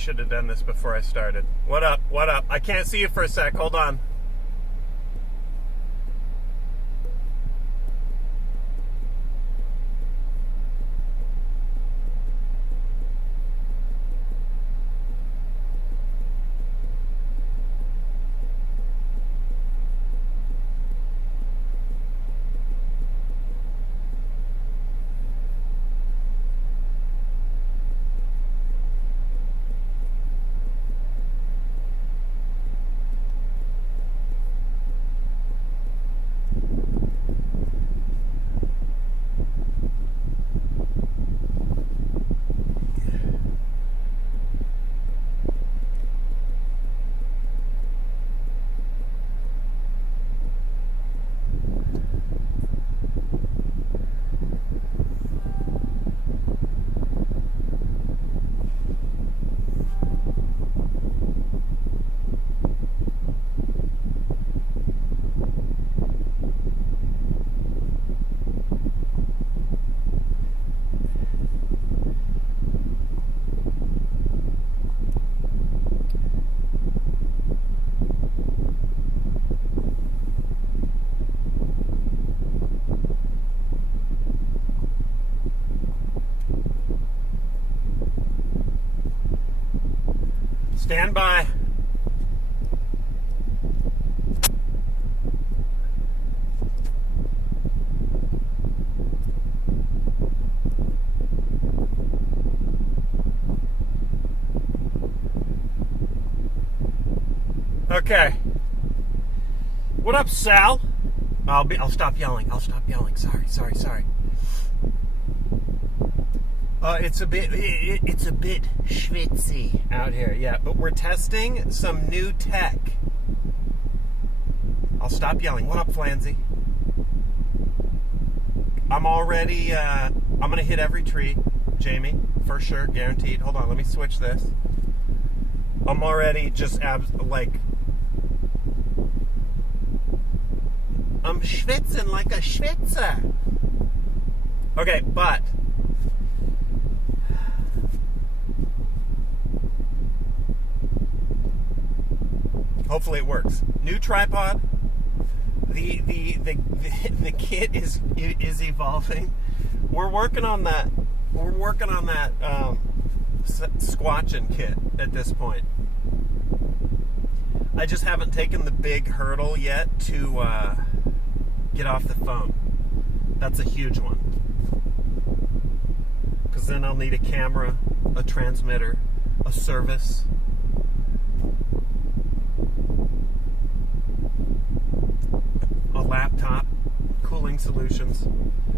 should have done this before I started. What up? What up? I can't see you for a sec. Hold on. Stand by. Okay. What up, Sal? I'll stop yelling. I'll stop yelling. Sorry. It's a bit schwitzy out here, yeah. But we're testing some new tech. I'll stop yelling. What up, Flanzy? I'm already. I'm gonna hit every tree, Jamie, for sure, guaranteed. Hold on, let me switch this. I'm already just I'm schwitzing like a schwitzer. Okay, but. Hopefully it works. New tripod. The kit is evolving. We're working on that. We're working on that squatching kit at this point. I just haven't taken the big hurdle yet to get off the phone. That's a huge one. Because then I'll need a camera, a transmitter, a service. A laptop, cooling solutions,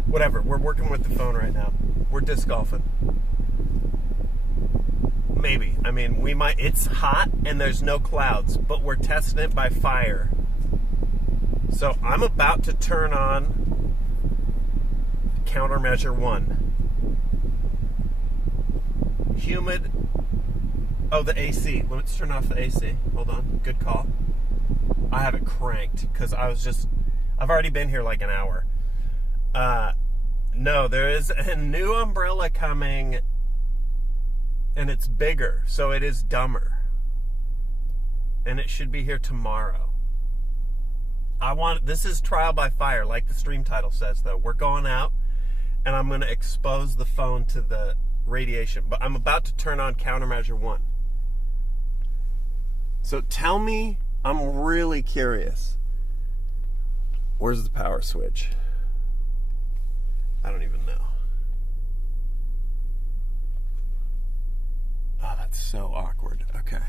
whatever. We're working with the phone right now. We're disc golfing. Maybe. I mean, we might. It's hot and there's no clouds, but we're testing it by fire. So I'm about to turn on countermeasure 1. Humid. Oh, the AC. Let's turn off the AC. Hold on. Good call. I have it cranked because I've already been here like an hour. No, there is a new umbrella coming and it's bigger, so it is dumber. And it should be here tomorrow. This is trial by fire, like the stream title says, though. We're going out and I'm going to expose the phone to the radiation. But I'm about to turn on countermeasure 1. So tell me, I'm really curious. Where's the power switch? I don't even know. Oh, that's so awkward. Okay.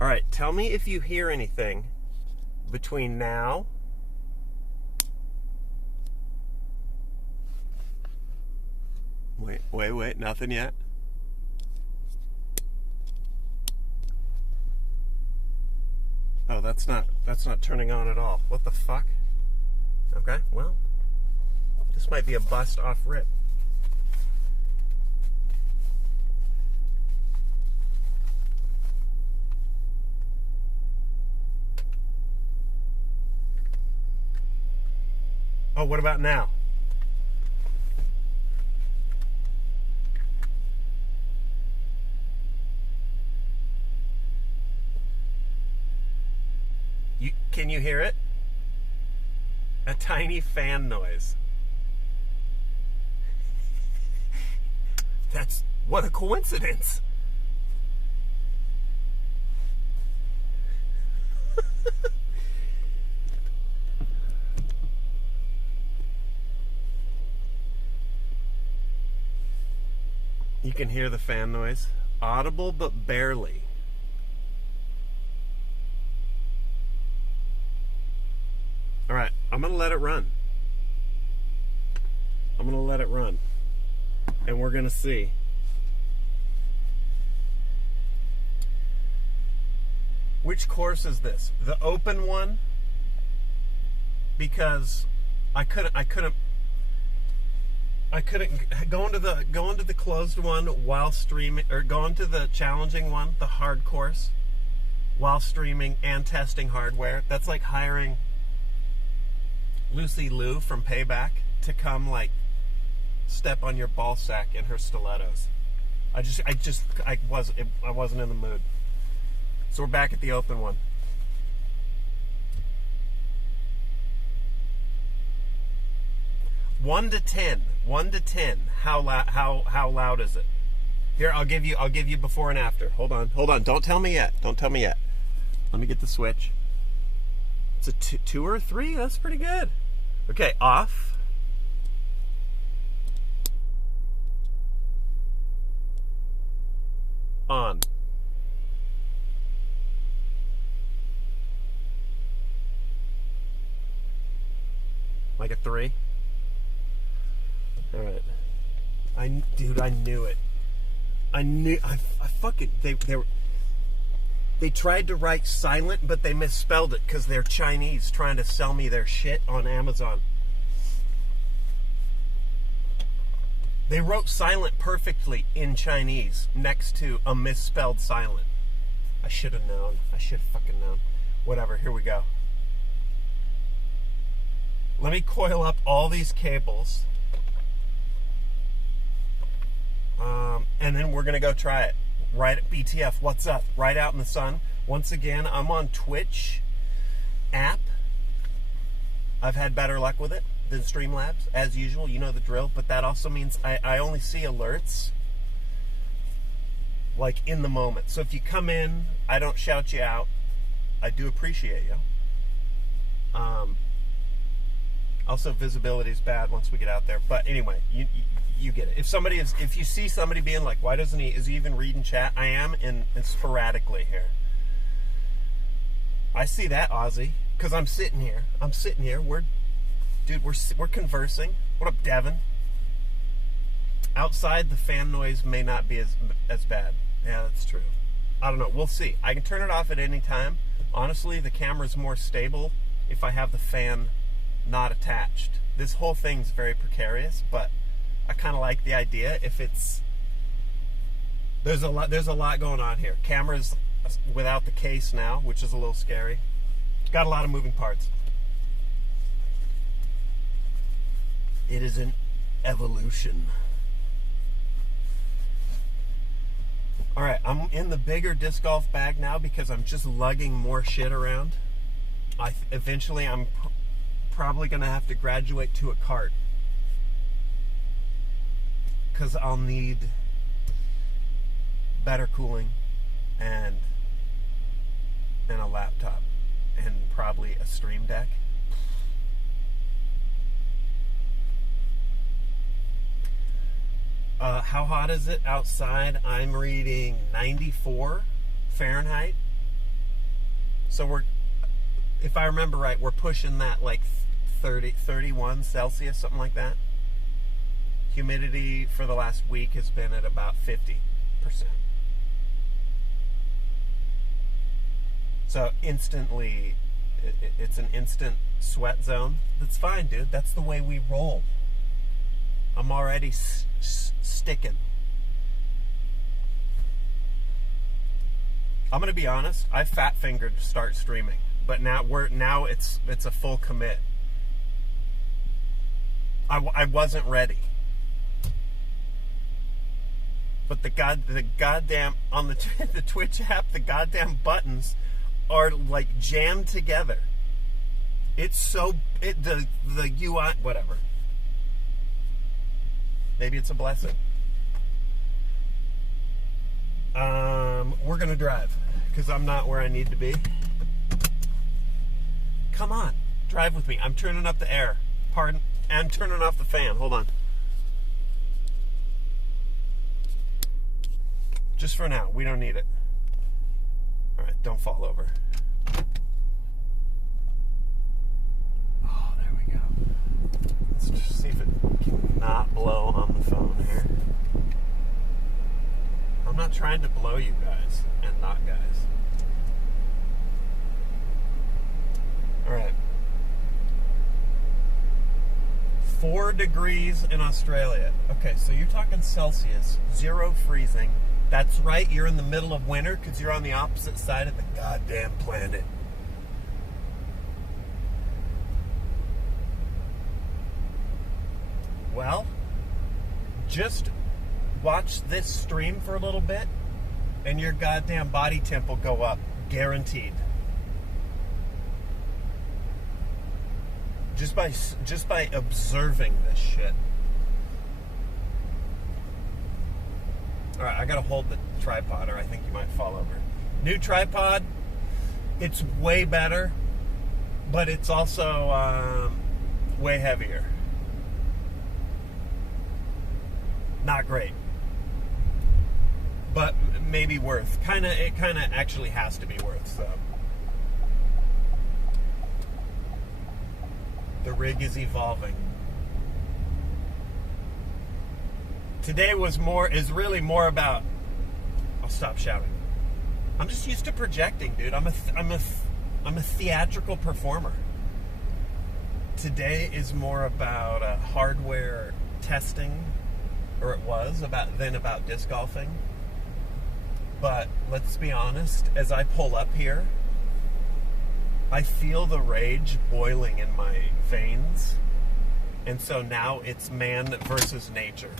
All right, tell me if you hear anything between now Wait, nothing yet. Oh, that's not turning on at all. What the fuck? Okay, well, this might be a bust off rip. Oh, what about now? Can you hear it? A tiny fan noise. That's, what a coincidence. You can hear the fan noise. Audible, but barely. All right, I'm going to let it run. I'm going to let it run. And we're going to see. Which course is this? The open one? Because I couldn't go into the closed one while streaming, or go into the challenging one, the hard course, while streaming and testing hardware. That's like hiring Lucy Liu from Payback to come like step on your ball sack in her stilettos. I wasn't in the mood. So we're back at the open one. One to 10. How loud is it? Here, I'll give you before and after. Hold on. Don't tell me yet. Let me get the switch. It's a 2 or 3. That's pretty good. Okay, off. On. Like a 3. All right. I knew it. They tried to write silent, but they misspelled it because they're Chinese trying to sell me their shit on Amazon. They wrote silent perfectly in Chinese next to a misspelled silent. I should have known. I should have fucking known. Whatever, here we go. Let me coil up all these cables. And then we're going to go try it. Right at BTF, what's up? Right out in the sun. Once again, I'm on Twitch app. I've had better luck with it than Streamlabs, as usual. You know the drill. But that also means I only see alerts like in the moment. So if you come in, I don't shout you out. I do appreciate you. Also, visibility is bad once we get out there. But anyway, you get it. If you see somebody being like, why doesn't is he even reading chat? I am in sporadically here. I see that, Ozzy, because I'm sitting here. We're conversing. What up, Devin? Outside, the fan noise may not be as bad. Yeah, that's true. I don't know. We'll see. I can turn it off at any time. Honestly, the camera's more stable if I have the fan not attached. This whole thing's very precarious, but I kind of like the idea. If it's there's a lot going on here. Camera's without the case now, which is a little scary. Got a lot of moving parts. It is an evolution. All right, I'm in the bigger disc golf bag now because I'm just lugging more shit around. Eventually I'm probably gonna have to graduate to a cart because I'll need better cooling and a laptop and probably a stream deck. How hot is it outside? I'm reading 94 Fahrenheit. So if I remember right, we're pushing that like 31 Celsius, something like that. Humidity for the last week has been at about 50%. So instantly, it's an instant sweat zone. That's fine, dude. That's the way we roll. I'm already sticking. I'm gonna be honest. I fat fingered to start streaming, but now it's a full commit. I wasn't ready, but the goddamn on the Twitch app, the goddamn buttons are like jammed together. It's so the UI, whatever. Maybe it's a blessing. We're gonna drive because I'm not where I need to be. Come on, drive with me. I'm turning up the air. Pardon, and turning off the fan. Hold on. Just for now. We don't need it. All right, don't fall over. Oh, there we go. Let's just see if it can not blow on the phone here. I'm not trying to blow you guys and not guys. All right. 4 degrees in Australia. Okay, so you're talking Celsius, 0 freezing. That's right, you're in the middle of winter because you're on the opposite side of the goddamn planet. Well, just watch this stream for a little bit and your goddamn body temp will go up. Guaranteed. Just by observing this shit. All right, I gotta hold the tripod or I think you might fall over. New tripod, it's way better, but it's also way heavier. Not great, but maybe worth. It kind of actually has to be worth. So the rig is evolving. Today is really more about. I'll stop shouting. I'm just used to projecting, dude. I'm a theatrical performer. Today is more about hardware testing, or it was about disc golfing. But let's be honest, as I pull up here, I feel the rage boiling in my veins. And so now it's man versus nature.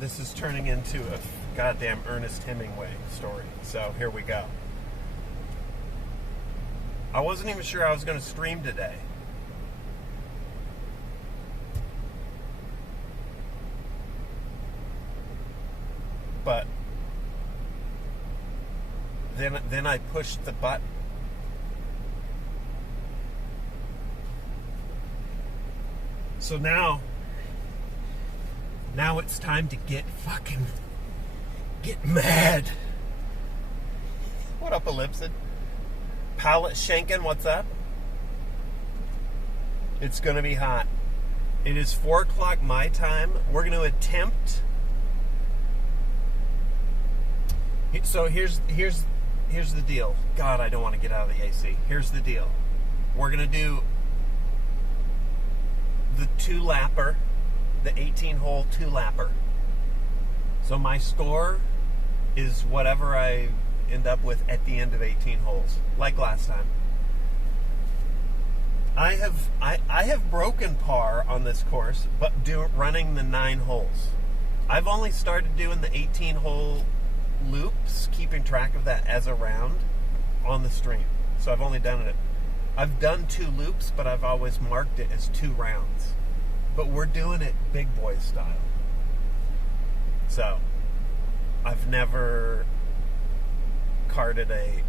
This is turning into a goddamn Ernest Hemingway story. So here we go. I wasn't even sure I was going to stream today. But then I pushed the button. So now it's time to get mad. What up, Ellipsid? Pallet Shankin, what's up? It's going to be hot. It is 4 o'clock my time. We're going to attempt. So here's the deal. God, I don't want to get out of the AC. Here's the deal. We're going to do the 2-lapper, the 18-hole 2-lapper. So my score is whatever I end up with at the end of 18 holes, like last time. I have broken par on this course, but running the 9 holes. I've only started doing the 18-hole loops, keeping track of that as a round on the stream. So I've only done it. I've done 2 loops, but I've always marked it as 2 rounds. But we're doing it big boy style. So I've never carded a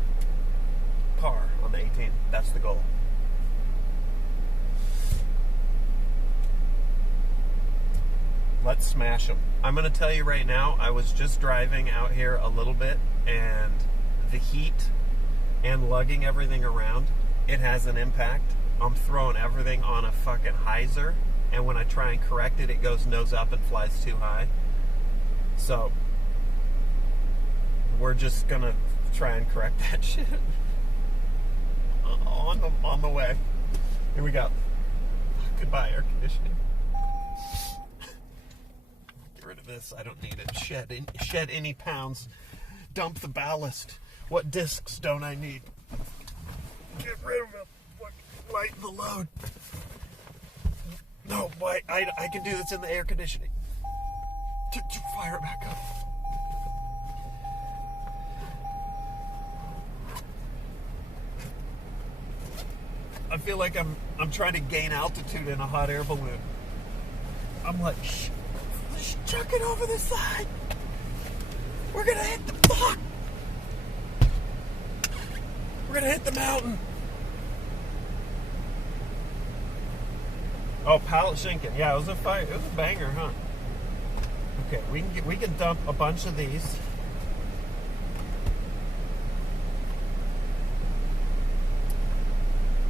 par on the 18. That's the goal. Let's smash them. I'm going to tell you right now, I was just driving out here a little bit, and the heat and lugging everything around, it has an impact. I'm throwing everything on a fucking hyzer, and when I try and correct it, it goes nose up and flies too high. So we're just going to try and correct that shit on the way. Here we go. Goodbye, air conditioning. Get rid of this. I don't need it. Shed any pounds. Dump the ballast. What discs don't I need? Get rid of it. Lighten the load. No, wait. I can do this in the air conditioning. Fire it back up. I feel like I'm trying to gain altitude in a hot air balloon. I'm like, just chuck it over the side. We're gonna hit the fuck. We're gonna hit the mountain. Oh, pallet shinken. Yeah, it was a fire. It was a banger, huh? Okay, we can dump a bunch of these.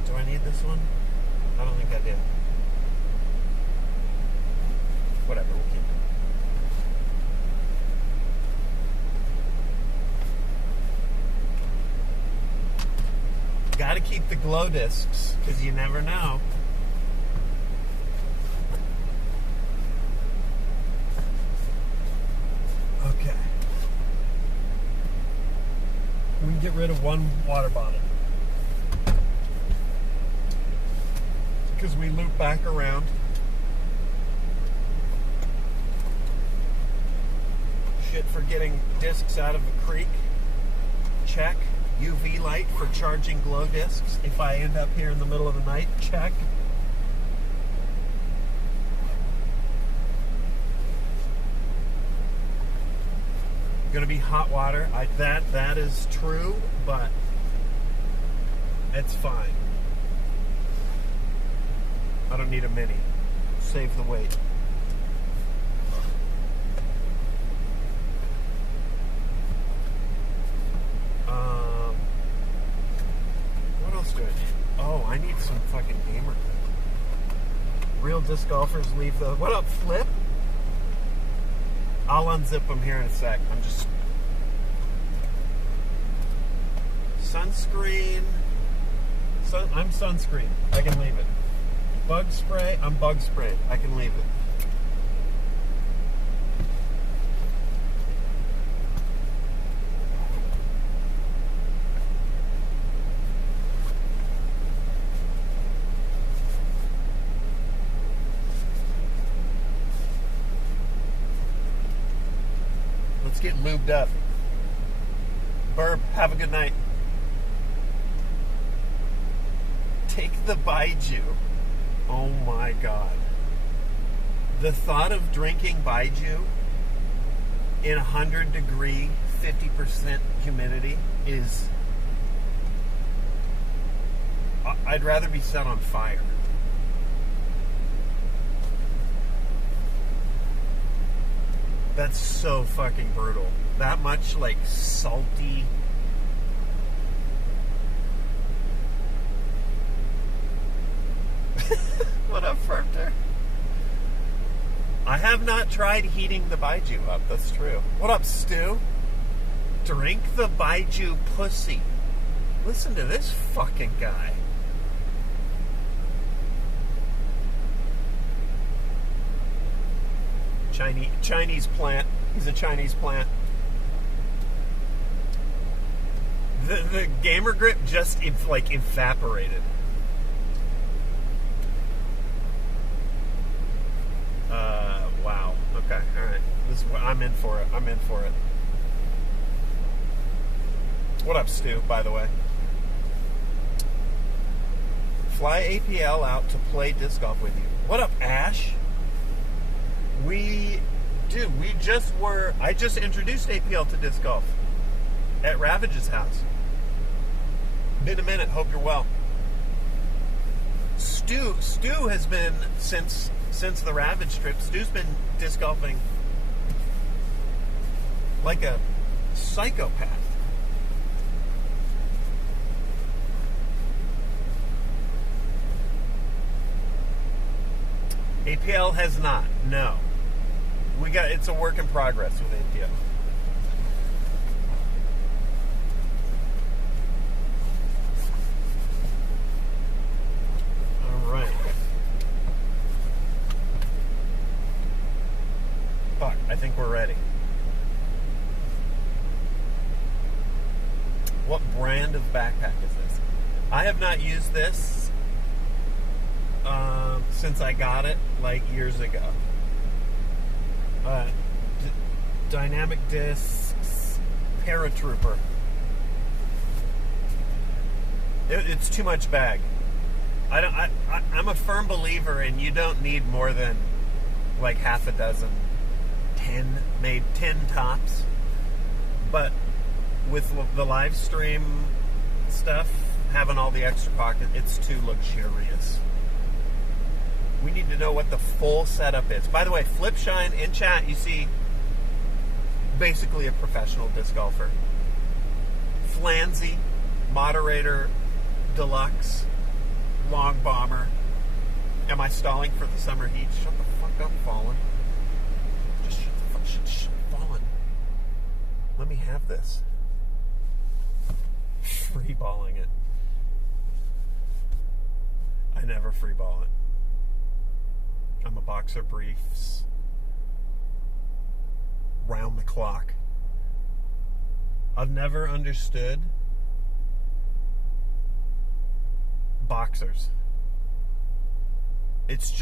Do I need this one? I don't think I do. Whatever, we'll keep it. Gotta keep the glow discs, because you never know. Okay. We can get rid of one water bottle. Because we loop back around. Shit for getting discs out of a creek. Check. UV light for charging glow discs if I end up here in the middle of the night. Check. Gonna be hot water. That is true, but it's fine. I don't need a mini. Save the weight. What else do I need? Oh, I need some fucking gamer grip. Real disc golfers leave the... What up, Flip? I'll unzip them here in a sec. I'm just... Sunscreen. I'm sunscreen. I can leave it. Bug spray. I'm bug sprayed. I can leave it. Let's get lubed up. Burb, have a good night. Take the Baiju. Oh my god. The thought of drinking Baiju in 100 degree, 50% humidity is... I'd rather be set on fire. That's so fucking brutal. That much, like, salty... What up, Furter? I have not tried heating the Baiju up, that's true. What up, Stu? Drink the Baiju pussy. Listen to this fucking guy. Chinese plant. He's a Chinese plant. The gamer grip just evaporated. Wow. Okay. All right. I'm in for it. I'm in for it. What up, Stu? By the way, fly APL out to play disc golf with you. What up, Ash? I just introduced APL to disc golf at Ravage's house. Been a minute. Hope you're well. Stu has been since the Ravage trip. Stu's been disc golfing like a psychopath. APL has not. No. It's a work in progress with APL. All right. Fuck, I think we're ready. What brand of backpack is this? I have not used this since I got it like years ago. Dynamic discs, Paratrooper. It's too much bag. I'm a firm believer in you don't need more than like half a dozen, 10, maybe 10 tops. But with the live stream stuff, having all the extra pocket, it's too luxurious. We need to know what the full setup is. By the way, Flipshine in chat, you see basically a professional disc golfer. Flanzy, moderator, deluxe, long bomber. Am I stalling for the summer heat? Shut the fuck up, Fallen. Just shut the fuck, shut, Fallen. Let me have this. Free balling it. I never free ball it. I'm a boxer briefs. Round the clock. I've never understood boxers. It's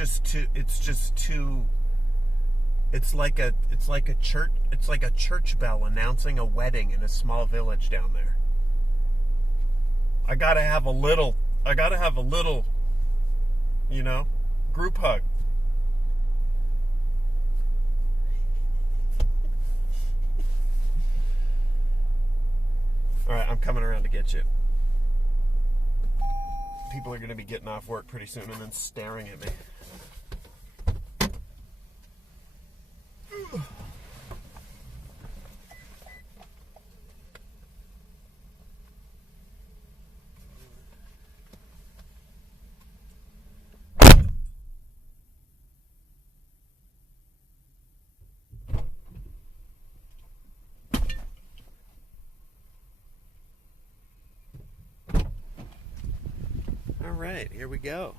like a church bell announcing a wedding in a small village down there. I gotta have a little, group hug. All right, I'm coming around to get you. People are going to be getting off work pretty soon and then staring at me. All right, here we go.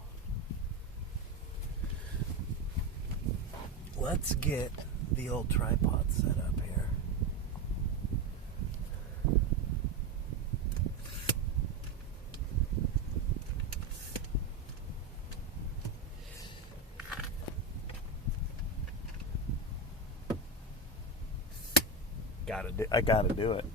Let's get the old tripod set up here. I gotta do it.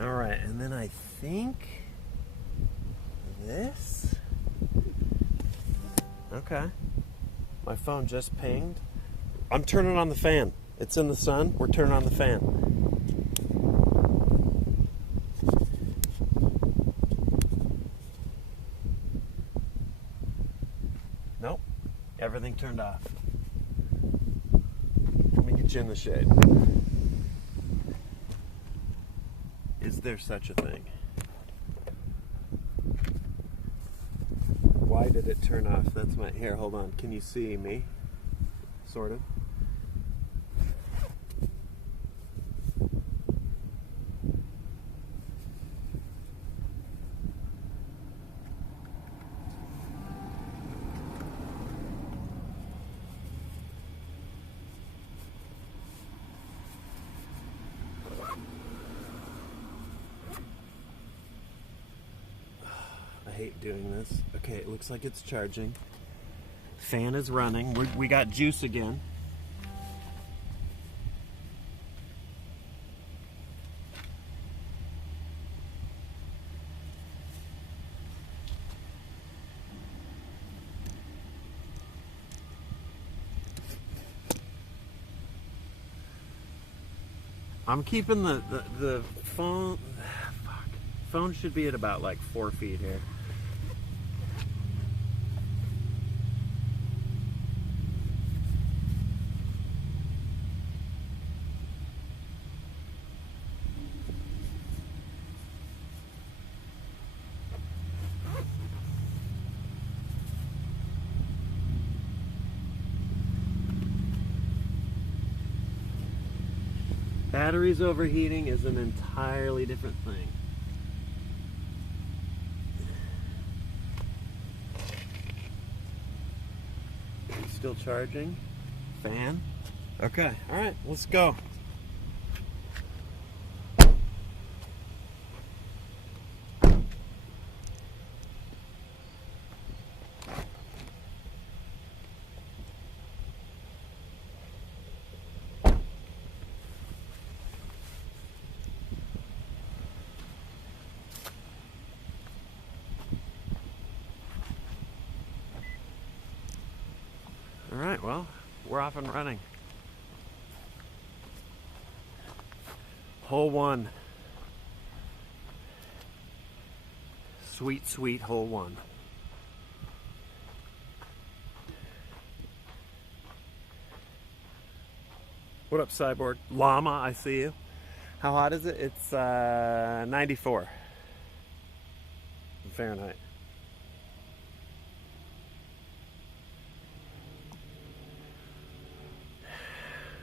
All right, and then I think this. Okay. My phone just pinged. I'm turning on the fan. It's in the sun. We're turning on the fan. Nope. Everything turned off. Let me get you in the shade. Is there such a thing? Why did it turn off? That's my hair. Hold on. Can you see me? Sort of. I hate doing this. Okay, it looks like it's charging. Fan is running. We got juice again. I'm keeping the phone. Fuck. Phone should be at about like 4 feet here. Batteries overheating is an entirely different thing. Still charging. Fan. Okay, all right, let's go. off and running. Hole one. Sweet, sweet hole one. What up, Cyborg? Llama, I see you. How hot is it? It's 94 Fahrenheit.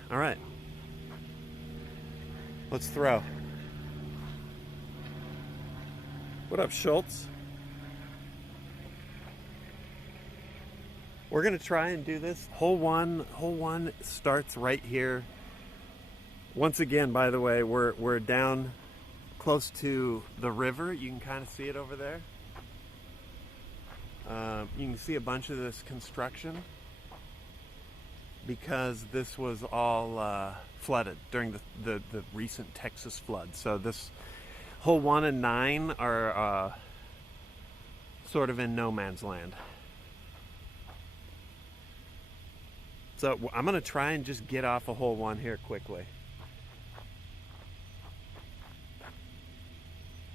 All right. Let's throw. What up, Schultz? We're gonna try and do this. Hole one starts right here. Once again, by the way, we're down close to the river. You can kind of see it over there. You can see a bunch of this construction because this was all flooded during the recent Texas flood. So this hole 1 and 9 are sort of in no man's land. So I'm gonna try and just get off of hole 1 here quickly.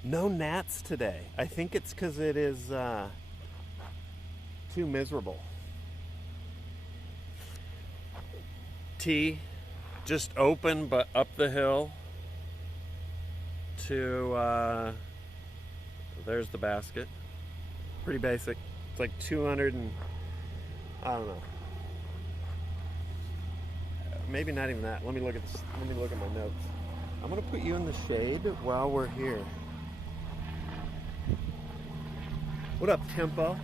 No gnats today. I think it's because it is too miserable. Tee, just open but up the hill to, there's the basket. Pretty basic. It's like 200 and, I don't know. Maybe not even that. Let me look at this. Let me look at my notes. I'm gonna put you in the shade while we're here. What up, Tempo?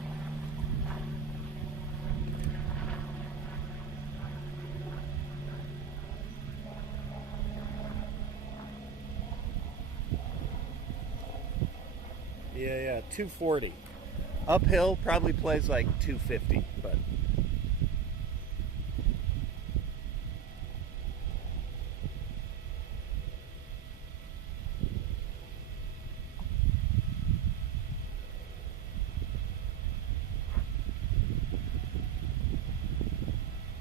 Yeah, 240. Uphill probably plays like 250, but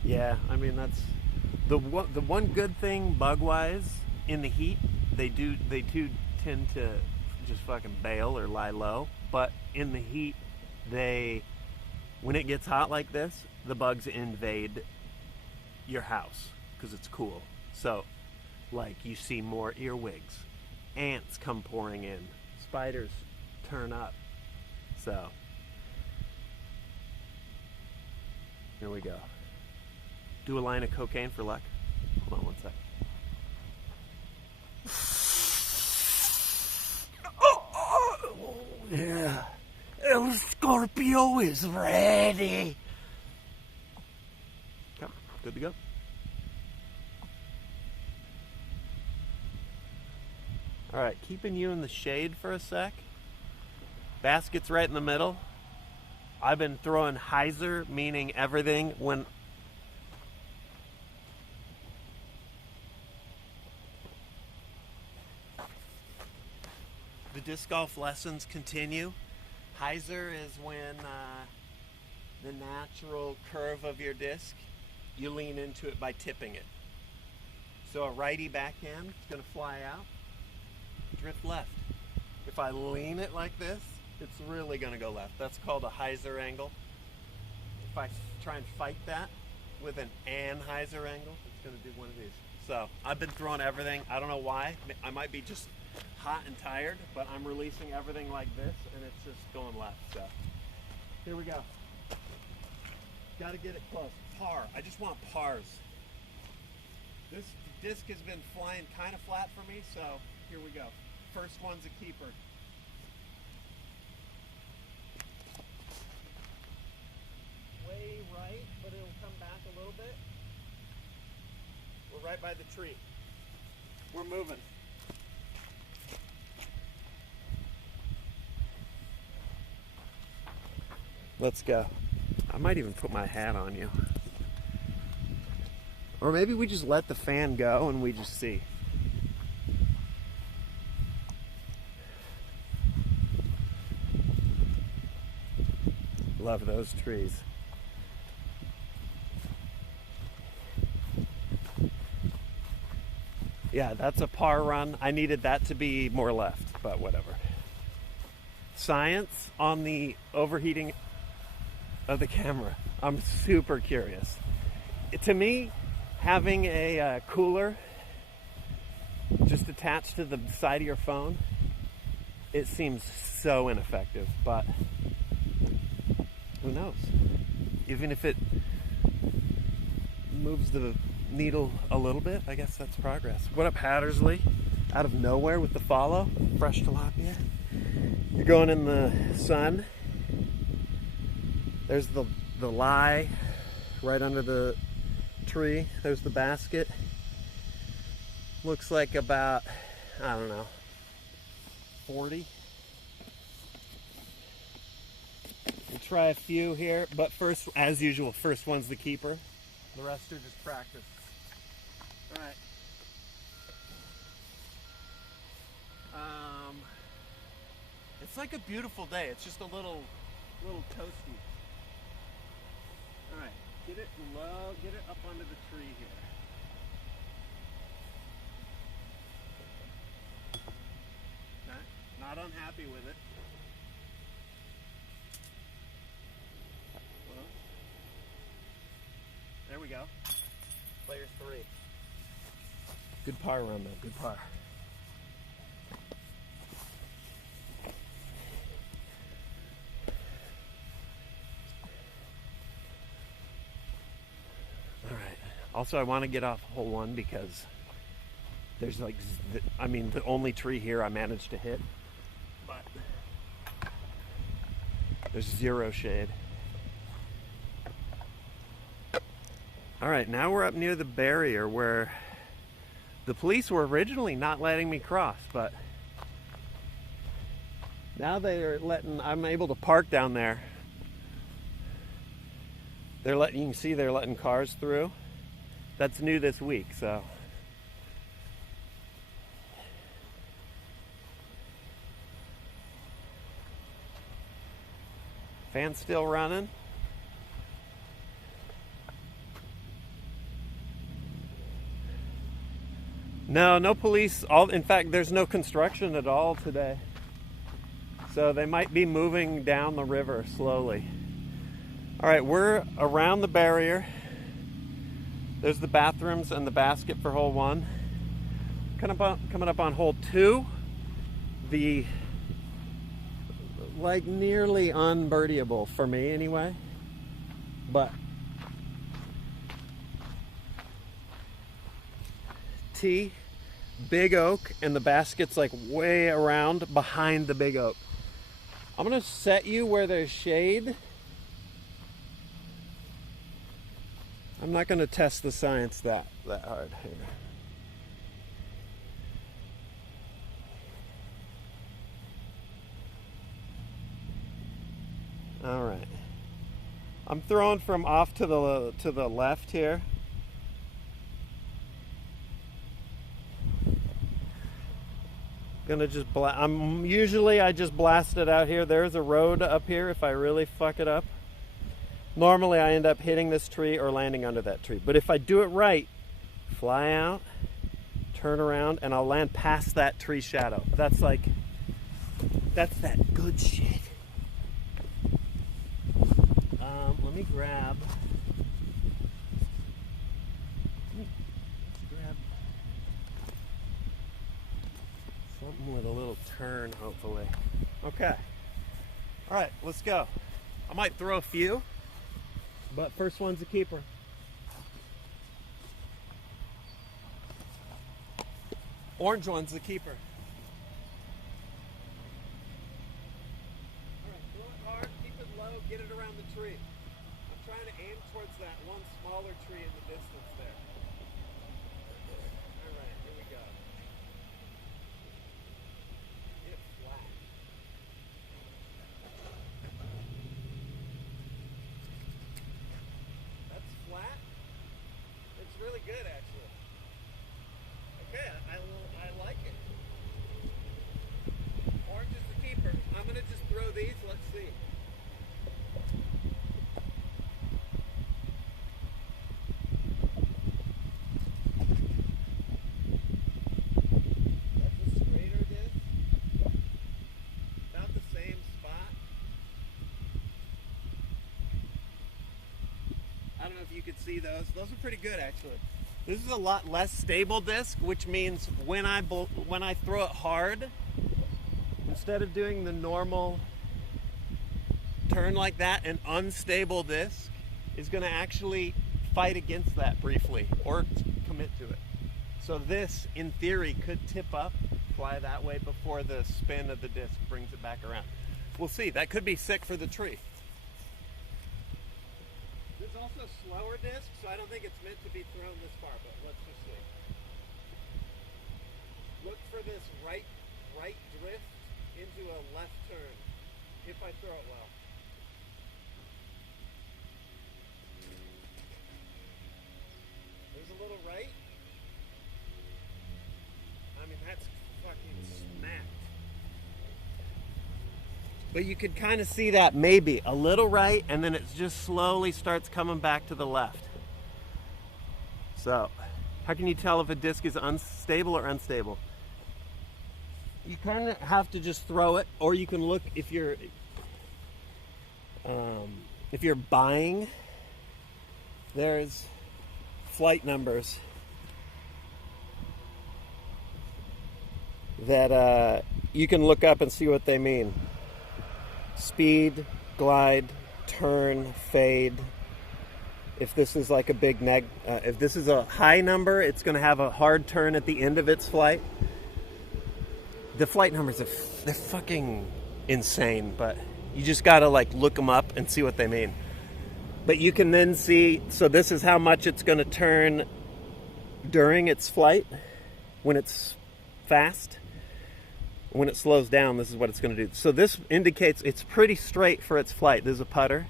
yeah, I mean that's the one good thing bug-wise in the heat. They do tend to just fucking bail or lie low, but in the heat when it gets hot like this, the bugs invade your house because it's cool. So like you see more earwigs, ants come pouring in, spiders turn up. So here we go. Do a line of cocaine for luck. Hold on one sec. Yeah, El Scorpio is ready. Come, good to go. All right, keeping you in the shade for a sec. Basket's right in the middle. I've been throwing hyzer, meaning everything when the disc golf lessons continue. Hyzer is when the natural curve of your disc, you lean into it by tipping it. So a righty backhand is going to fly out, drift left. If I lean it like this, it's really going to go left. That's called a hyzer angle. If I try and fight that with an anhyzer angle, it's going to do one of these. So I've been throwing everything. I don't know why. I might be just hot and tired, but I'm releasing everything like this and it's just going left. So here we go. Got to get it close. Par. I just want pars. This disc has been flying kind of flat for me, so here we go. First one's a keeper. Way right, but it'll come back a little bit. We're right by the tree. We're moving. Let's go. I might even put my hat on you. Or maybe we just let the fan go and we just see. Love those trees. Yeah, that's a par run. I needed that to be more left, but whatever. Science on the overheating of the camera. I'm super curious. To me, having a cooler just attached to the side of your phone, it seems so ineffective, but who knows? Even if it moves the needle a little bit, I guess that's progress. What up, Hattersley? Out of nowhere with the follow. Fresh tilapia. You're going in the sun. There's the lie right under the tree. There's the basket. Looks like about, I don't know, 40. We'll try a few here, but first, as usual, first one's the keeper. The rest are just practice. All right. It's like a beautiful day. It's just a little toasty. All right, get it low, get it up under the tree here. Okay. Not unhappy with it. Well, there we go. Player 3. Good par run, though. Good par. All right. Also, I want to get off hole 1 because there's like, the only tree here I managed to hit, but there's 0 shade. All right, now we're up near the barrier where the police were originally not letting me cross, but now I'm able to park down there. You can see they're letting cars through. That's new this week, so. Fan's still running. No police. In fact, there's no construction at all today. So they might be moving down the river slowly. All right, we're around the barrier. There's the bathrooms and the basket for hole 1. Coming up on hole 2, the nearly unbirdieable for me anyway, but tee, big oak, and the basket's like way around behind the big oak. I'm gonna set you where there's shade. I'm not gonna test the science that hard here. All right. I'm throwing from off to the left here. Gonna just usually I just blast it out here. There's a road up here if I really fuck it up. Normally I end up hitting this tree or landing under that tree. But if I do it right, fly out, turn around, and I'll land past that tree shadow. That's that good shit. Let me grab something with a little turn, hopefully. Okay. All right, let's go. I might throw a few, but first one's a keeper. Orange one's the keeper. All right, throw it hard, keep it low, get it around the tree. I'm trying to aim towards that one smaller tree in the distance there. All right, here we go. Get it flat. That's flat. It's really good, actually. Okay, I like it. Orange is the keeper. I'm gonna just throw these. Let's see. don't know if you could see those. Those are pretty good, actually. This is a lot less stable disc, which means when I throw it hard, instead of doing the normal turn like that, an unstable disc is going to actually fight against that briefly or commit to it. So this, in theory, could tip up, fly that way before the spin of the disc brings it back around. We'll see. That could be sick for the tree. There's also a slower disc, so I don't think it's meant to be thrown this far, but let's just see. Look for this right drift into a left turn, if I throw it well. There's a little right. I mean, that's fucking smacked. But you could kind of see that maybe a little right, and then it just slowly starts coming back to the left. So, how can you tell if a disc is unstable or unstable? You kind of have to just throw it, or you can look if you're buying. There's flight numbers that you can look up and see what they mean. Speed, glide, turn, fade. If this is like a big if this is a high number, it's going to have a hard turn at the end of its flight. The flight numbers they're fucking insane, but you just got to like look them up and see what they mean. But you can then see, so this is how much it's going to turn during its flight when it's fast. When it slows down, this is what it's going to do. So this indicates it's pretty straight for its flight. There's a putter.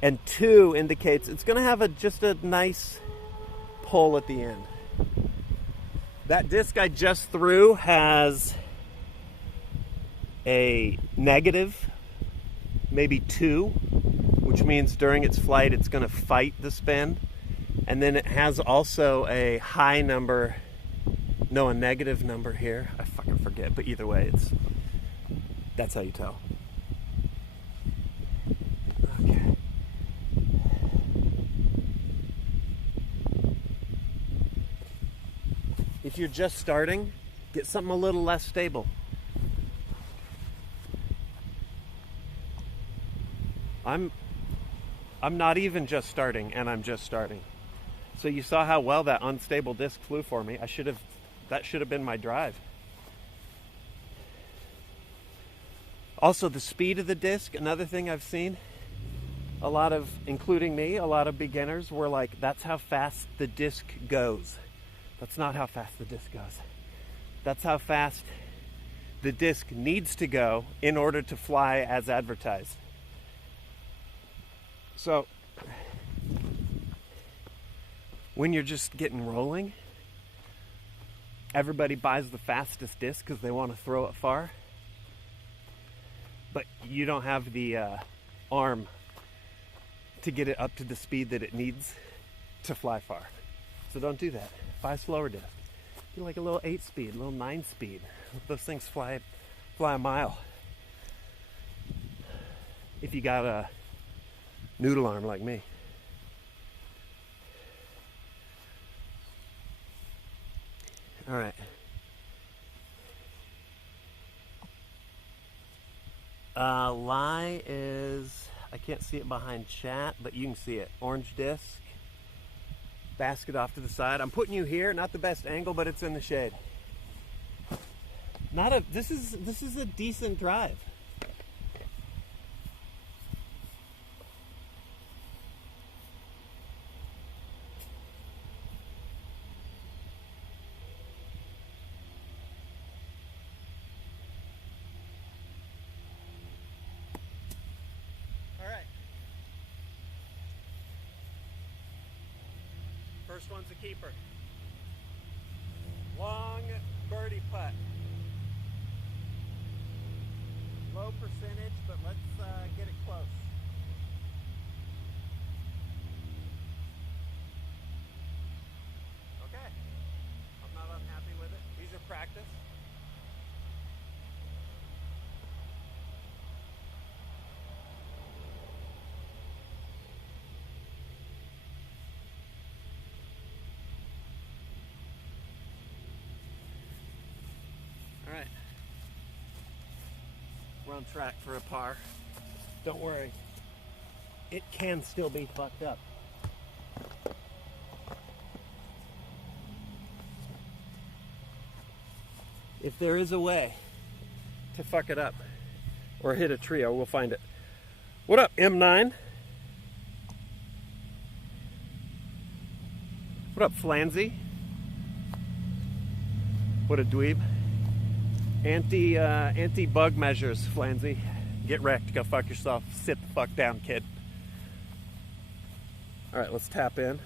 And 2 indicates it's going to have just a nice pull at the end. That disc I just threw has a negative, maybe 2, which means during its flight it's going to fight the spin. And then it has also a high number, no, a negative number here. I fucking forget, but either way, that's how you tell. Okay. If you're just starting, get something a little less stable. I'm not even just starting, and I'm just starting. So you saw how well that unstable disc flew for me. That should have been my drive. Also, the speed of the disc, another thing I've seen, including me, a lot of beginners were like, that's how fast the disc goes. That's not how fast the disc goes. That's how fast the disc needs to go in order to fly as advertised. So, when you're just getting rolling, everybody buys the fastest disc because they want to throw it far. But you don't have the arm to get it up to the speed that it needs to fly far. So don't do that. Buy a slower disc. Get like a little 8-speed, a little 9-speed. Those things fly a mile. If you got a noodle arm like me. All right. Lie is, I can't see it behind chat, but you can see it. Orange disc. Basket off to the side. I'm putting you here, not the best angle, but it's in the shade. This is a decent drive. First one's a keeper. Long birdie putt. Low percentage, but let's get it close. Okay. I'm not unhappy with it. These are practice. on track for a par. Don't worry. It can still be fucked up. If there is a way to fuck it up or hit a trio, we'll find it. What up, M9? What up, Flanzy? What a dweeb. Anti-bug measures, Flanzy. Get wrecked, go fuck yourself. Sit the fuck down, kid. All right, let's tap in.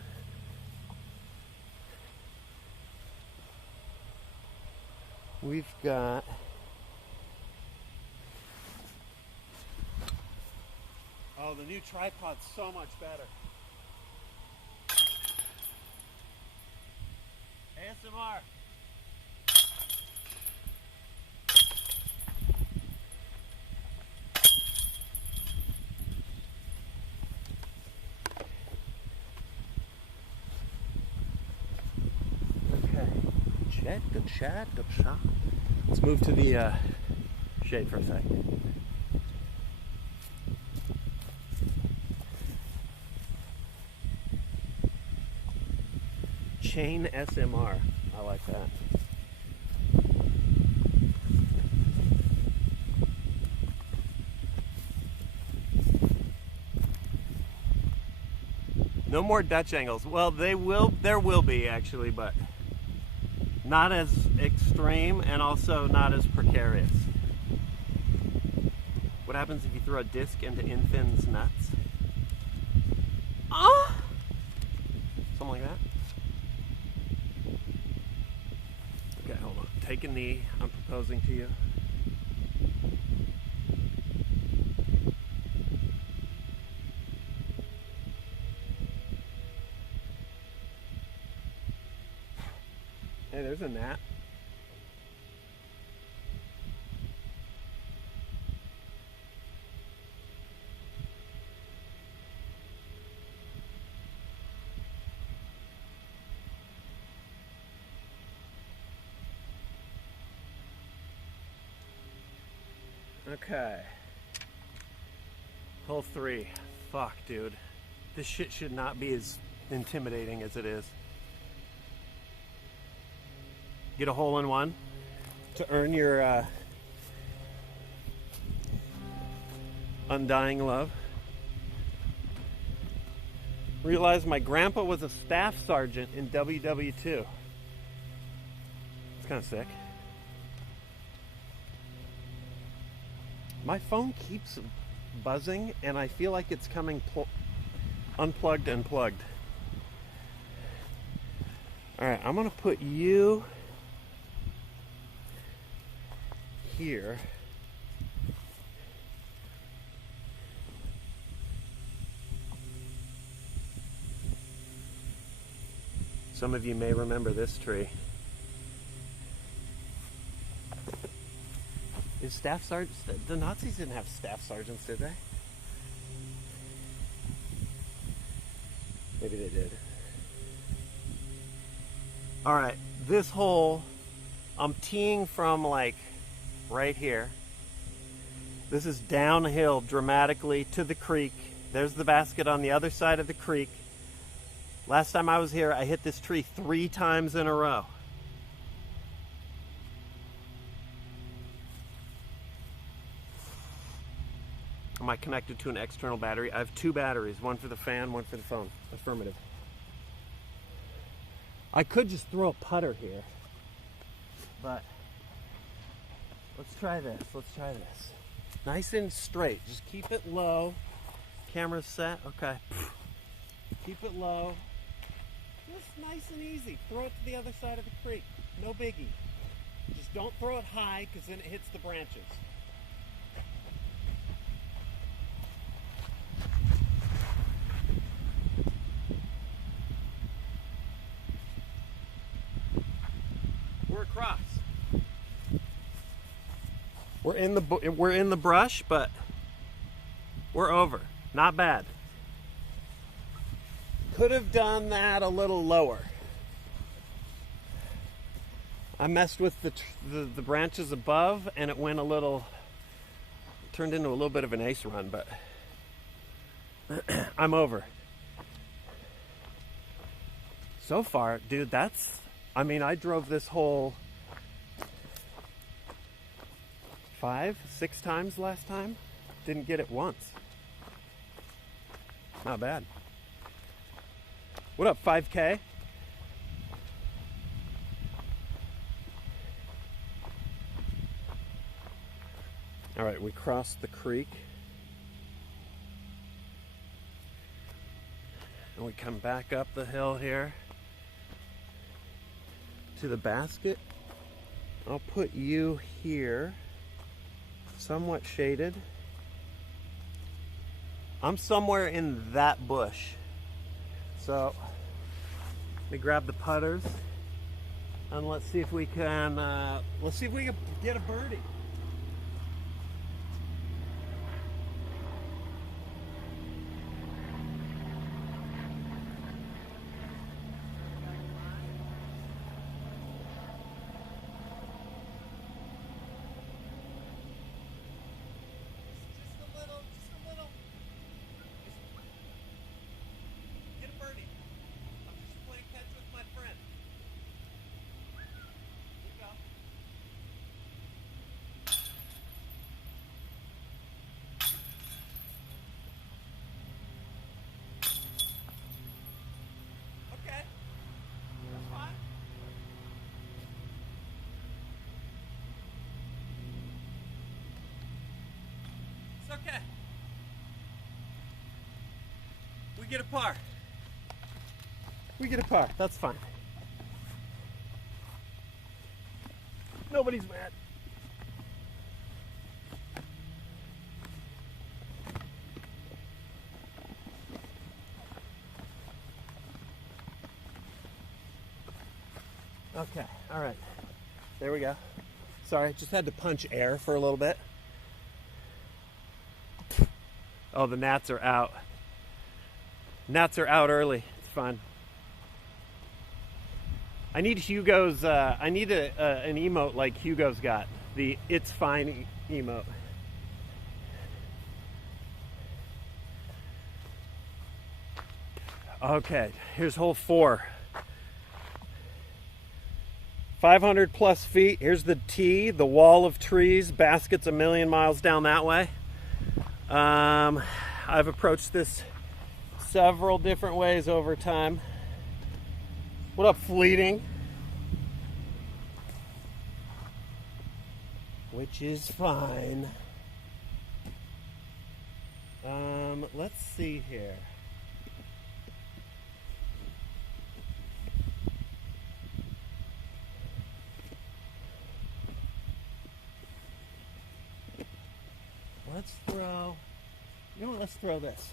We've got oh, the new tripod's so much better. ASMR. Good chat. Let's move to the shade for a second. Chain SMR. I like that. No more Dutch angles. Well, there will be actually, but not as extreme and also not as precarious. What happens if you throw a disc into Infin's nuts? Ah! Something like that. Okay, hold on. Take a knee. I'm proposing to you. Hey, there's a gnat. Okay. Hole 3. Fuck, dude. This shit should not be as intimidating as it is. Get a hole in one to earn your undying love. Realized my grandpa was a staff sergeant in WW2. It's kind of sick. My phone keeps buzzing and I feel like it's coming unplugged and plugged. All right, I'm gonna put you here. Some of you may remember this tree. Is staff sergeant? The Nazis didn't have staff sergeants, did they? Maybe they did. All right, this hole, I'm teeing from like right here. This is downhill dramatically to the creek. There's the basket on the other side of the creek. Last time I was here, I hit this tree 3 times in a row. Am I connected to an external battery? I have 2 batteries, one for the fan, one for the phone. Affirmative. I could just throw a putter here, but let's try this. Let's try this. Nice and straight. Just keep it low. Camera's set. Okay. Keep it low. Just nice and easy. Throw it to the other side of the creek. No biggie. Just don't throw it high because then it hits the branches. We're across. We're in the brush, but we're over. Not bad. Could have done that a little lower. I messed with the branches above and it went a little turned into a little bit of an ace run, but I'm over. So far, dude, I mean, I drove this hole 5, 6 times last time. Didn't get it once. Not bad. What up, 5K? All right, we crossed the creek. And we come back up the hill here to the basket. I'll put you here, somewhat shaded. I'm somewhere in that bush. So let me grab the putters and let's see if we can get a birdie. Okay. We get a par. We get a par. That's fine. Nobody's mad. Okay. All right. There we go. Sorry, just had to punch air for a little bit. Oh, the gnats are out. Gnats are out early. It's fine. I need Hugo's, I need an emote like Hugo's got. The "it's fine" emote. Okay, here's hole 4. 500 plus feet. Here's the tee, the wall of trees. Basket's a million miles down that way. I've approached this several different ways over time. What up, Fleeting? Which is fine. Let's see here. Let's throw, you know what, let's throw this.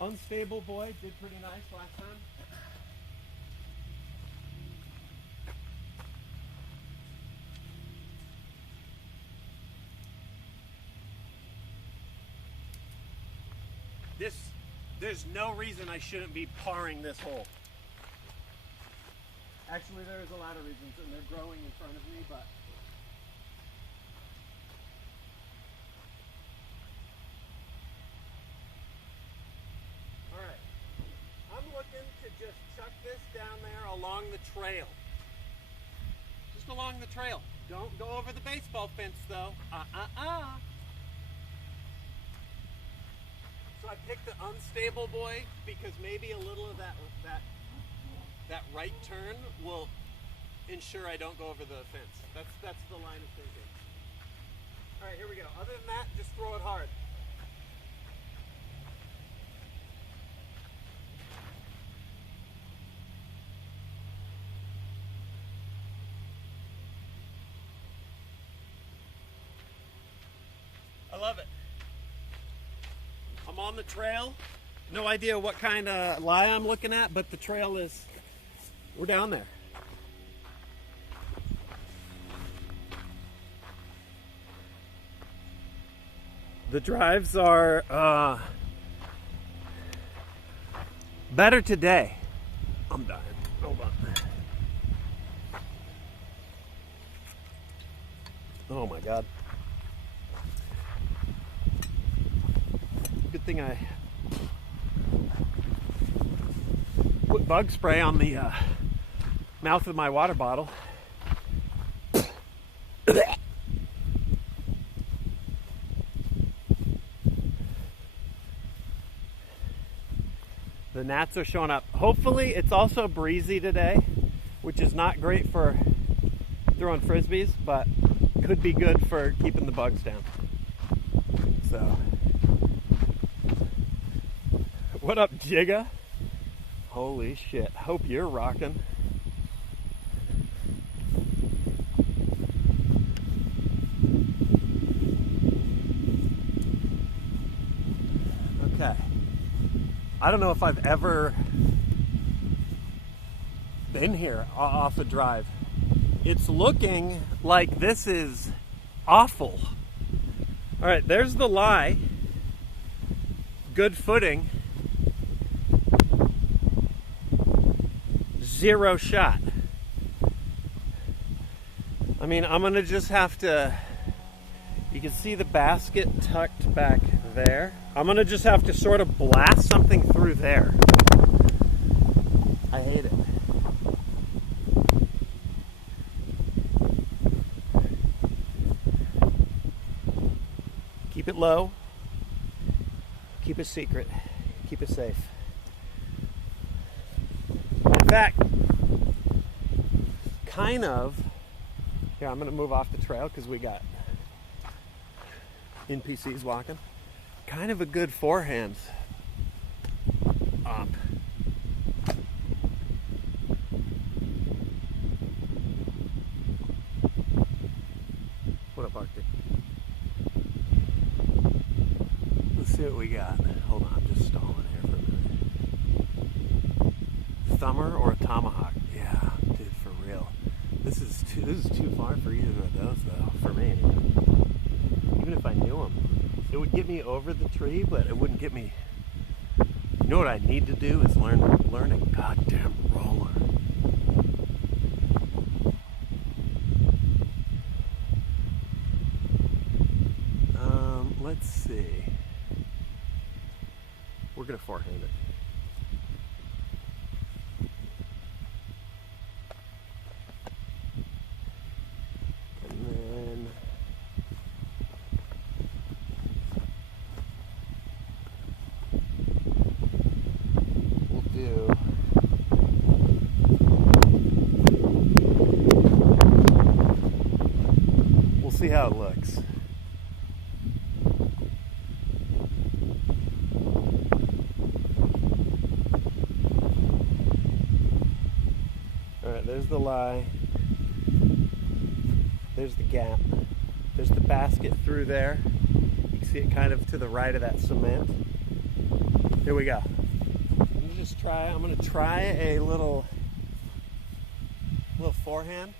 Unstable Boy did pretty nice last time. There's no reason I shouldn't be parring this hole. Actually, there's a lot of reasons, and they're growing in front of me, but looking to just chuck this down there along the trail. Just along the trail. Don't go over the baseball fence though. So I picked the Unstable Boy because maybe a little of that right turn will ensure I don't go over the fence. That's the line of thinking. All right, here we go. Other than that, just throw it hard. I love it. I'm on the trail. No idea what kind of lie I'm looking at, but the trail is, we're down there. The drives are better today. I'm dying. Hold on. Oh my God. Good thing I put bug spray on the mouth of my water bottle. The gnats are showing up. Hopefully it's also breezy today, which is not great for throwing frisbees, but could be good for keeping the bugs down. So, what up, Jigga? Holy shit, hope you're rocking. Okay. I don't know if I've ever been here off a drive. It's looking like this is awful. All right, there's the lie. Good footing. Zero shot. I mean, I'm gonna just have to, you can see the basket tucked back there. I'm gonna just have to sort of blast something through there. I hate it. Keep it low. Keep it secret. Keep it safe. In fact, kind of, here, I'm gonna move off the trail because we got NPCs walking. Kind of a good forehand op. What up, Arctic? Let's see what we got. Hold on, I'm just stalling here for a minute. Thumber or a tomahawk? Yeah, dude, for real. This is too far for either of those, though, for me. Even if I knew them. It would get me over the tree, but it wouldn't get me. You know what I need to do is learn a goddamn roller. Let's see. We're gonna forehand it. See how it looks. Alright, there's the lie. There's the gap. There's the basket through there. You can see it kind of to the right of that cement. Here we go. I'm gonna try a little forehand.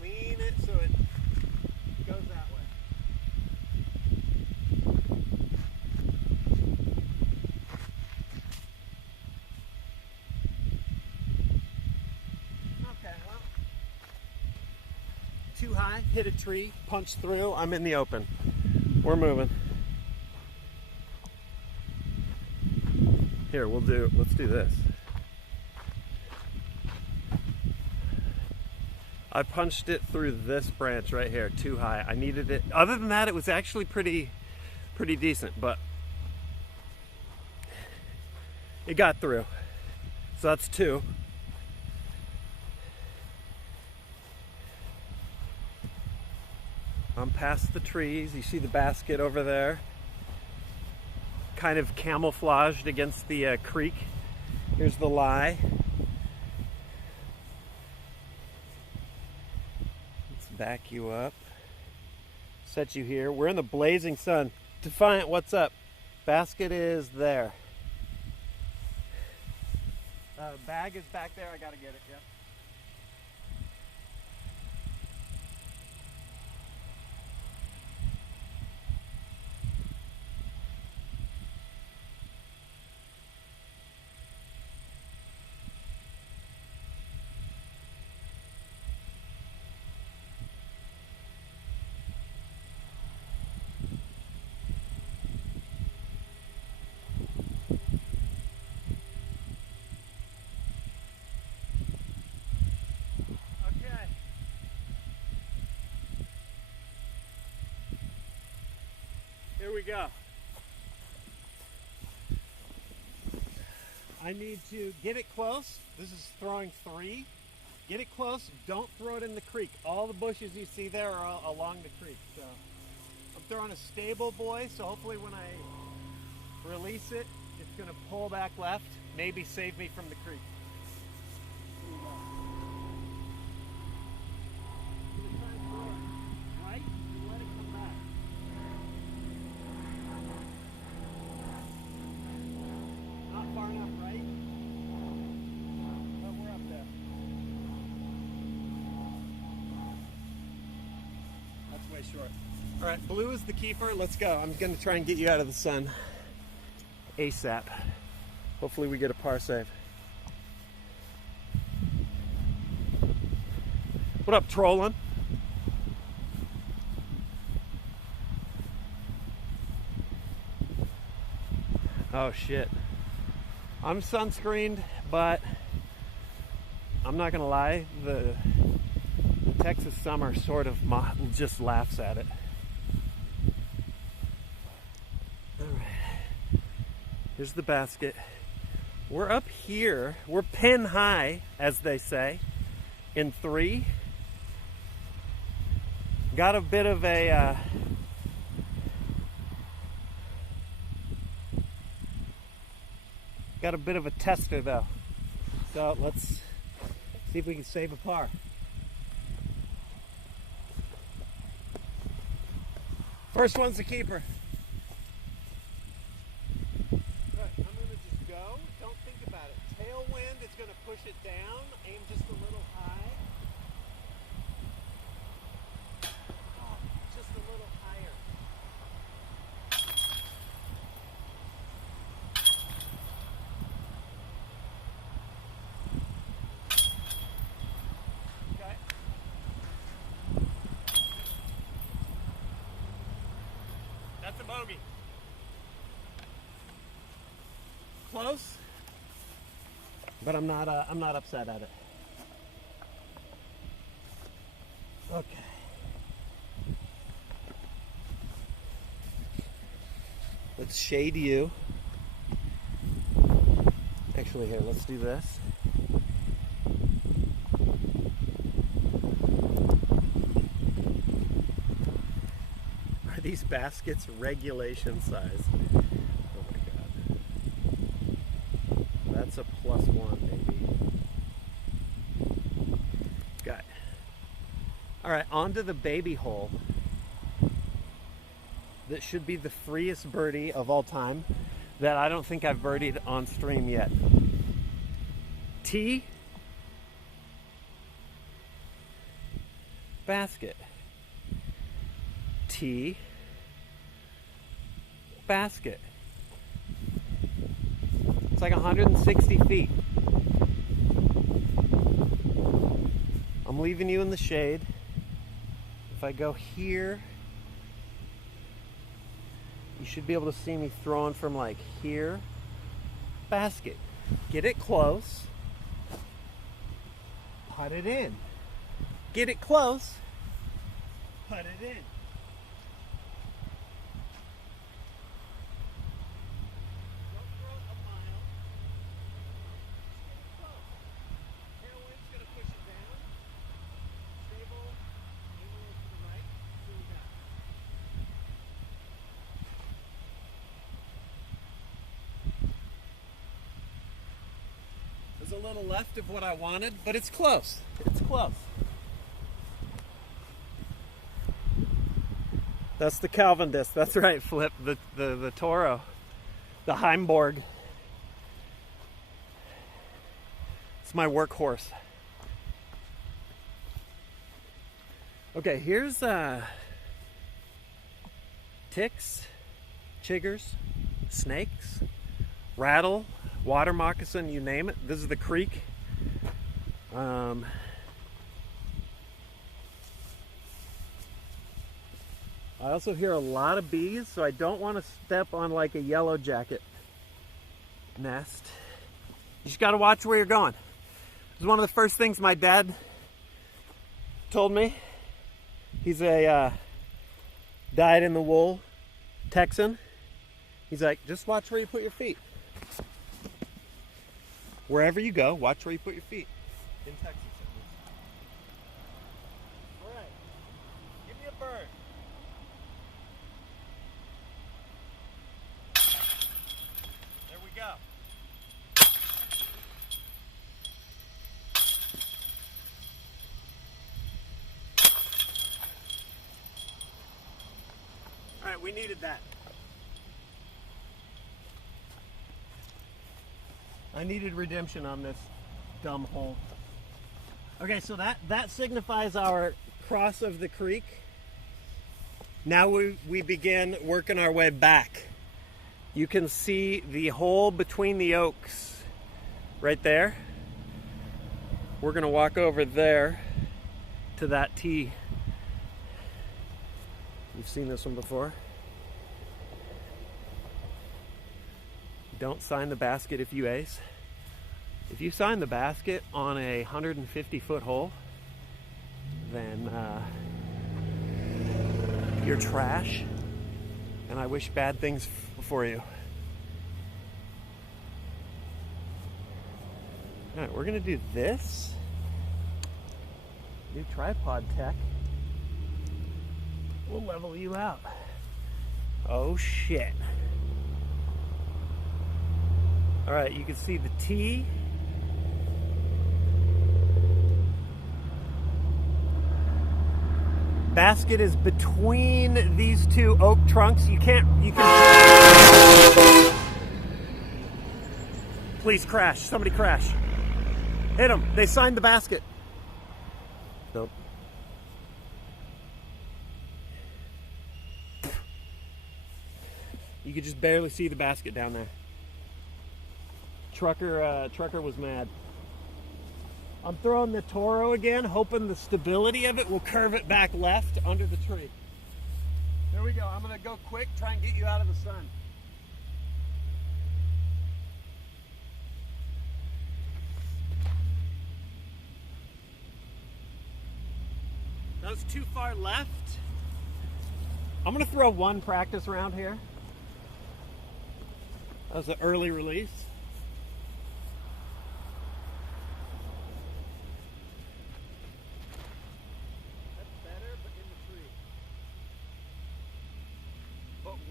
Lean it so it goes that way. Okay, well, too high, hit a tree, punch through, I'm in the open. We're moving. Here, let's do this. I punched it through this branch right here, too high. I needed it. Other than that, it was actually pretty decent, but it got through. So that's two. I'm past the trees. You see the basket over there, kind of camouflaged against the creek. Here's the lie. Back you up, set you here. We're in the blazing sun. Defiant, what's up? Basket is there. Bag is back there. I gotta get it. Yep. we go. I need to get it close. This is throwing 3. Get it close. Don't throw it in the creek. All the bushes you see there are all along the creek. So I'm throwing a stable boy, so hopefully when I release it, it's going to pull back left, maybe save me from the creek. Here we go. I'm going to try and throw it right and let it come back. Not far enough right, but we're up there. That's way short. All right, blue is the keeper. Let's go. I'm going to try and get you out of the sun ASAP. Hopefully we get a par save. What up, trolling? Oh shit. I'm sunscreened, but I'm not gonna lie, the Texas summer sort of just laughs at it. Alright, here's the basket. We're up here, we're pin high, as they say, in 3. Got a bit of a tester though. So let's see if we can save a par. First one's the keeper. Good. I'm gonna just go. Don't think about it. Tailwind is gonna push it down. Aim just a little high. Oh, just a little higher. Okay. That's a bogey. Close, but I'm not upset at it. Okay. Let's shade you. Actually, here, let's do this. Are these baskets regulation size? Oh my god. That's a +1, baby. Got it. Alright, onto the baby hole. That should be the freest birdie of all time that I don't think I've birdied on stream yet. Tee, basket. Tee, basket. It's like 160 feet. I'm leaving you in the shade. If I go here, you should be able to see me throwing from like here. Basket. Get it close. Put it in. Get it close. Put it in. Don't throw it a mile. Get it close. Tailwind's going to push it down. Stable. Aim a little to the right. See what we got. There's a little left of what I wanted, but it's close. It's close. That's the Calvin disc. That's right, Flip. The Toro. The Heimborg. It's my workhorse. Okay, here's ticks, chiggers, snakes, rattle, water moccasin, you name it. This is the creek. I also hear a lot of bees, so I don't want to step on like a yellow jacket nest. You just got to watch where you're going. This is one of the first things my dad told me. He's a dyed in the wool Texan. He's like, just watch where you put your feet. Wherever you go, watch where you put your feet. In Texas, at least. All right. Give me a bird. There we go. All right, we needed that. I needed redemption on this dumb hole. Okay, so that signifies our cross of the creek. Now we begin working our way back. You can see the hole between the oaks right there. We're gonna walk over there to that tee. You've seen this one before. Don't sign the basket if you ace. If you sign the basket on a 150-foot hole, then you're trash, and I wish bad things for you. All right, we're gonna do this. New tripod tech. We'll level you out. Oh shit. All right, you can see the tee. Basket is between these two oak trunks. You can. Please crash. Somebody crash. Hit them. They signed the basket. Nope. You could just barely see the basket down there. Trucker was mad. I'm throwing the Toro again, hoping the stability of it will curve it back left under the tree. There we go. I'm gonna go quick, try and get you out of the sun. That was too far left. I'm gonna throw one practice round here. That was an early release.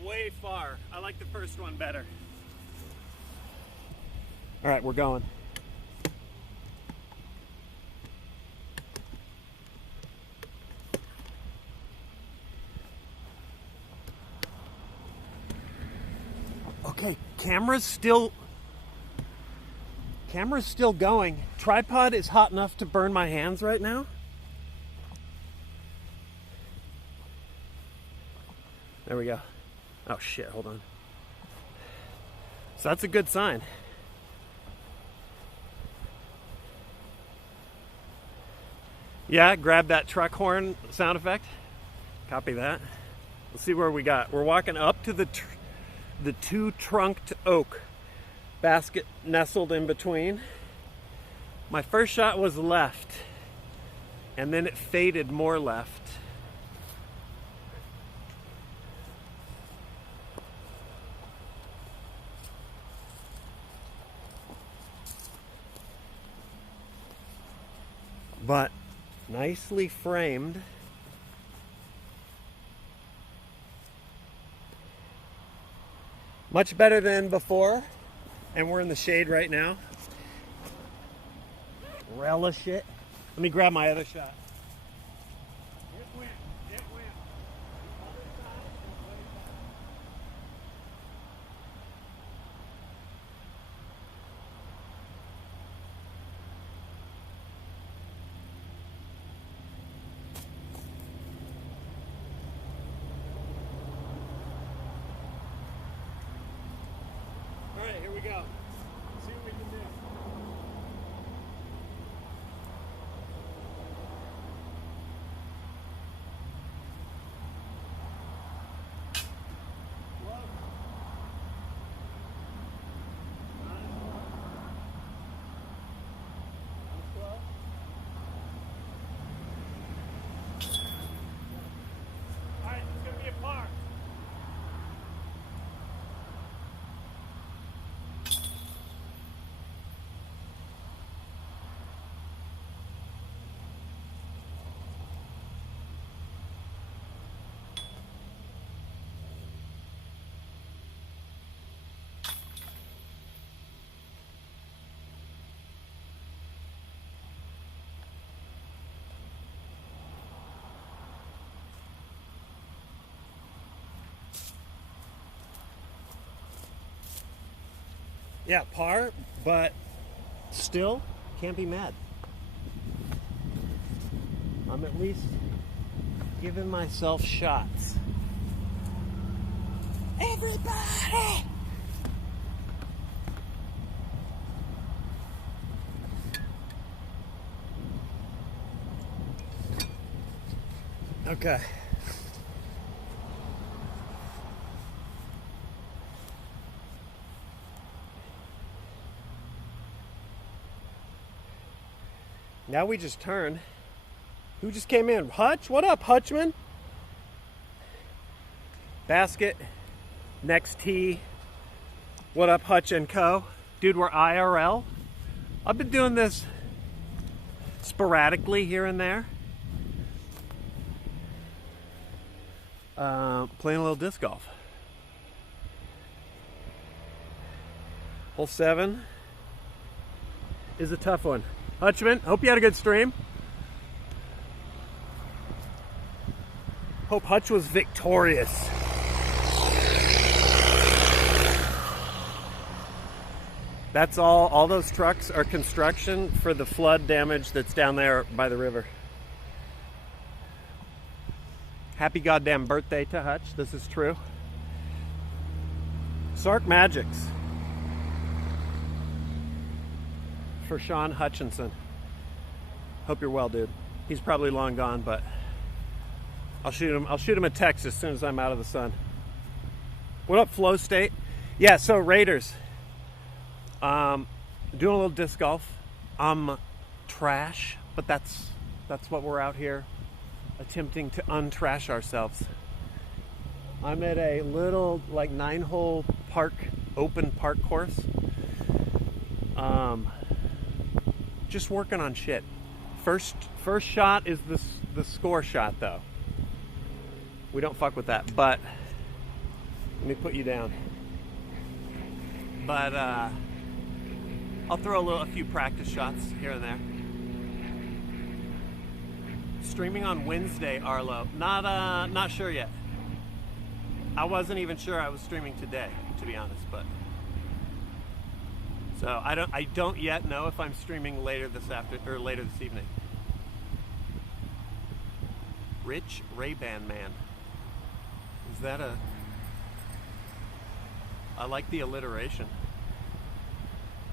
Way far. I like the first one better. All right, we're going. Okay, camera's still going. Tripod is hot enough to burn my hands right now. There we go. Oh shit, hold on. So that's a good sign. Yeah, grab that truck horn sound effect. Copy that. Let's see where we got. We're walking up to the two-trunked oak. Basket nestled in between. My first shot was left, and then it faded more left. But nicely framed. Much better than before. And we're in the shade right now. Relish it. Let me grab my other shot. It went. It went. Other side is way back. All right, here we go. Let's see what we can do. All right, it's gonna be a par. Yeah, par, but still can't be mad. I'm at least giving myself shots. Everybody! Okay. Now we just turn. Who just came in? Hutch? What up, Hutchman? Basket. Next tee. What up, Hutch and Co? Dude, we're IRL. I've been doing this sporadically here and there. Playing a little disc golf. Hole 7 is a tough one. Hutchman, hope you had a good stream. Hope Hutch was victorious. That's all those trucks are construction for the flood damage that's down there by the river. Happy goddamn birthday to Hutch, this is true. Sark Magics. For Sean Hutchinson. Hope you're well, dude. He's probably long gone, but I'll shoot him a text as soon as I'm out of the sun. What up, Flow State? Yeah, so Raiders. Doing a little disc golf. I'm trash, but that's what we're out here attempting to untrash ourselves. I'm at a little like 9-hole open park course. Just working on shit. First shot is the score shot though. We don't fuck with that, but let me put you down. But I'll throw a few practice shots here and there. Streaming on Wednesday, Arlo. Not sure yet. I wasn't even sure I was streaming today, to be honest, but so I don't yet know if I'm streaming later this evening. Rich Ray-Ban Man. Is that I like the alliteration.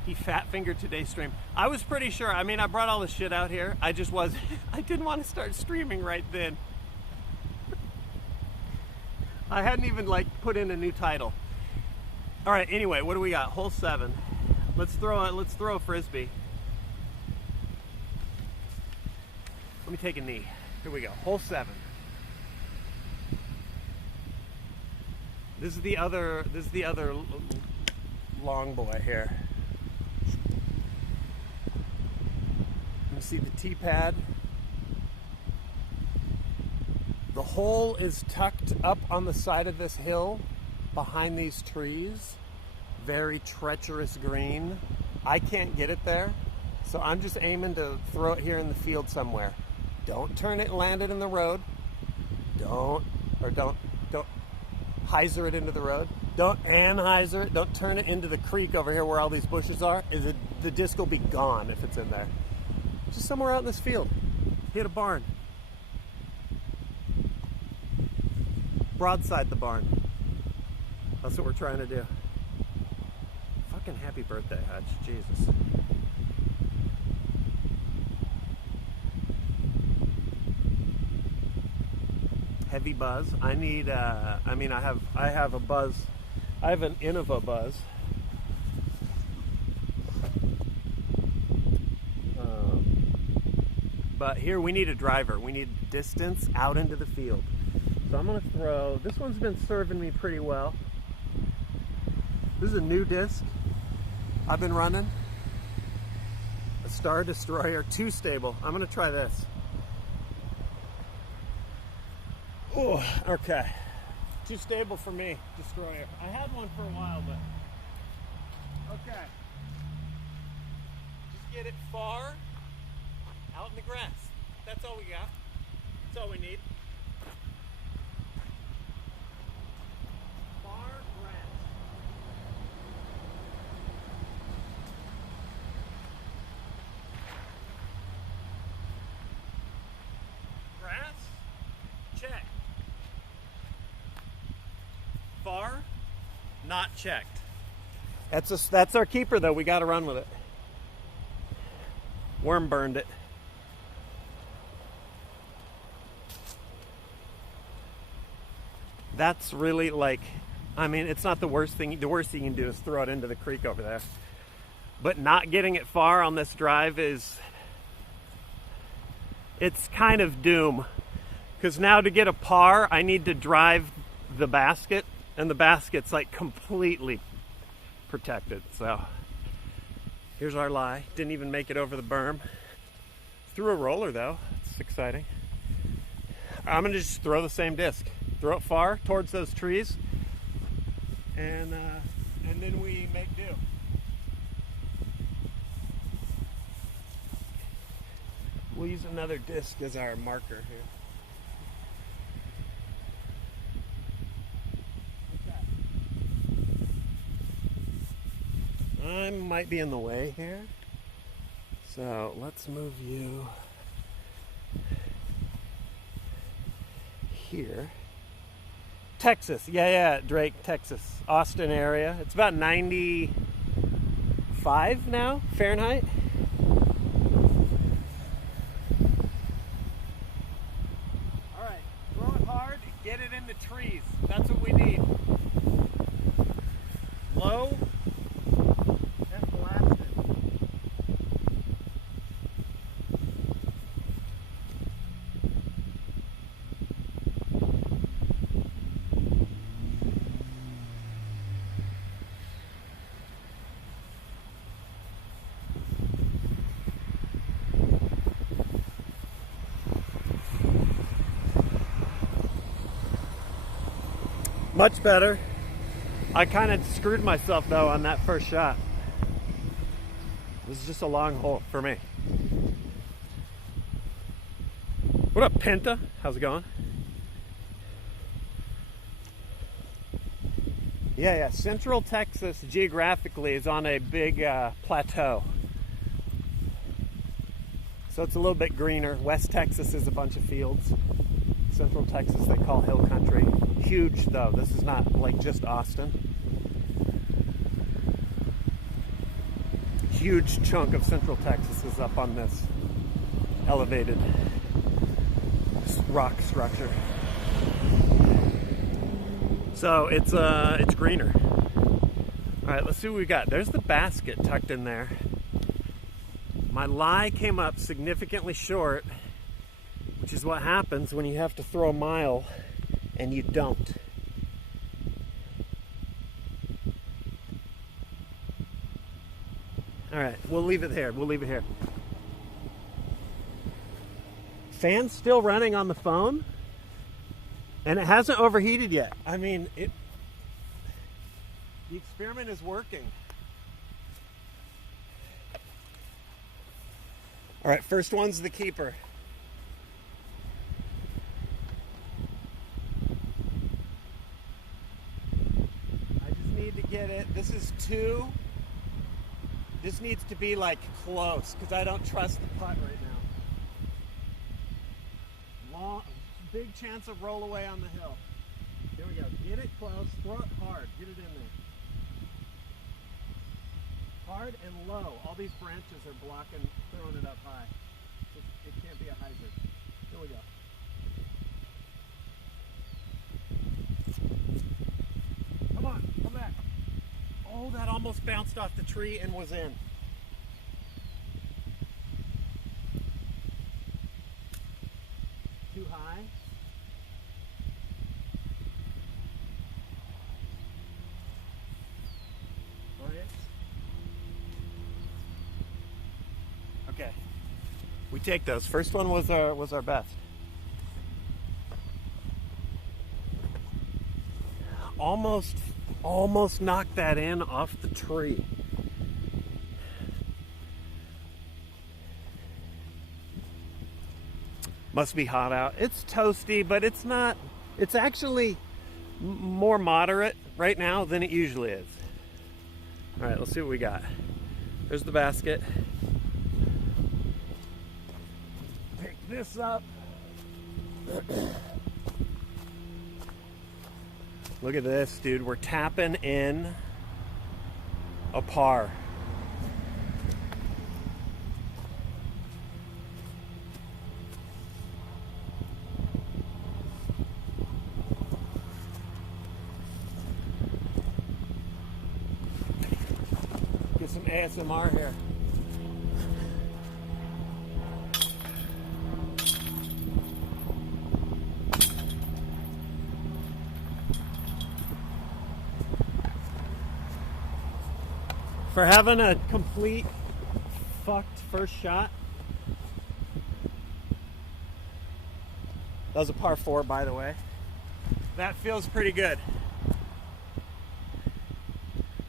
He fat fingered today's stream. I was pretty sure. I mean, I brought all the shit out here. I didn't want to start streaming right then. I hadn't even put in a new title. All right. Anyway, what do we got? Hole 7. Let's throw a frisbee. Let me take a knee. Here we go. Hole 7. This is the other long boy here. You see the tee pad. The hole is tucked up on the side of this hill behind these trees. Very treacherous green. I can't get it there, so I'm just aiming to throw it here in the field somewhere. Don't turn it and land it in the road. Don't hyzer it into the road. Don't anhyzer it. Don't turn it into the creek over here where all these bushes are. The disc will be gone if it's in there. Just somewhere out in this field. Hit a barn. Broadside the barn. That's what we're trying to do. Fucking happy birthday, Hutch. Jesus. Heavy buzz. I need I have a buzz. I have an Innova buzz. But here we need a driver. We need distance out into the field. So I'm gonna throw, this one's been serving me pretty well. This is a new disc I've been running. A Star Destroyer 2 stable. I'm gonna try this. Oh, okay. Too stable for me, Destroyer. I had one for a while, but okay. Just get it far out in the grass. That's all we got. That's all we need. Far grass. not checked. That's our keeper though. We got to run with it. Worm burned it. That's really like, I mean, it's not the worst thing. The worst thing you can do is throw it into the creek over there. But not getting it far on this drive it's kind of doom. Because now to get a par, I need to drive the basket, and the basket's like completely protected. So here's our lie. Didn't even make it over the berm. Threw a roller though. It's exciting. I'm gonna just throw the same disc. Throw it far towards those trees, and then we make do. We'll use another disc as our marker here. I might be in the way here, so let's move you here. Texas, yeah, Drake, Texas, Austin area. It's about 95 now, Fahrenheit. All right, throw it hard, get it in the trees. That's what we need. Low and blasted. Much better. I kind of screwed myself though on that first shot. This is just a long hole for me. What up, Penta? How's it going? Yeah. Central Texas geographically is on a big plateau. So it's a little bit greener. West Texas is a bunch of fields. Central Texas they call hill country. Huge though. This is not like just Austin. Huge chunk of Central Texas is up on this elevated rock structure. So it's greener. All right, let's see what we got. There's the basket tucked in there. My lie came up significantly short, which is what happens when you have to throw a mile and you don't. All right, we'll leave it here. Fan's still running on the phone, and it hasn't overheated yet. I mean, the experiment is working. All right, first one's the keeper. I just need to get it. This is 2. This needs to be like close because I don't trust the putt right now. Big chance of roll away on the hill. Here we go. Get it close. Throw it hard. Get it in there. Hard and low. All these branches are blocking, throwing it up high. So it can't be a hyzer. Here we go. Come on, come back. Oh, that almost bounced off the tree and was in. Too high. Okay, we take those. First one was our best. Almost knocked that in off the tree. Must be hot out. It's toasty, but it's not. It's actually more moderate right now than it usually is. All right, let's see what we got. There's the basket. Pick this up. Look at this, dude. We're tapping in a par. Get some ASMR here. For having a complete fucked first shot. That was a par 4, by the way. That feels pretty good.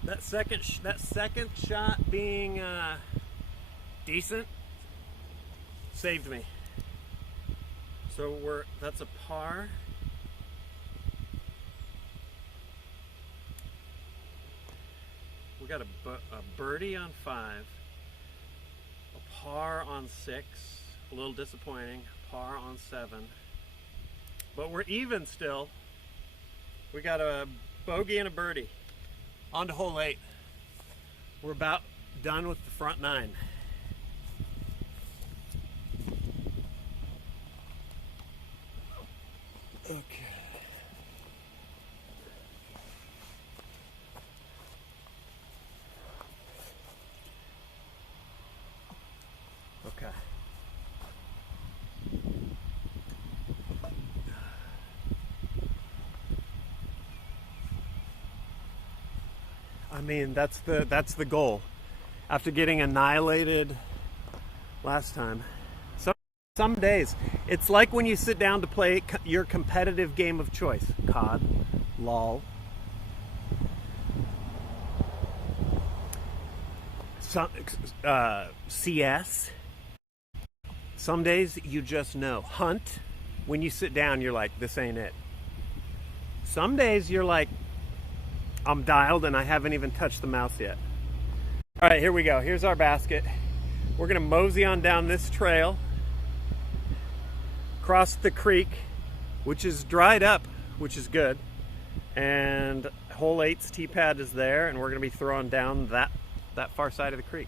That second shot being decent saved me. So that's a par. We got a birdie on 5, a par on 6, a little disappointing, par on 7, but we're even still. We got a bogey and a birdie. On to hole 8. We're about done with the front 9. Okay. Okay. I mean, that's the goal. After getting annihilated last time. Some days, it's like when you sit down to play your competitive game of choice. COD, LOL. CS. Some days you just know. Hunt, when you sit down, you're like, this ain't it. Some days you're like, I'm dialed and I haven't even touched the mouse yet. All right, here we go. Here's our basket. We're gonna mosey on down this trail, across the creek, which is dried up, which is good. And hole 8's tee pad is there, and we're gonna be throwing down that far side of the creek.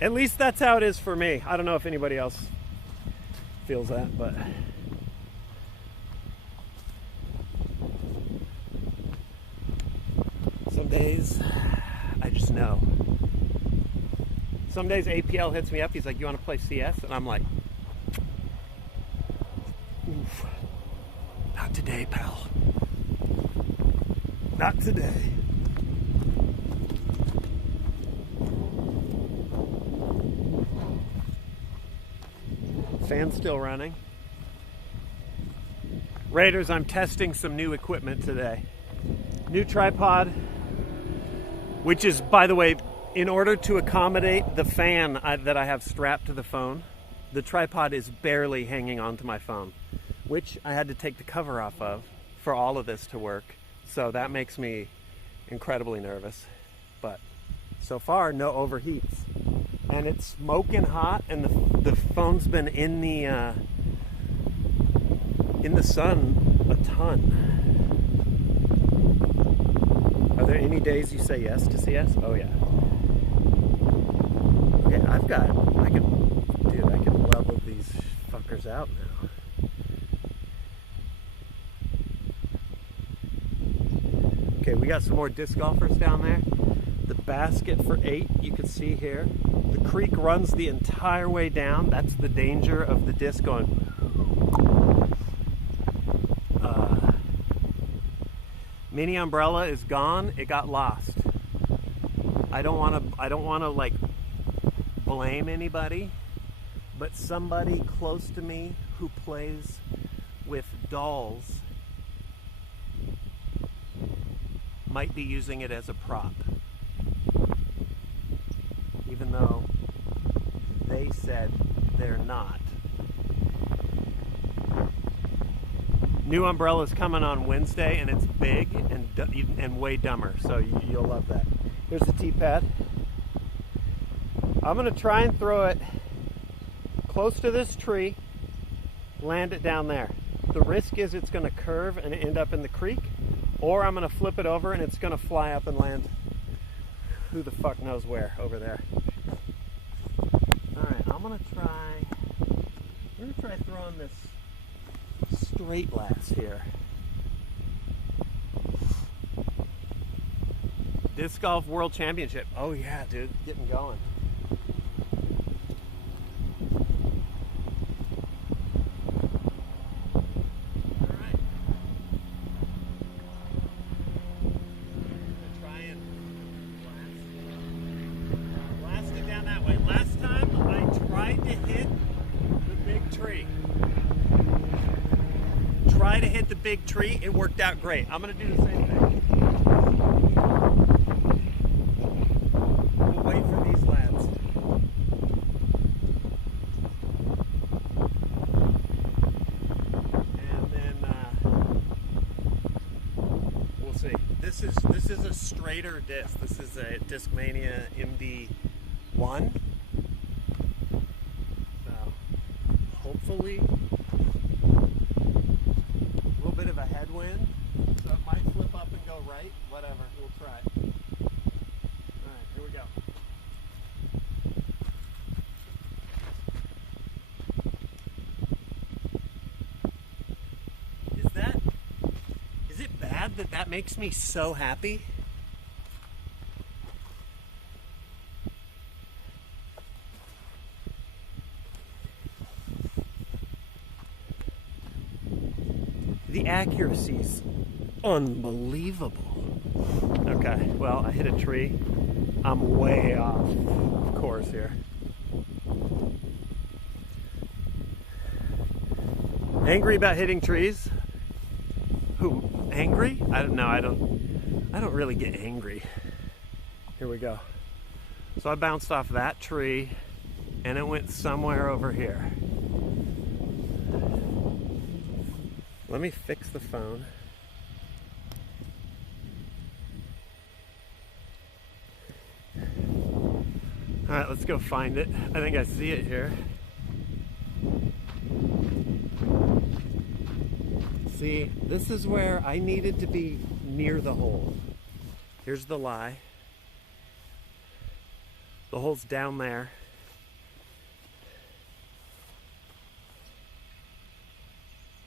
At least that's how it is for me. I don't know if anybody else feels that, but some days I just know. Some days APL hits me up, he's like, you want to play CS? And I'm like, oof, not today, pal. Not today. Fan's still running. Raiders, I'm testing some new equipment today. New tripod, which is, by the way, in order to accommodate the fan that I have strapped to the phone, the tripod is barely hanging onto my phone, which I had to take the cover off of for all of this to work. So that makes me incredibly nervous. But so far, no overheats. And it's smoking hot, and the phone's been in the sun a ton. Are there any days you say yes to CS? Oh yeah. Okay, I can level these fuckers out now. Okay, we got some more disc golfers down there. The basket for 8, you can see here. The creek runs the entire way down. That's the danger of the disc going. Mini umbrella is gone. It got lost. I don't want to like blame anybody, but somebody close to me who plays with dolls might be using it as a prop, even though they said they're not. New umbrella's coming on Wednesday, and it's big and way dumber, so you'll love that. Here's the tee pad. I'm gonna try and throw it close to this tree, land it down there. the risk is it's going to curve and end up in the creek, or I'm going to flip it over and it's going to fly up and land who the fuck knows where over there. Alright, I'm going to try throwing this straight lass here. Disc Golf World Championship. Oh yeah, dude, getting going. Alright. Try and blast it down that way. Last time I tried to hit the big tree. Try to hit the big tree, it worked out great. I'm gonna do the same thing. We'll wait for these lads. And then we'll see. This is a straighter disc. This is a Discmania MD1. So hopefully a little bit of a headwind, so it might flip up and go right. Whatever, we'll try it. Alright, here we go. Is it bad that that makes me so happy? The accuracy's unbelievable. Okay, well, I hit a tree. I'm way off course here. Angry about hitting trees? Who? Angry? I don't know. I don't really get angry. Here we go. So I bounced off that tree and it went somewhere over here. Let me fix the phone. All right, let's go find it. I think I see it here. See, this is where I needed to be near the hole. Here's the lie. The hole's down there.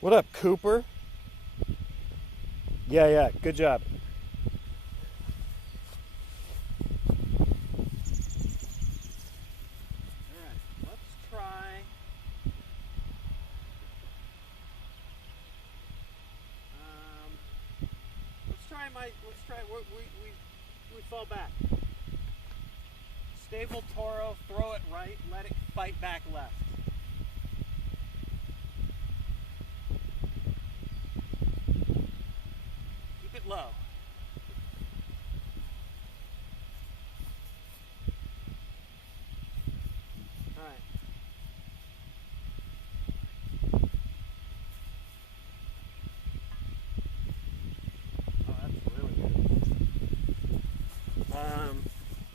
What up, Cooper? Yeah, good job. Alright, let's try. We fall back. Stable Toro, throw it right, let it fight back left. Keep it low. Alright. Oh, that's really good.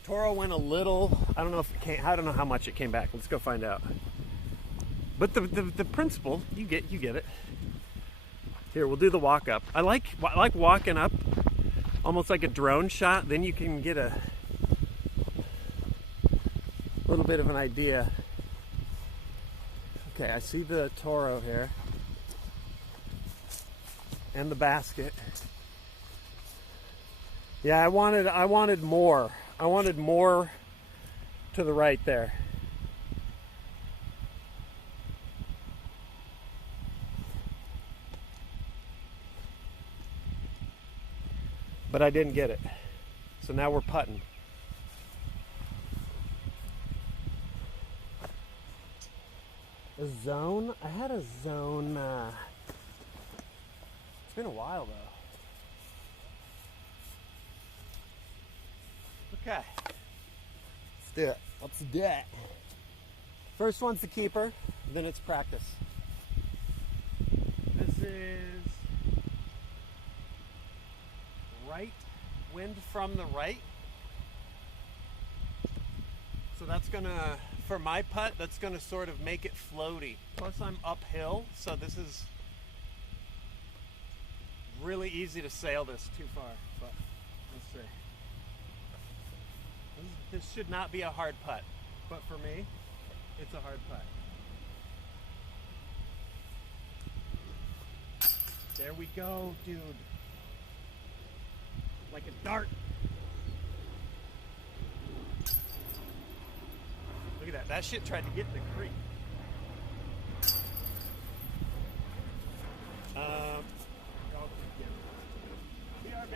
Toro went a little, I don't know if it came, I don't know how much it came back. Let's go find out. But the principle, you get it. Here, we'll do the walk up. I like walking up almost like a drone shot, then you can get a little bit of an idea. Okay, I see the Toro here and the basket. Yeah, I wanted more. I wanted more to the right there. But I didn't get it. So now we're putting. A zone? I had a zone. It's been a while though. Okay. Let's do it. Let's do it. First one's the keeper, then it's practice. This is right, wind from the right. So that's gonna, for my putt, that's gonna sort of make it floaty. Plus I'm uphill, so this is Really easy to sail this too far, but let's see. This should not be a hard putt, but for me, it's a hard putt. There we go, dude. Like a dart. Look at that. That shit tried to get in the creek. BRB.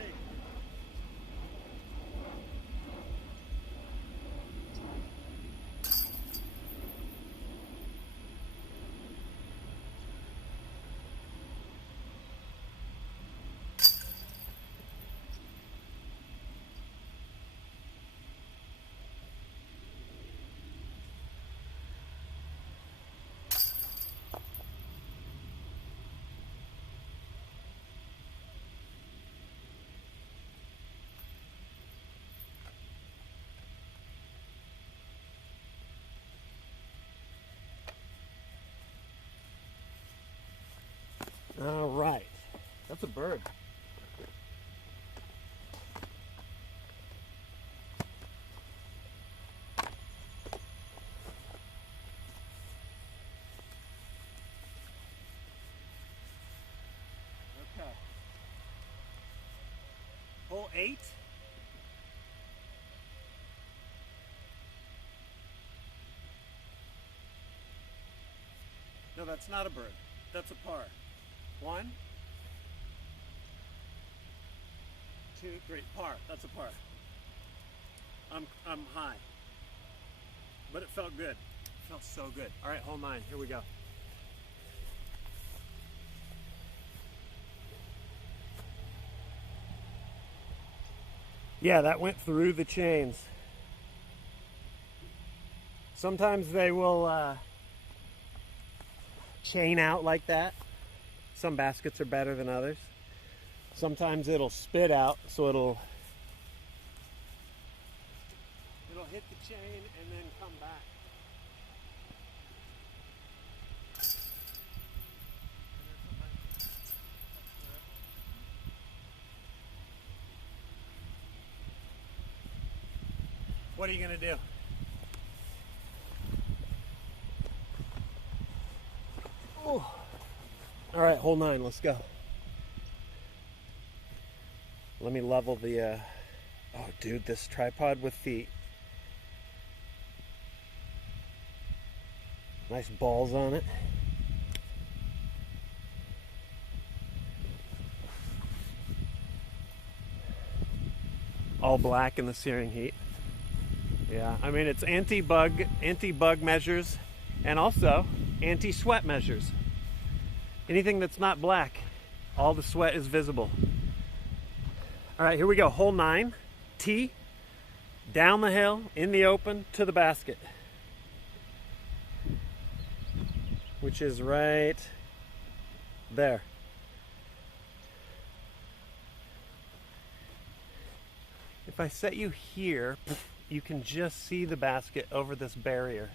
All right, that's a bird. Okay. Hole 8. No, that's not a bird. That's a par. 1, 2, 3, par. That's a par. I'm high, but it felt good. It felt so good. All right, hole 9. Here we go. Yeah, that went through the chains. Sometimes they will chain out like that. Some baskets are better than others. Sometimes it'll spit out, so it'll hit the chain and then come back. What are you gonna do? Oh. All right, hole 9, let's go. Let me level the, oh dude, this tripod with feet. Nice balls on it. All black in the searing heat. Yeah, I mean, it's anti-bug measures and also anti-sweat measures. Anything that's not black, all the sweat is visible. All right, here we go. Hole 9, tee, down the hill, in the open, to the basket. Which is right there. If I set you here, you can just see the basket over this barrier.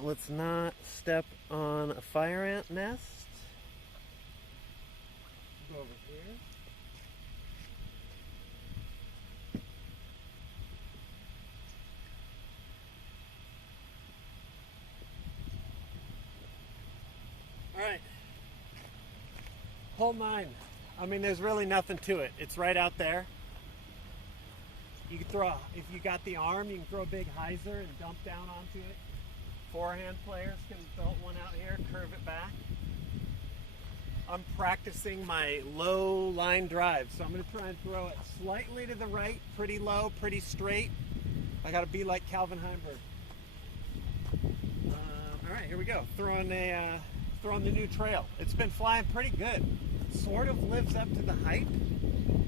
Let's not step on a fire ant nest. Go over here. All right. Hole 9. I mean, there's really nothing to it. It's right out there. You can throw, if you got the arm, you can throw a big hyzer and dump down onto it. Forehand players can throw one out here, curve it back. I'm practicing my low line drive, so I'm going to try and throw it slightly to the right, pretty low, pretty straight. I got to be like Calvin Heimberg. All right, here we go. Throwing the new trail. It's been flying pretty good. Sort of lives up to the hype.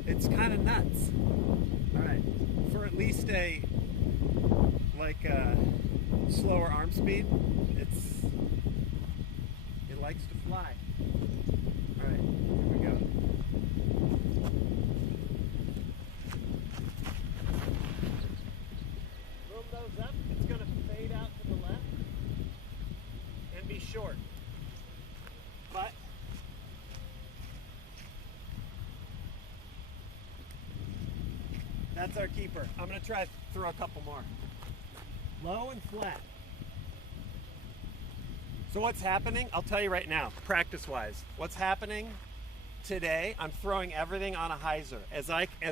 It's kind of nuts. All right, for at least a slower arm speed, it likes to fly. All right, here we go. Boom those up. It's going to fade out to the left and be short. That's our keeper. I'm gonna try to throw a couple more. Low and flat. So what's happening? I'll tell you right now, practice-wise. What's happening today, I'm throwing everything on a hyzer. As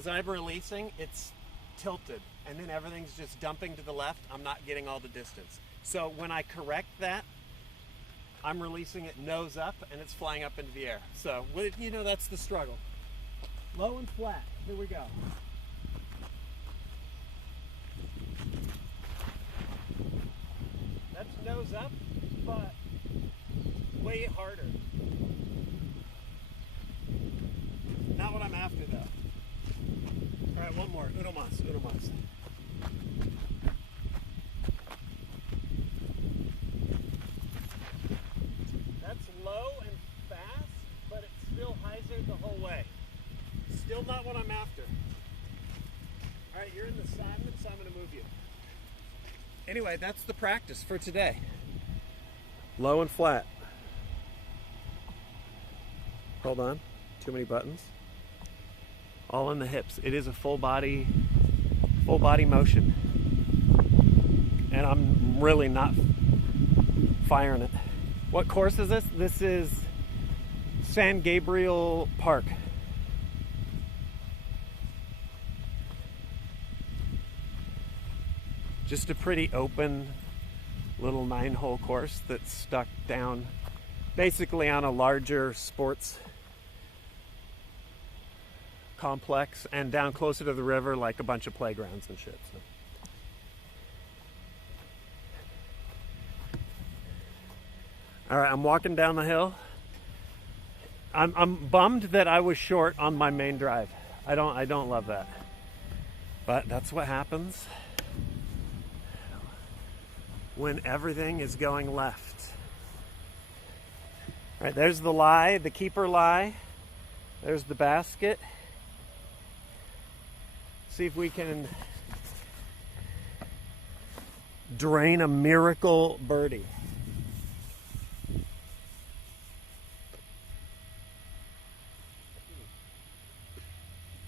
I'm releasing, it's tilted, and then everything's just dumping to the left. I'm not getting all the distance. So when I correct that, I'm releasing it nose up, and it's flying up into the air. So, you know, that's the struggle. Low and flat. Here we go. That's nose up, but way harder. Not what I'm after, though. All right, one more. Uno mas, uno mas. That's low and fast, but it's still hyzer the whole way. Still not what I'm after. All right, you're in the assignment, so I'm going to move you. Anyway, that's the practice for today. Low and flat. Hold on. Too many buttons. All in the hips. It is a full body motion. And I'm really not firing it. What course is this? This is San Gabriel Park. Just a pretty open little 9-hole course that's stuck down basically on a larger sports complex and down closer to the river, like a bunch of playgrounds and shit. So. All right, I'm walking down the hill. I'm bummed that I was short on my main drive. I don't love that, but that's what happens when everything is going left. All right, there's the lie, the keeper lie. There's the basket. See if we can drain a miracle birdie.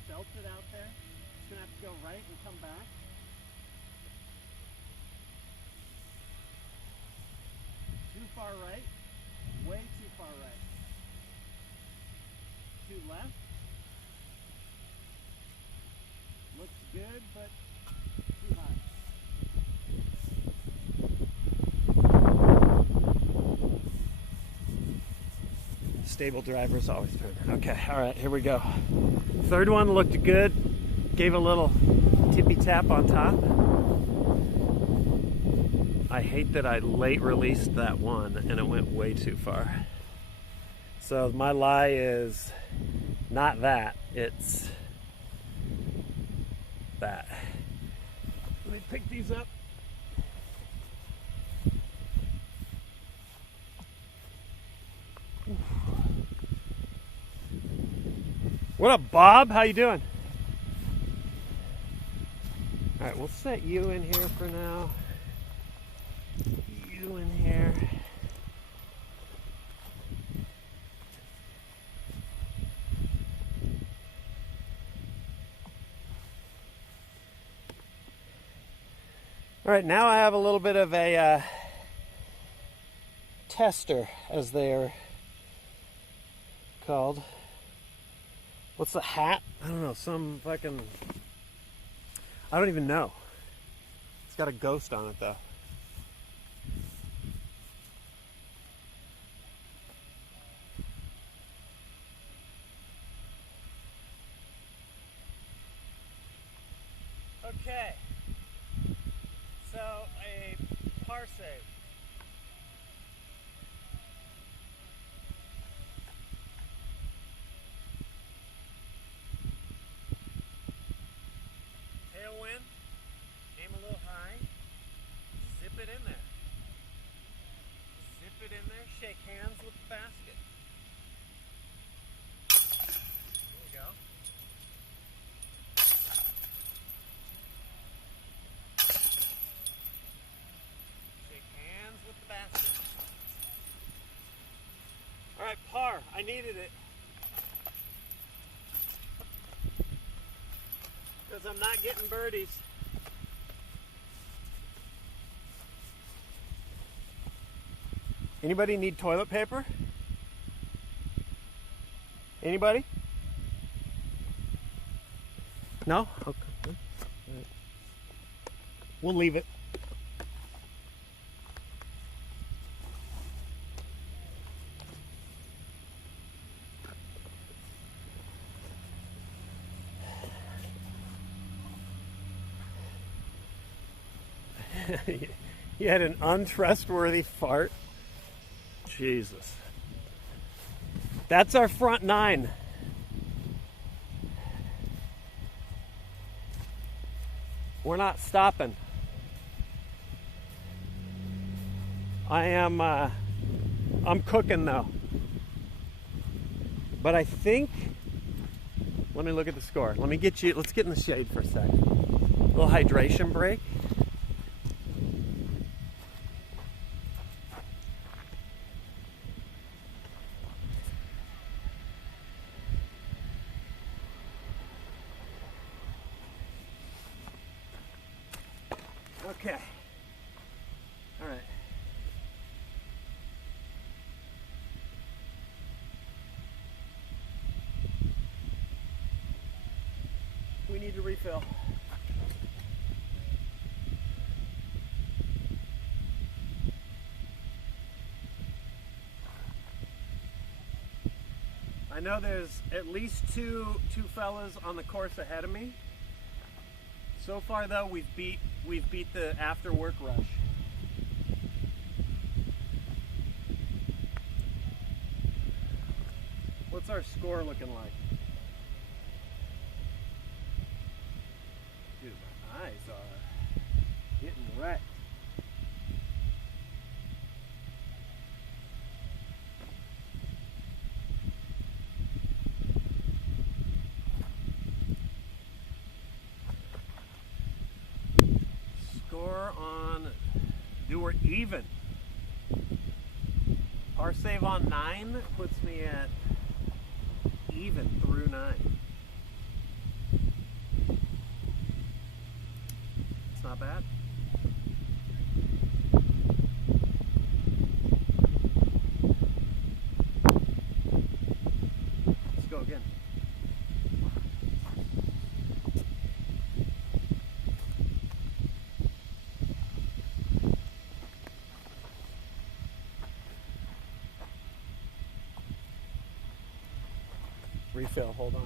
Felt it out there. It's gonna have to go right and come back. Too far right, way too far right. Too left. Looks good, but too high. Stable drivers always turn. Okay, all right, here we go. Third one looked good. Gave a little tippy tap on top. I hate that I late released that one and it went way too far. So my lie is not that, it's that. Let me pick these up. What up, Bob? How you doing? All right, we'll set you in here for now. You in here. All right, now I have a little bit of a tester, as they're called. What's the hat? I don't know, some fucking... I don't even know. It's got a ghost on it, though. Okay. So, a par save. Tailwind, aim a little high, zip it in there. Zip it in there, shake hands with the basket. There we go. Shake hands with the basket. All right, par, I needed it. because I'm not getting birdies. Anybody need toilet paper? Anybody? No? Okay. All right. We'll leave it. You had an untrustworthy fart? Jesus. That's our front nine. We're not stopping. I'm cooking though. But I think, let me look at the score. Let's get in the shade for a second. A little hydration break. Okay. All right. We need to refill. I know there's at least two fellas on the course ahead of me. So far though, we've beat the after work rush. What's our score looking like? Dude, my eyes are getting wrecked. Score on, we're even. Par save on 9 puts me at even through 9. It's not bad. Let's go again. Refill, hold on.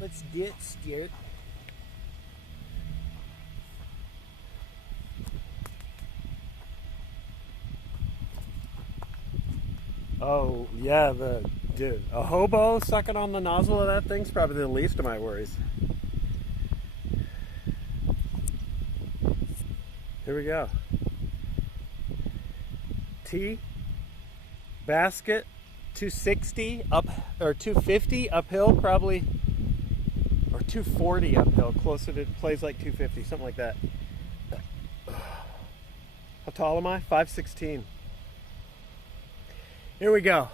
Let's get steered. Oh yeah, dude, a hobo sucking on the nozzle of that thing's probably the least of my worries. Here we go. Tee, basket, 260 up, or 250 uphill probably, or 240 uphill, closer to, plays like 250, something like that. How tall am I? 5'16". Here we go.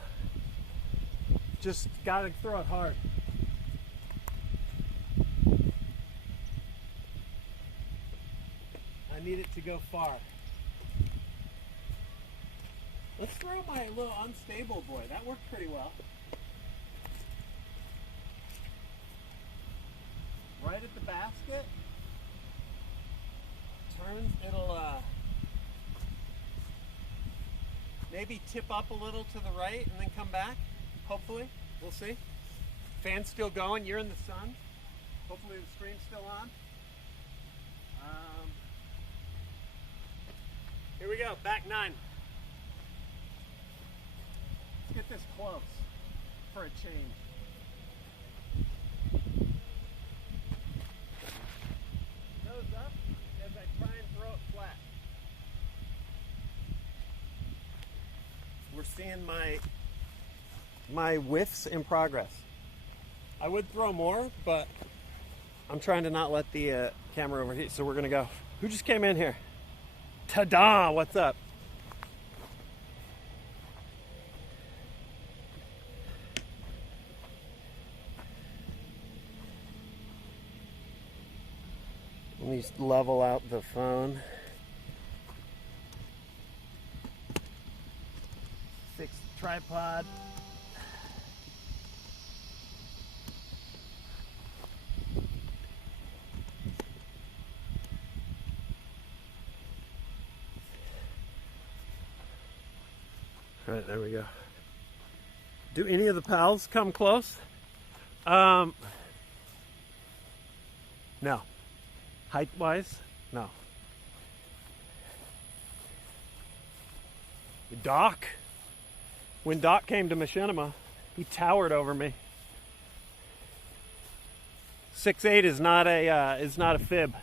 Just gotta throw it hard. I need it to go far. Let's throw my little unstable boy. That worked pretty well. Right at the basket. Turns, it'll maybe tip up a little to the right and then come back. Hopefully. We'll see. Fan's still going. You're in the sun. Hopefully the stream's still on. Here we go. go. Back 9. Let's get this close for a change. Nose up as I try and throw it flat. We're seeing my whiffs in progress. I would throw more, but I'm trying to not let the camera overheat, so we're gonna go. Who just came in here? Ta-da! What's up? Let me level out the phone. Fix the tripod. All right, there we go. Do any of the pals come close? No. Height-wise, no. Doc? When Doc came to Machinima, he towered over me. 6'8" is not a fib.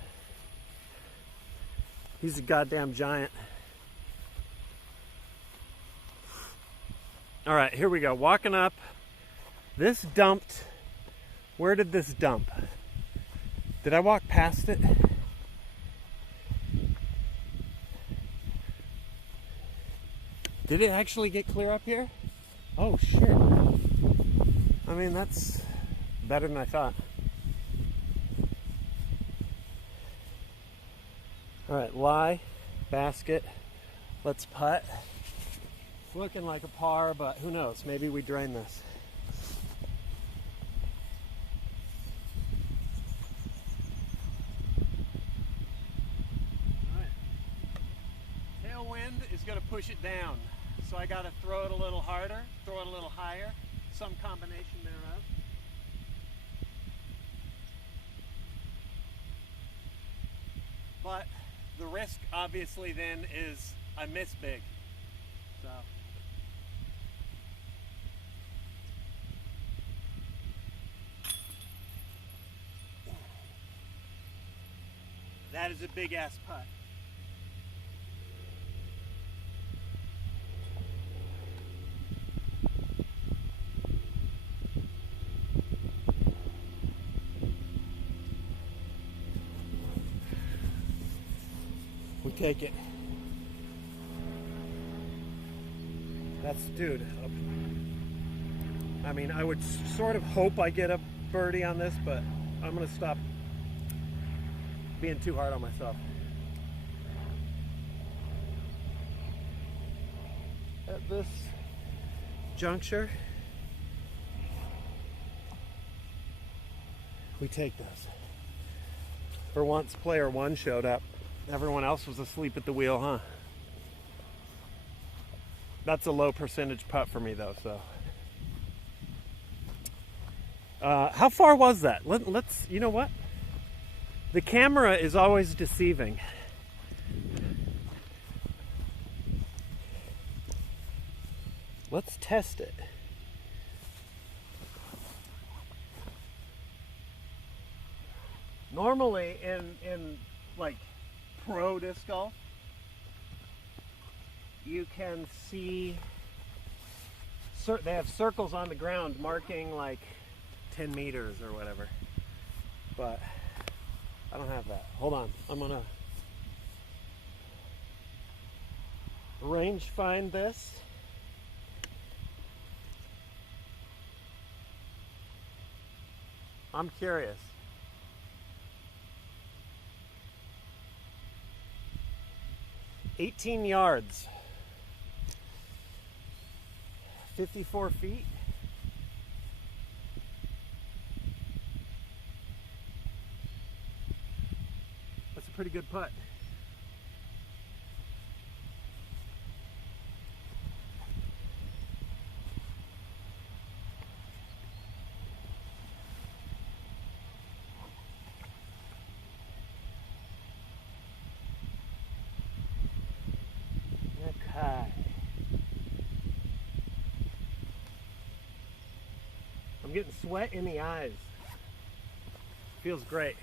He's a goddamn giant. All right, here we go. Walking up. This dumped. Where did this dump? Did I walk past it? Did it actually get clear up here? Oh shit. I mean, that's better than I thought. All right, lie, basket. Let's putt. It's looking like a par, but who knows? Maybe we drain this. All right. Tailwind is going to push it down, so I got to throw it a little harder, throw it a little higher, some combination thereof. But the risk, obviously, then is I miss big. So. That is a big ass putt. We take it. That's, dude. I mean, I would sort of hope I get a birdie on this, but I'm gonna stop being too hard on myself. At this juncture, we take this. For once, player 1 showed up. Everyone else was asleep at the wheel, huh? That's a low percentage putt for me, though, so. How far was that? Let's, you know what? The camera is always deceiving. Let's test it. Normally in like pro disc golf, you can see they have circles on the ground marking like 10 meters or whatever, but I don't have that. Hold on, I'm gonna range find this. I'm curious. "18 yards, 54 feet. That's a pretty good putt. getting sweat in the eyes. Feels great.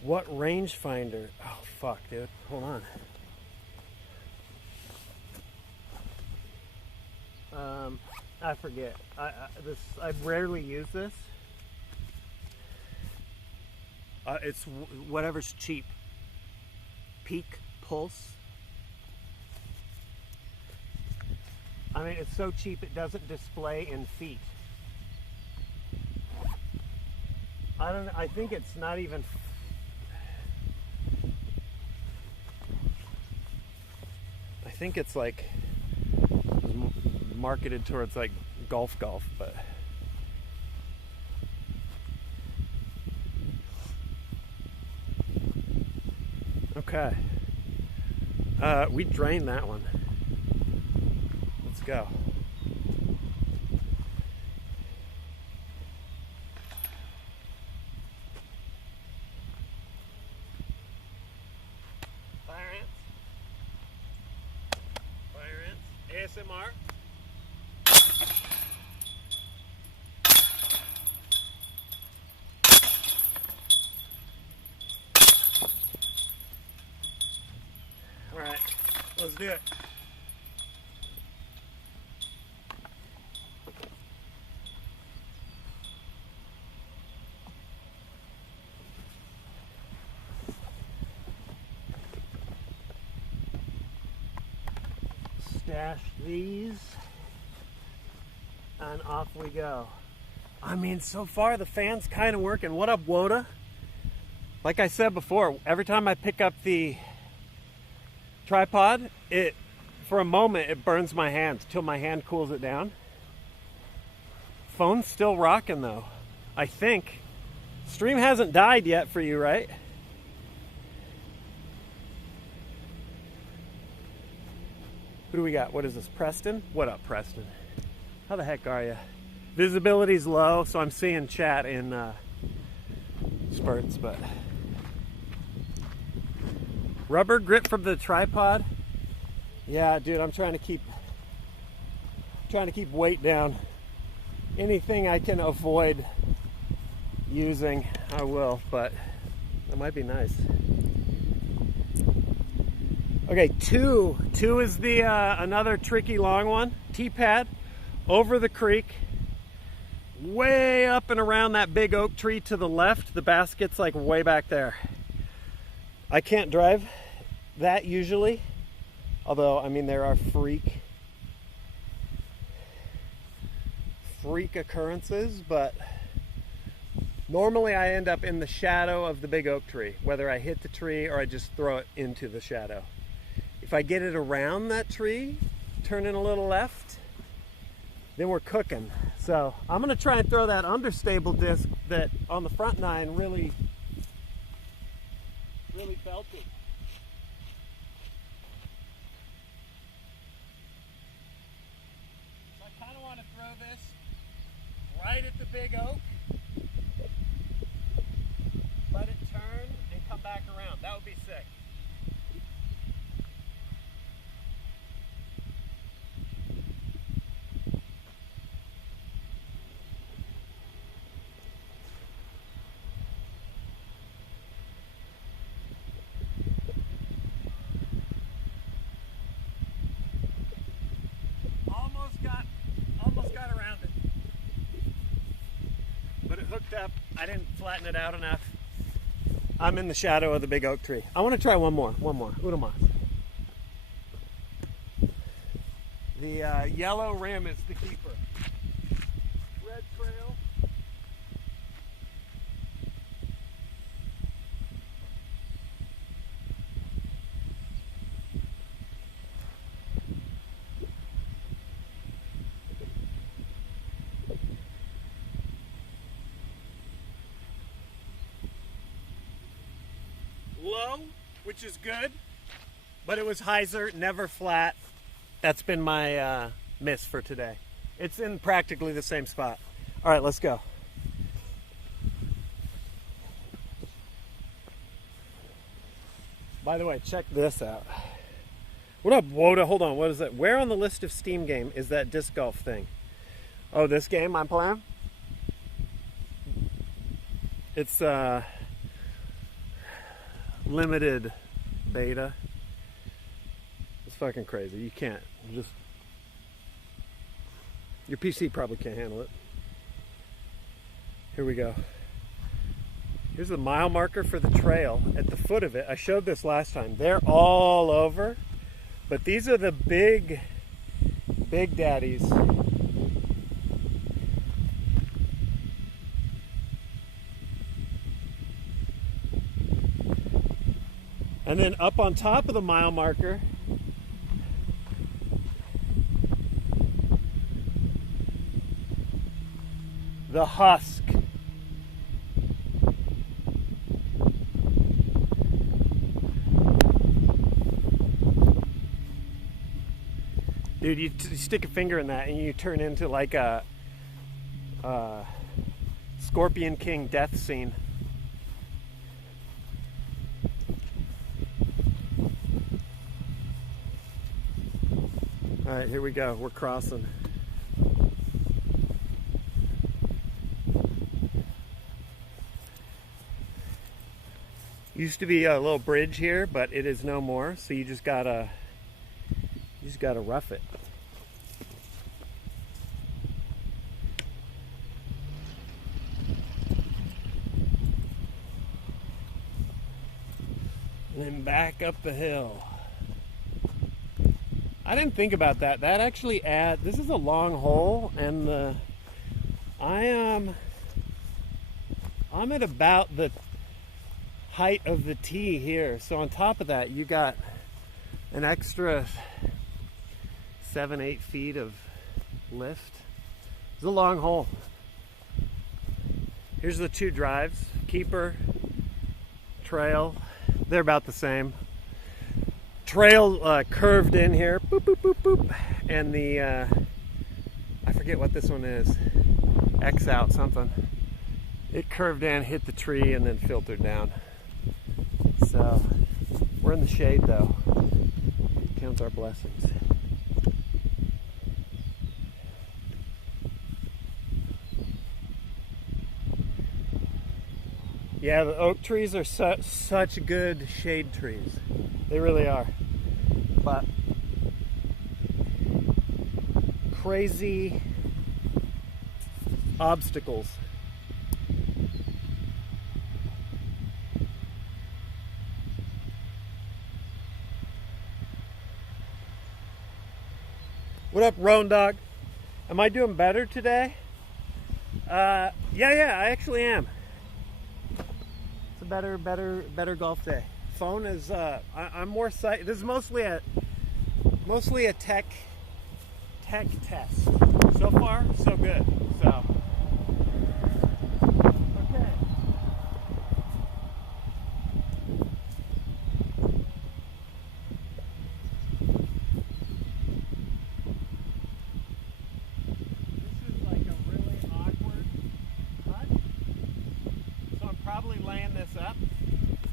What rangefinder? Oh fuck, dude. Hold on. I forget. I rarely use this. It's whatever's cheap. Peak Pulse. I mean, it's so cheap it doesn't display in feet. I think it's not even. I think it's like marketed towards like golf, but okay. We drained that one. Let's go. Fire ants. ASMR. All right, let's do it. Stash these and off we go. I mean, so far the fan's kind of working. What up, Woda? Like I said before, every time I pick up the tripod, for a moment it burns my hands till my hand cools it down. Phone's still rocking though, I think. Stream hasn't died yet for you, right? Who do we got? What is this, Preston? What up, Preston? How the heck are you? Visibility's low, so I'm seeing chat in spurts, but rubber grip from the tripod. Yeah, dude, I'm trying to keep weight down. Anything I can avoid using, I will, but that might be nice. Okay, two is the another tricky long one. T-pad over the creek, way up and around that big oak tree to the left. The basket's like way back there. I can't drive that usually, although I mean there are freak occurrences, but normally I end up in the shadow of the big oak tree, whether I hit the tree or I just throw it into the shadow. If I get it around that tree, turning a little left, then we're cooking. So I'm gonna try and throw that understable disc that on the front nine really belted. So I kind of want to throw this right at the big oak, let it turn and come back around. That would be sick. Almost got around it. But it hooked up. I didn't flatten it out enough. I'm in the shadow of the big oak tree. I want to try one more. Udamas. The yellow rim is the keeper. Red trail. Low, which is good, but it was hyzer, never flat. That's been my miss for today. It's in practically the same spot. All right, let's go. By the way, check this out. What up, Woda? Hold on, what is that? Where on the list of Steam game is that disc golf thing? Oh, this game I'm playing? It's limited beta. It's fucking crazy. You can't just... Your PC probably can't handle it. Here we go. Here's the mile marker for the trail at the foot of it. I showed this last time. They're all over, but these are the big daddies. And then up on top of the mile marker, the husk. Dude, you stick a finger in that and you turn into like a Scorpion King death scene. All right, here we go. We're crossing. Used to be a little bridge here, but it is no more. So you just gotta rough it. And then back up the hill. I didn't think about that. That actually this is a long hole, and I'm at about the height of the tee here. So on top of that, you got an extra 7-8 feet of lift. It's a long hole. Here's the two drives, keeper, trail. They're about the same. Trail curved in here, boop, boop, boop, boop. And the, I forget what this one is, X out something. It curved in, hit the tree, and then filtered down. So, we're in the shade though. Count our blessings. Yeah, the oak trees are such good shade trees. They really are. But crazy obstacles. What up, Roan Dog? Am I doing better today? Yeah, I actually am. It's a better golf day. Phone is I'm more sight. This is mostly a tech test. So far, so good. So okay. This is like a really awkward cut. So I'm probably laying this up.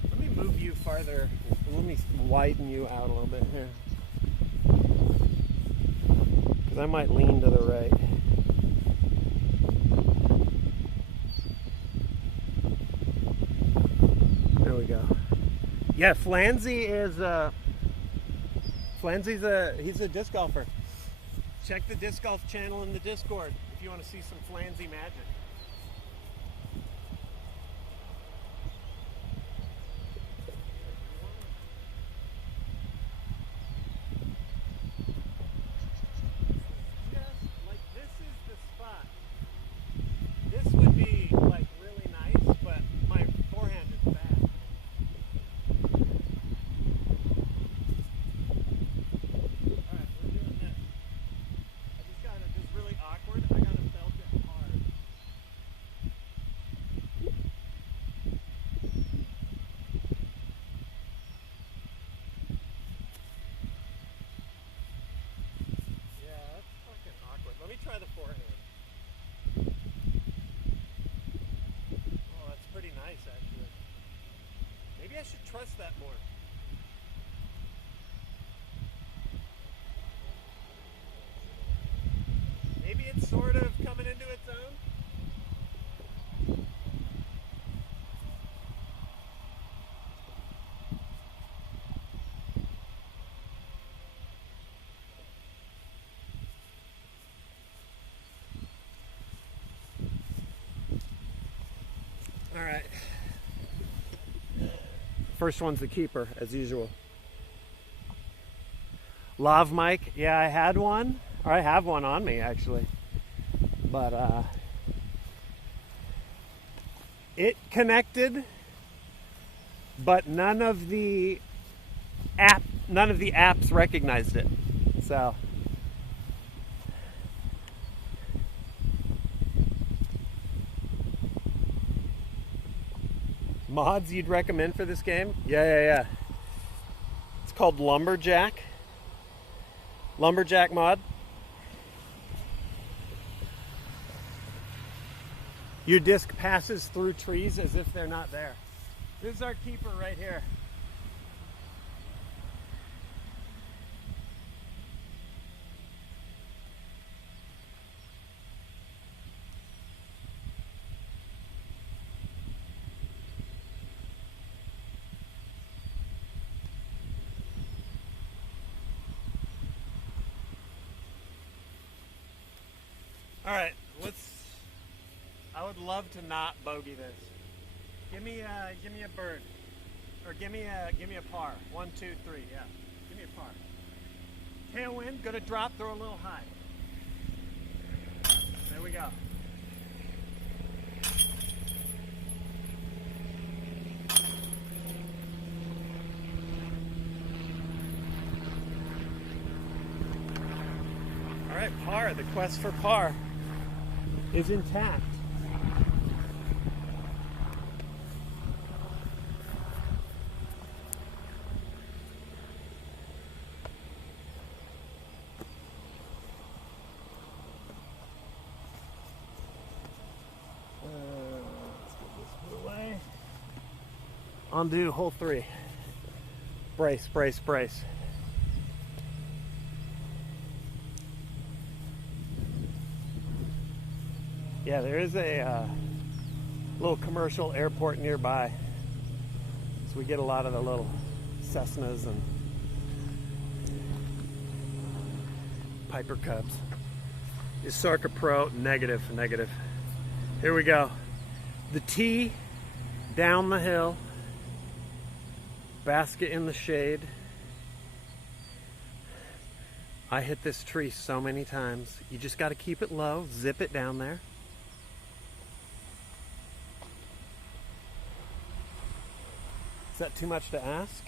Let me move you farther. Let me widen you out a little bit here. Because I might lean to the right. There we go. Yeah, Flanzy is he's a disc golfer. Check the disc golf channel in the Discord if you want to see some Flanzy magic. Try the forehand. Oh, that's pretty nice, actually. Maybe I should trust that more. it's sort of coming into its own. All right. First one's the keeper, as usual. Lav mic. Yeah, I had one. Or I have one on me, actually. But, it connected, but none of the apps recognized it. So... mods you'd recommend for this game? Yeah. It's called Lumberjack. Lumberjack mod. Your disc passes through trees as if they're not there. This is our keeper right here. All right, I would love to not bogey this. Give me a bird, or give me a par. 1, 2, 3. Yeah, give me a par. Tailwind, gonna drop, throw a little high. There we go. All right, par. The quest for par is intact. Let's get this away. Undo hole 3. Brace, brace, brace. Yeah, there is a little commercial airport nearby, so we get a lot of the little Cessnas and Piper Cubs. Is Sark a pro? Negative, negative. Here we go. The tee down the hill, basket in the shade. I hit this tree so many times. You just got to keep it low, zip it down there. Is that too much to ask?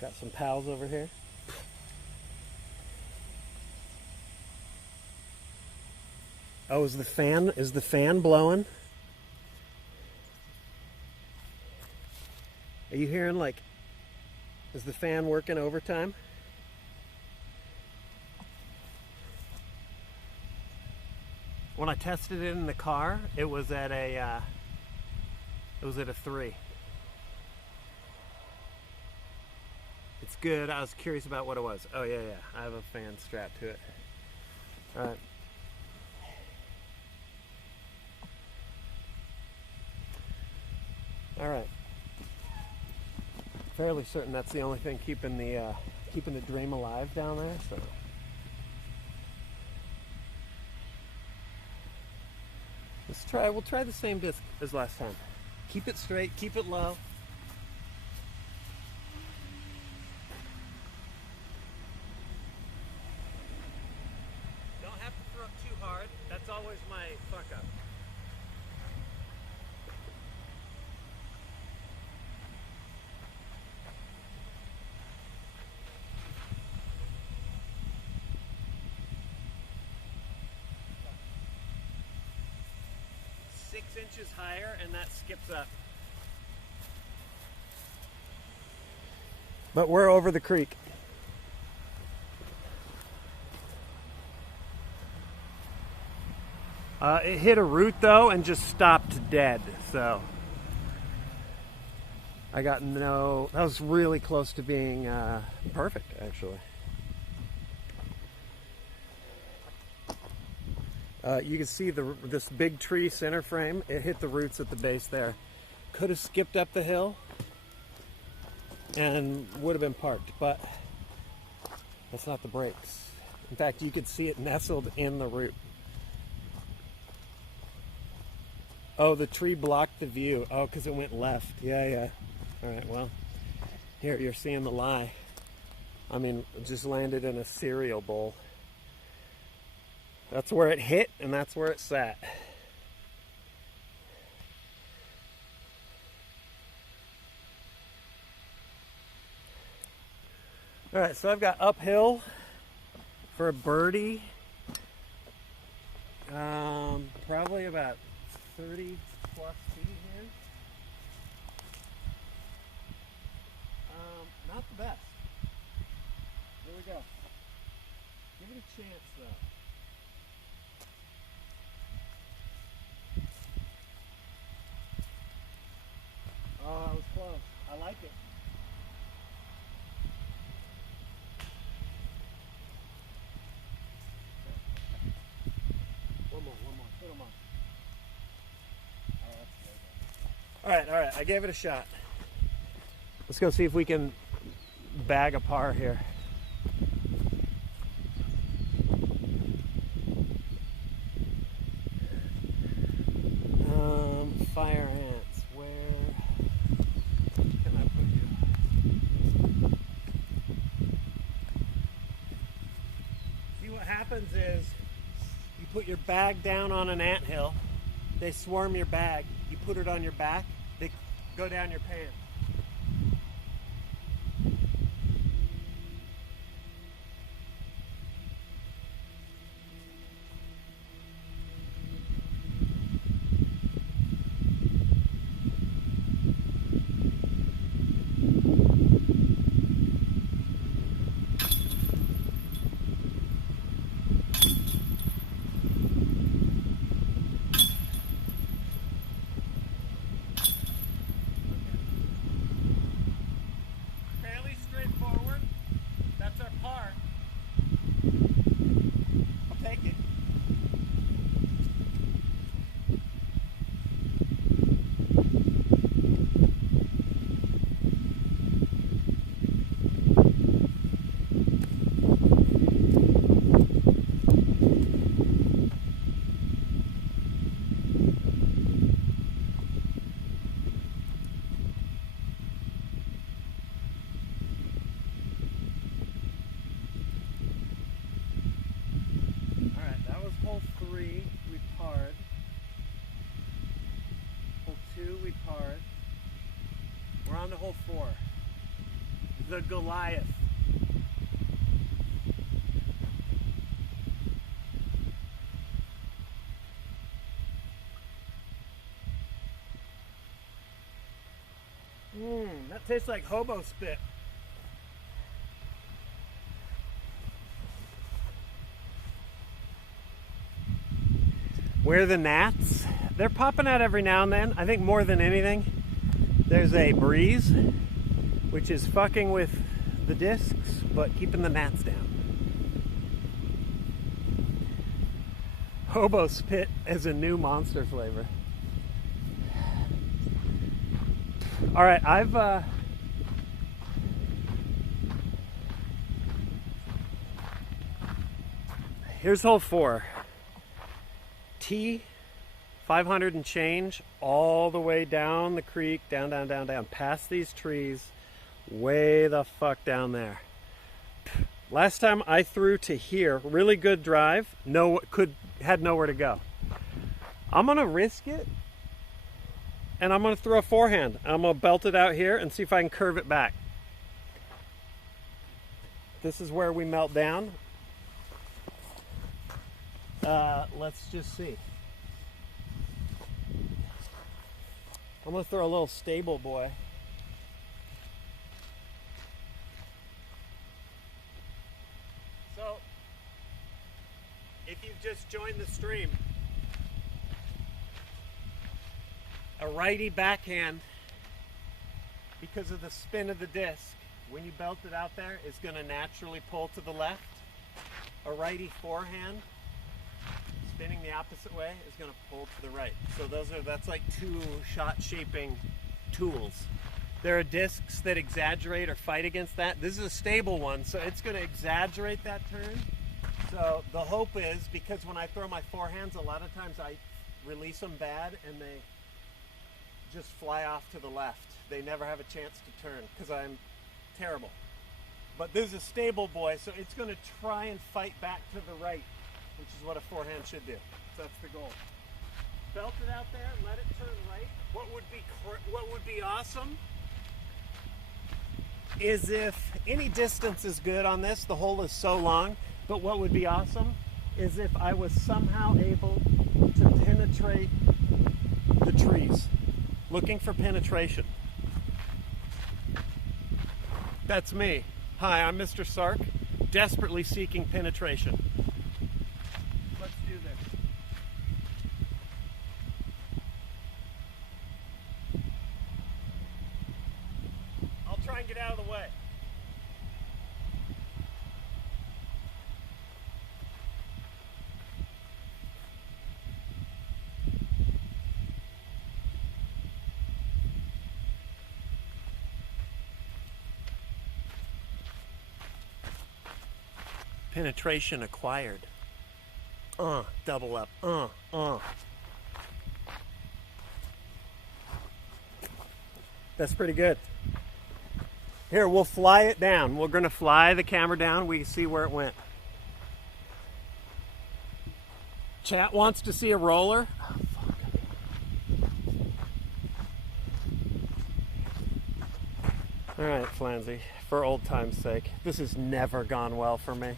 Got some pals over here. Oh, is the fan blowing? Are you hearing, like, is the fan working overtime? When I tested it in the car, it was at a 3. It's good. I was curious about what it was. Oh yeah, I have a fan strapped to it. All right. All right. Fairly certain that's the only thing keeping the dream alive down there. So. We'll try the same disc as last time. Keep it straight, keep it low. Don't have to throw it too hard. That's always my fuck up. Inches higher and that skips up. But we're over the creek. It hit a root though and just stopped dead, so I got no, that was really close to being perfect, actually. You can see this big tree center frame. It hit the roots at the base there. Could have skipped up the hill and would have been parked, but that's not the brakes. In fact, you could see it nestled in the root. Oh, the tree blocked the view. Oh, because it went left. Yeah. All right, well, here, you're seeing the lie. I mean, it just landed in a cereal bowl. That's where it hit, and that's where it sat. All right, so I've got uphill for a birdie. Probably about 30 plus feet here. Not the best. Here we go. Give it a chance though. Oh, that was close. I like it. One more. Put them on. Oh, that's good. All right. I gave it a shot. Let's go see if we can bag a par here. Fire ants. Where can I put you? See, what happens is you put your bag down on an anthill. They swarm your bag. You put it on your back. They go down your pants. Hole 3, we parred. Hole 2, we parred. We're on to hole 4. The Goliath. That tastes like hobo spit. Where are the gnats? They're popping out every now and then. I think more than anything, there's a breeze, which is fucking with the discs, but keeping the gnats down. Hobo spit is a new monster flavor. All right, here's hole 4. 500 and change all the way down the creek, down, past these trees, way the fuck down there. Last time I threw to here, really good drive, had nowhere to go. I'm gonna risk it, and I'm gonna throw a forehand. I'm gonna belt it out here and see if I can curve it back. This is where we melt down. Let's just see. I'm gonna throw a little stable boy. So, if you've just joined the stream, a righty backhand because of the spin of the disc, when you belt it out there, it's going to naturally pull to the left. A righty forehand, spinning the opposite way, is going to pull to the right. So that's like two shot shaping tools. There are discs that exaggerate or fight against that. This is a stable one, so it's going to exaggerate that turn. So the hope is, because when I throw my forehands, a lot of times I release them bad and they just fly off to the left. They never have a chance to turn because I'm terrible. But this is a stable boy, so it's going to try and fight back to the right, which is what a forehand should do. So that's the goal. Belt it out there, let it turn right. What would be awesome is if any distance is good on this. The hole is so long, but what would be awesome is if I was somehow able to penetrate the trees. Looking for penetration. That's me. Hi, I'm Mr. Sark, desperately seeking penetration. Let's do this. I'll try and get out of the way. Penetration acquired. Double up. That's pretty good. Here, we'll fly it down. We're going to fly the camera down. We can see where it went. Chat wants to see a roller. Oh, fuck. All right, Flanzy, for old time's sake. This has never gone well for me.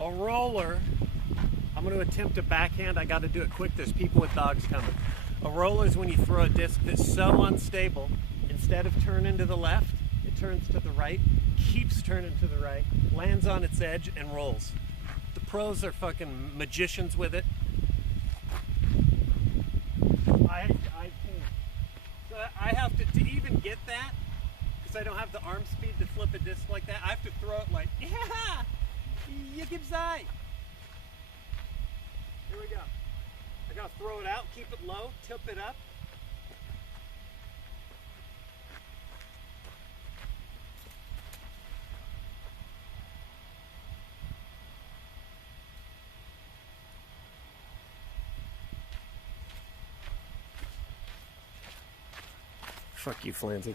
A roller, I'm going to attempt a backhand. I got to do it quick. There's people with dogs coming. A roller is when you throw a disc that's so unstable, instead of turning to the left, it turns to the right, keeps turning to the right, lands on its edge, and rolls. The pros are fucking magicians with it. I can't. So I have to even get that, because I don't have the arm speed to flip a disc like that, I have to throw it like, yeah! Yikibzai. Here we go. I gotta throw it out, keep it low, tip it up. Fuck you, Flanzy.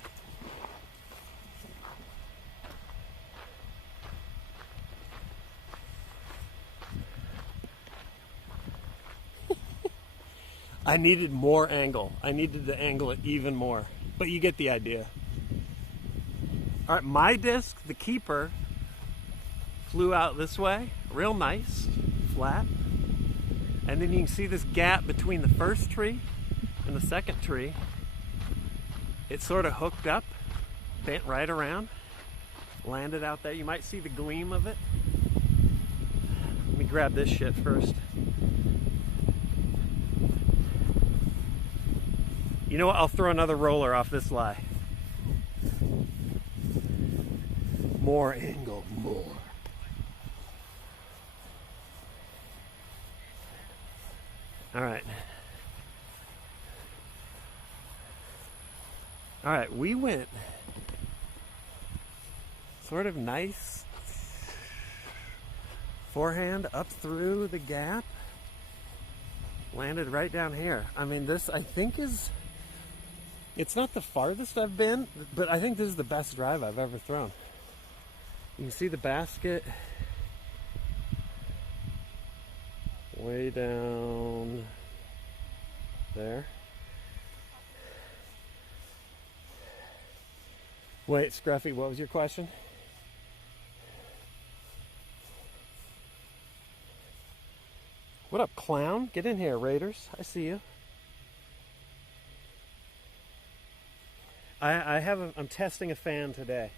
I needed more angle. I needed to angle it even more. But you get the idea. All right, my disc, the keeper, flew out this way. Real nice, flat. And then you can see this gap between the first tree and the second tree. It sort of hooked up, bent right around, landed out there. You might see the gleam of it. Let me grab this shit first. You know what? I'll throw another roller off this lie. More angle, more. All right. All right, we went sort of nice forehand up through the gap, landed right down here. I mean, this I think is, it's not the farthest I've been, but I think this is the best drive I've ever thrown. You can see the basket way down there. Wait, Scruffy, what was your question? What up, clown? Get in here, Raiders. I see you. I'm testing a fan today.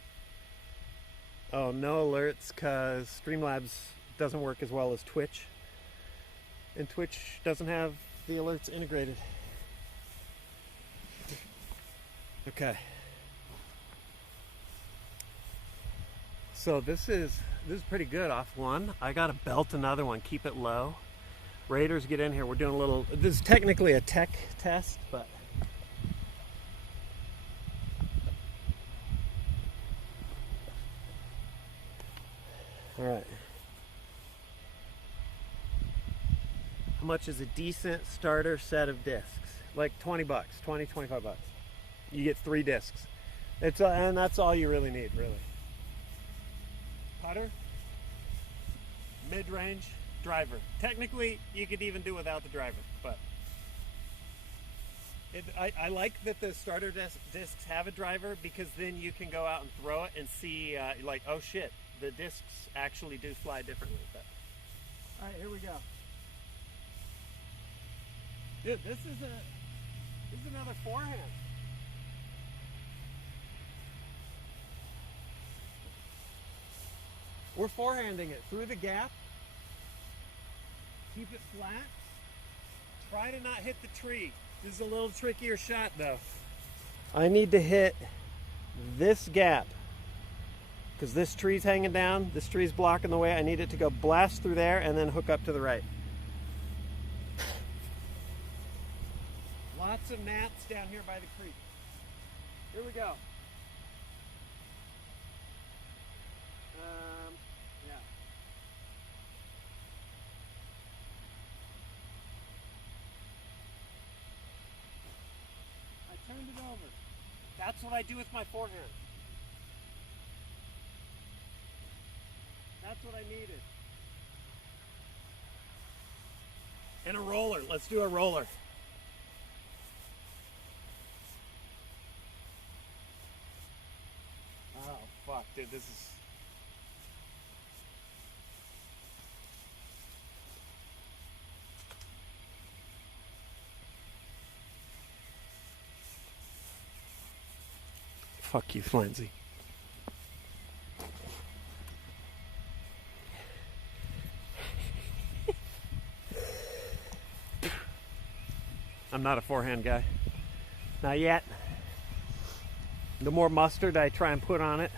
Oh, no alerts because Streamlabs doesn't work as well as Twitch. And Twitch doesn't have the alerts integrated. Okay. So this is pretty good off one. I gotta belt another one, keep it low. Raiders, get in here. We're doing a little, this is technically a tech test, but all right. How much is a decent starter set of discs? Like 20 bucks, 20, 25 bucks. You get 3 discs. It's and that's all you really need, really. Putter, mid-range, driver. Technically, you could even do without the driver, but I like that the starter discs have a driver, because then you can go out and throw it and see, like, oh shit, the discs actually do fly differently. But all right, here we go. Dude, this is another forehand. We're forehanding it through the gap. Keep it flat. Try to not hit the tree. This is a little trickier shot though. I need to hit this gap, because this tree's hanging down. This tree's blocking the way. I need it to go blast through there and then hook up to the right. Lots of gnats down here by the creek. Here we go. Yeah. I turned it over. That's what I do with my forehand. That's what I needed. And a roller. Let's do a roller. Oh, fuck, dude, this is... Fuck you, Flanzy. I'm not a forehand guy. Not yet. The more mustard I try and put on it,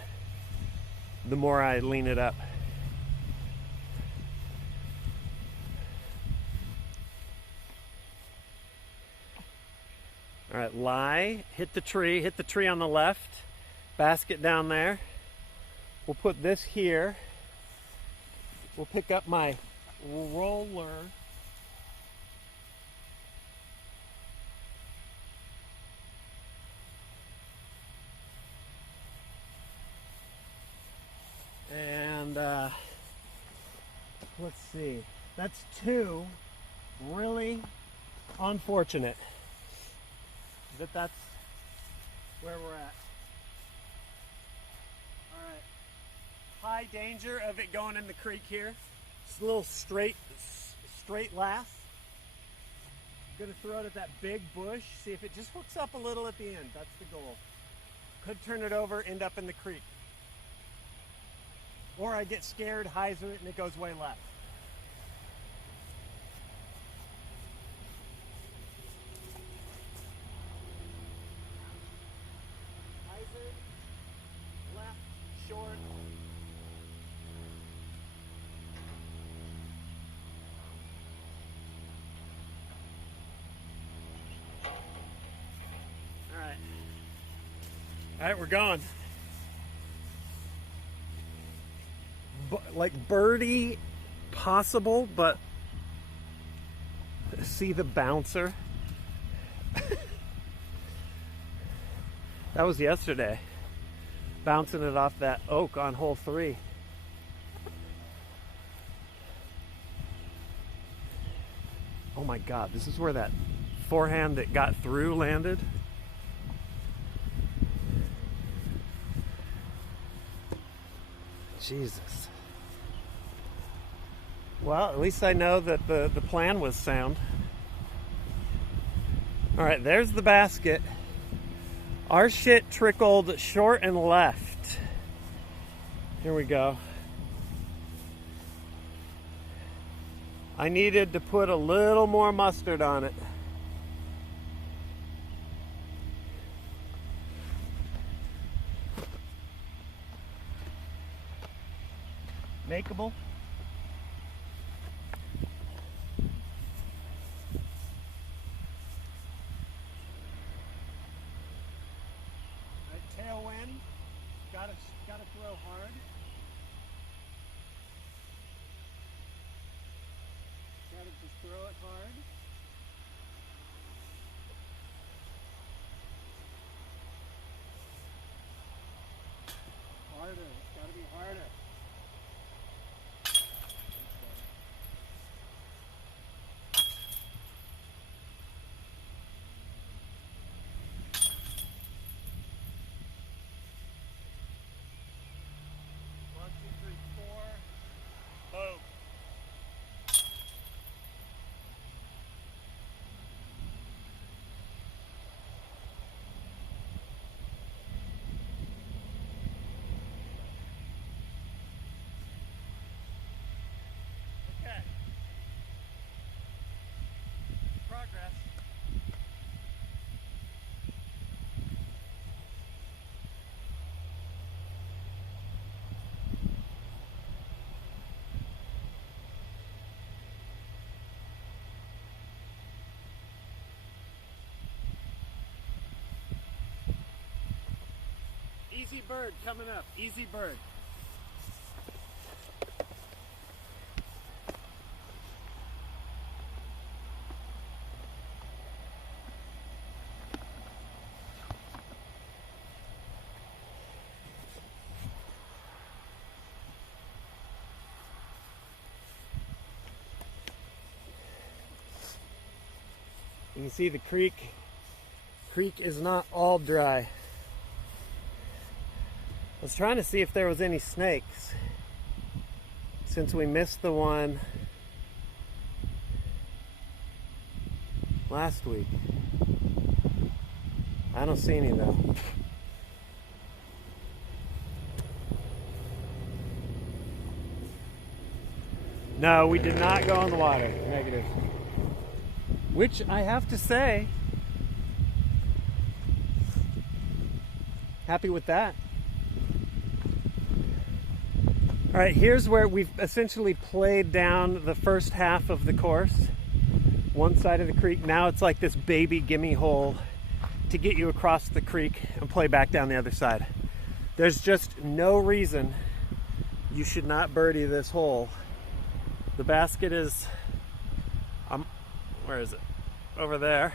the more I lean it up. All right, lie, hit the tree on the left, basket down there. We'll put this here. We'll pick up my roller. And let's see, that's 2. Really unfortunate that that's where we're at. All right, high danger of it going in the creek here. It's a little straight laugh. Gonna throw it at that big bush, see if it just hooks up a little at the end. That's the goal. Could turn it over, end up in the creek. Or I get scared, hyzer it, and it goes way left. Hyzer, left, short. All right, we're going. Like birdie possible, but see the bouncer. That was yesterday, bouncing it off that oak on hole 3. Oh my God, this is where that forehand that got through landed. Jesus. Well, at least I know that the plan was sound. All right, there's the basket. Our shit trickled short and left. Here we go. I needed to put a little more mustard on it. Makeable. Tailwind. Gotta throw hard. Gotta just throw it hard. Harder. It's gotta be harder. Boom. Okay. Progress. Easy bird coming up. Easy bird. You can see the creek. Creek is not all dry. I was trying to see if there was any snakes since we missed the one last week. I don't see any though. No, we did not go in the water. Negative. Which I have to say, happy with that. All right, here's where we've essentially played down the first half of the course. One side of the creek. Now it's like this baby gimme hole to get you across the creek and play back down the other side. There's just no reason you should not birdie this hole. The basket is, where is it? Over there.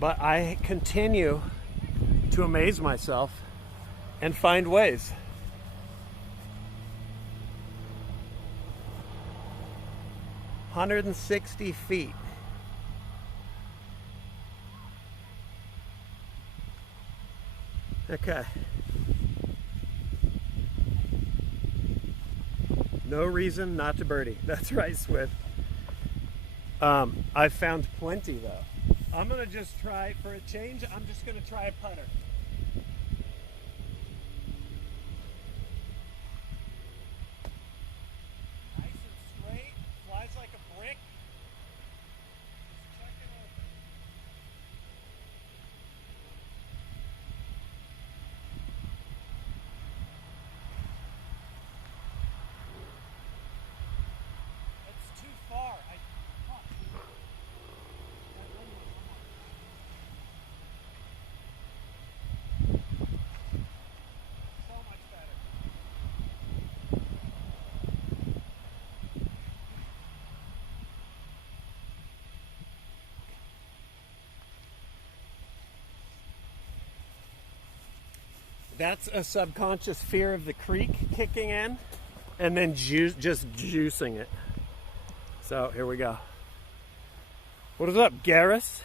But I continue to amaze myself and find ways. "160 feet. Okay. No reason not to birdie. That's right, Swift. I've found plenty though. I'm gonna just try, for a change, I'm just gonna try a putter. Nice and straight, flies like a brick. Just check it over. That's too far. That's a subconscious fear of the creek kicking in and then just juicing it. So here we go. What is up, Garrus?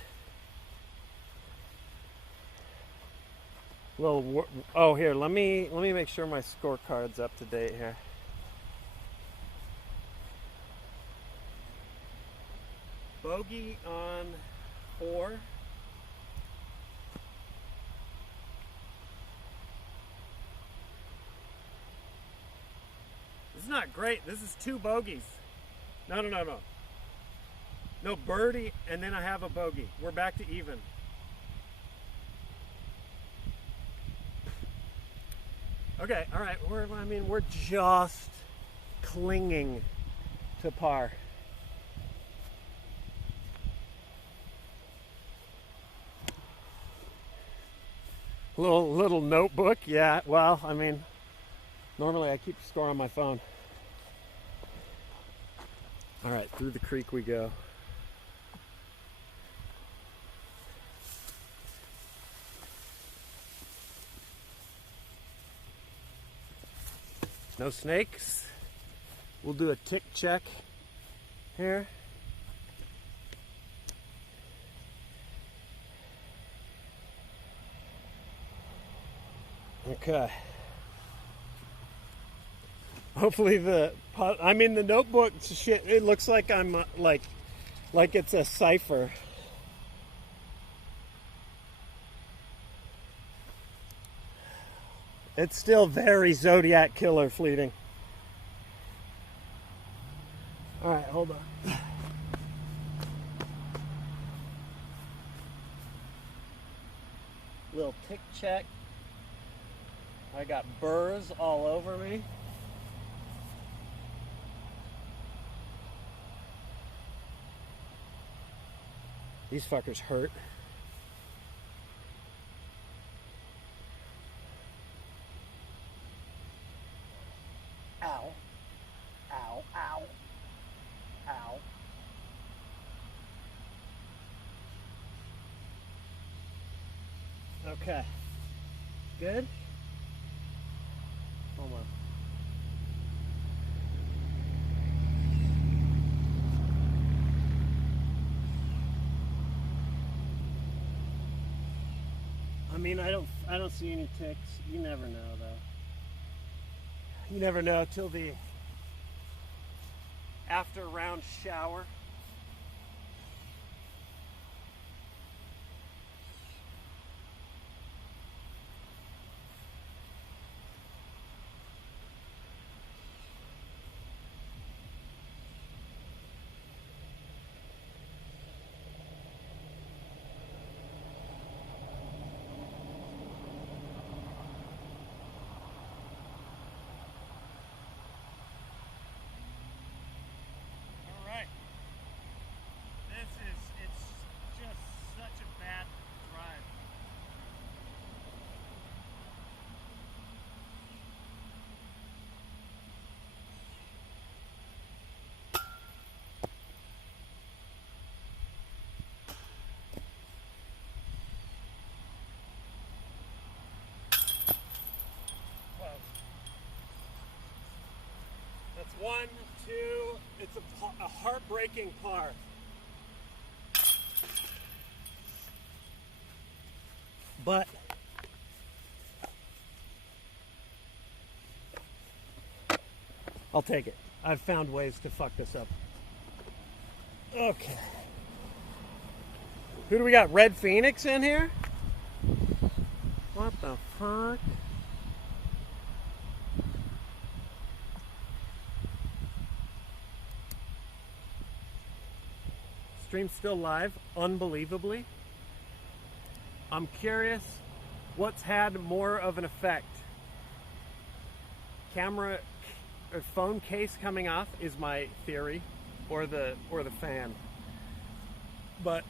Oh, here, let me make sure my scorecard's up to date here. Bogey on 4. It's not great. This is 2 bogeys. No. No, birdie, and then I have a bogey. We're back to even. Okay, all right. We're just clinging to par. Little notebook, yeah. Well, I mean, normally I keep score on my phone. All right, through the creek we go. No snakes. We'll do a tick check here. Okay. Hopefully the notebook shit, it looks like I'm like it's a cipher. It's still very Zodiac Killer fleeting. All right, hold on. Little tick check. I got burrs all over me. These fuckers hurt. Ow. Ow, ow. Ow. Okay. Good? Hold on. I mean, I don't see any ticks. You never know, though. You never know till the after round shower. That's 1, 2, it's a heartbreaking par. But I'll take it. I've found ways to fuck this up. Okay. Who do we got? Red Phoenix in here? What the fuck? Stream's still live, unbelievably. I'm curious what's had more of an effect. Camera or phone case coming off is my theory, or the fan. But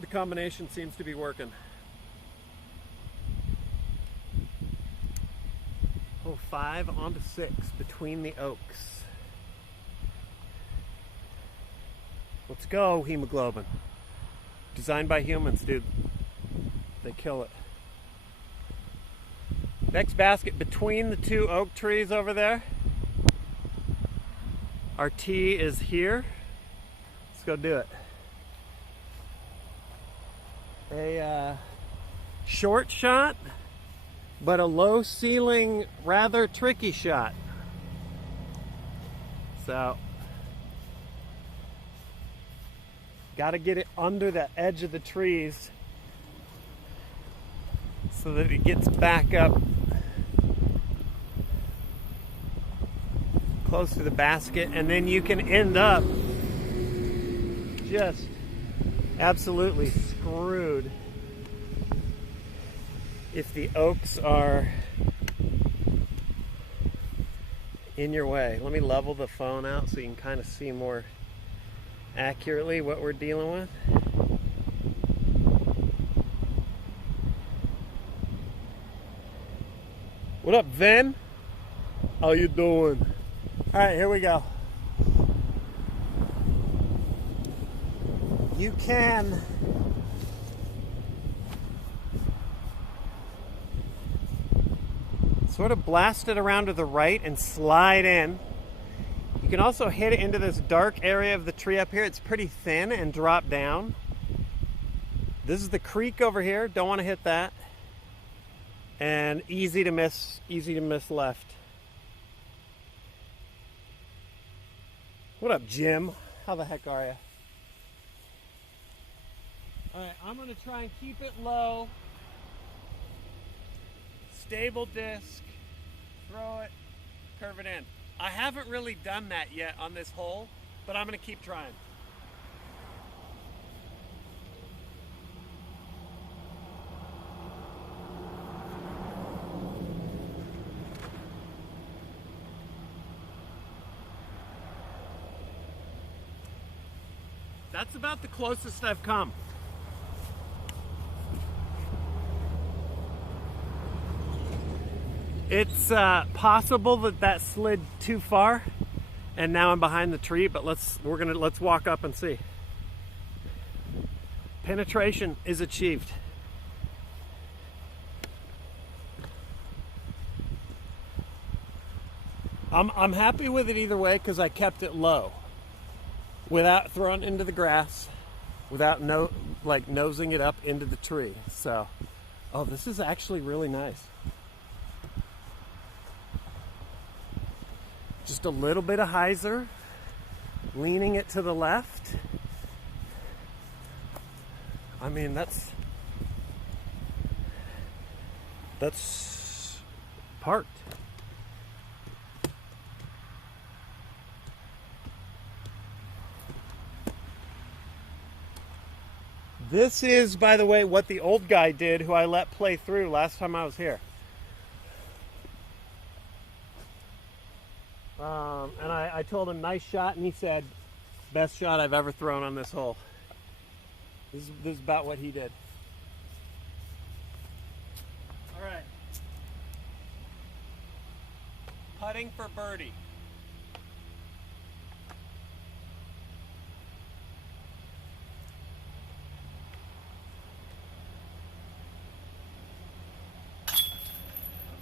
the combination seems to be working. Oh, 5 onto 6 between the oaks. Let's go, hemoglobin. Designed by humans, dude. They kill it. Next basket between the 2 oak trees over there. Our tee is here. Let's go do it. A short shot, but a low ceiling, rather tricky shot. So, got to get it under the edge of the trees so that it gets back up. close to the basket, and then you can end up just absolutely screwed if the oaks are in your way. Let me level the phone out so you can kind of see more accurately what we're dealing with. What up, Ven? How you doing? All right, here we go. You can sort of blast it around to the right and slide in. You can also hit it into this dark area of the tree up here. It's pretty thin, and drop down. This is the creek over here. Don't want to hit that. And easy to miss left. What up, Jim? How the heck are you? All right, I'm going to try and keep it low. Stable disc. Throw it, curve it in. I haven't really done that yet on this hole, but I'm going to keep trying. That's about the closest I've come. It's possible that slid too far, and now I'm behind the tree. But let's walk up and see. Penetration is achieved. I'm happy with it either way because I kept it low, without throwing it into the grass, without nosing it up into the tree. So, oh, this is actually really nice. Just a little bit of hyzer, leaning it to the left. I mean, that's parked. This is, by the way, what the old guy did who I let play through last time I was here. And I told him nice shot, and he said best shot I've ever thrown on this hole. This is about what he did. All right. Putting for birdie.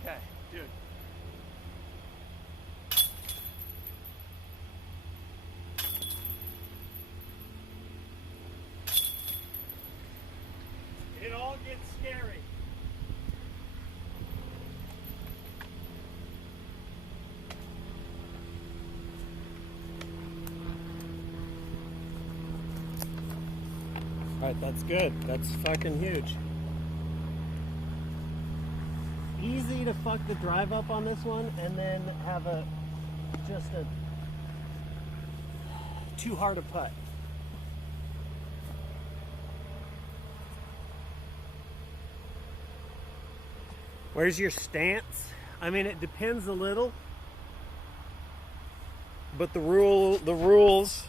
Okay, dude. It all gets scary. All right, that's good. That's fucking huge. Easy to fuck the drive up on this one, and then have just a too hard a putt. Where's your stance? I mean, it depends a little, but the rules,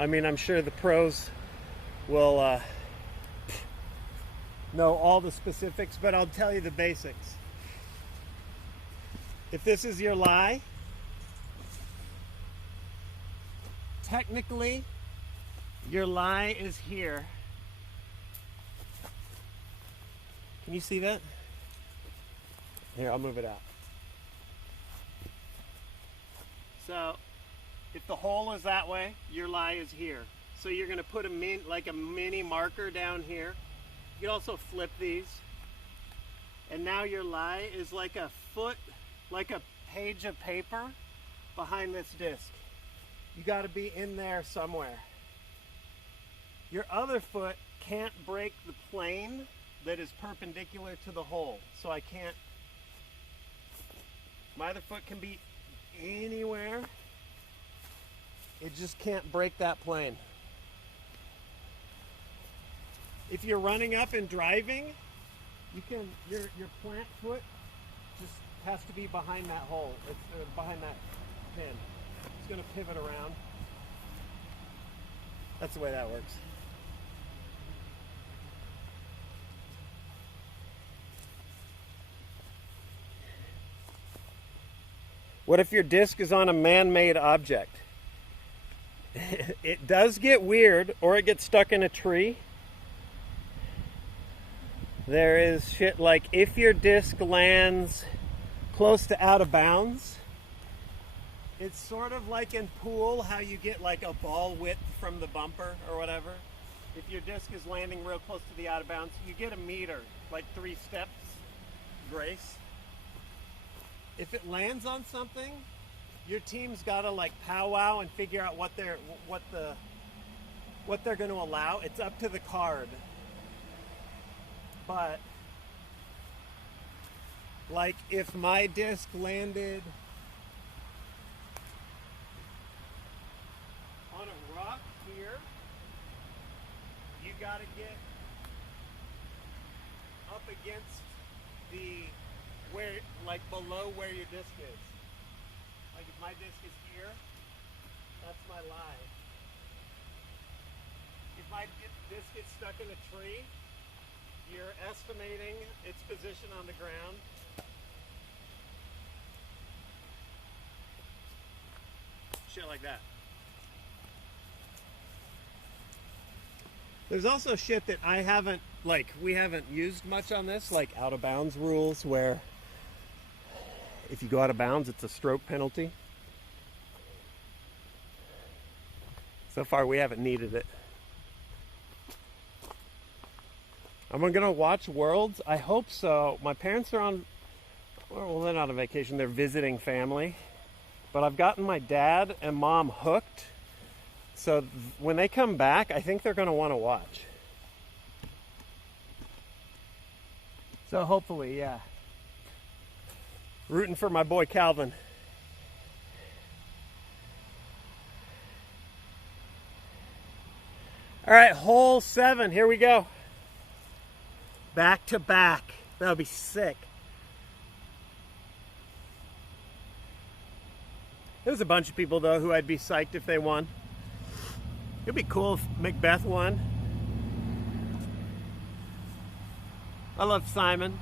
I mean, I'm sure the pros will know all the specifics, but I'll tell you the basics. If this is your lie, technically, your lie is here. Can you see that? Here, I'll move it out. So, if the hole is that way, your lie is here. So you're going to put a mini marker down here. You can also flip these. And now your lie is like a foot, like a page of paper behind this disc. You got to be in there somewhere. Your other foot can't break the plane that is perpendicular to the hole. So I can't. My other foot can be anywhere. It just can't break that plane. If you're running up and driving, you can your plant foot just has to be behind that hole. It's behind that pin. It's going to pivot around. That's the way that works. What if your disc is on a man-made object? It does get weird, or it gets stuck in a tree. There is shit like if your disc lands close to out of bounds, it's sort of like in pool how you get like a ball width from the bumper or whatever. If your disc is landing real close to the out of bounds, you get a meter, like 3 steps grace. If it lands on something, your team's got to like powwow and figure out what they're going to allow. It's up to the card. But like if my disc landed on a rock here, you got to get up against the where, like below where your disc is. Like if my disc is here, that's my line. If my disc gets stuck in a tree, you're estimating its position on the ground. Shit like that. There's also shit that we haven't used much on this, like out of bounds rules, where if you go out of bounds, it's a stroke penalty. So far, we haven't needed it. Am I gonna watch Worlds? I hope so. My parents are on, well, they're not on vacation, they're visiting family. But I've gotten my dad and mom hooked. So when they come back, I think they're gonna wanna watch. So hopefully, yeah. Rooting for my boy Calvin. All right, hole 7, here we go. Back to back. That would be sick. There's a bunch of people, though, who I'd be psyched if they won. It'd be cool if Macbeth won. I love Simon.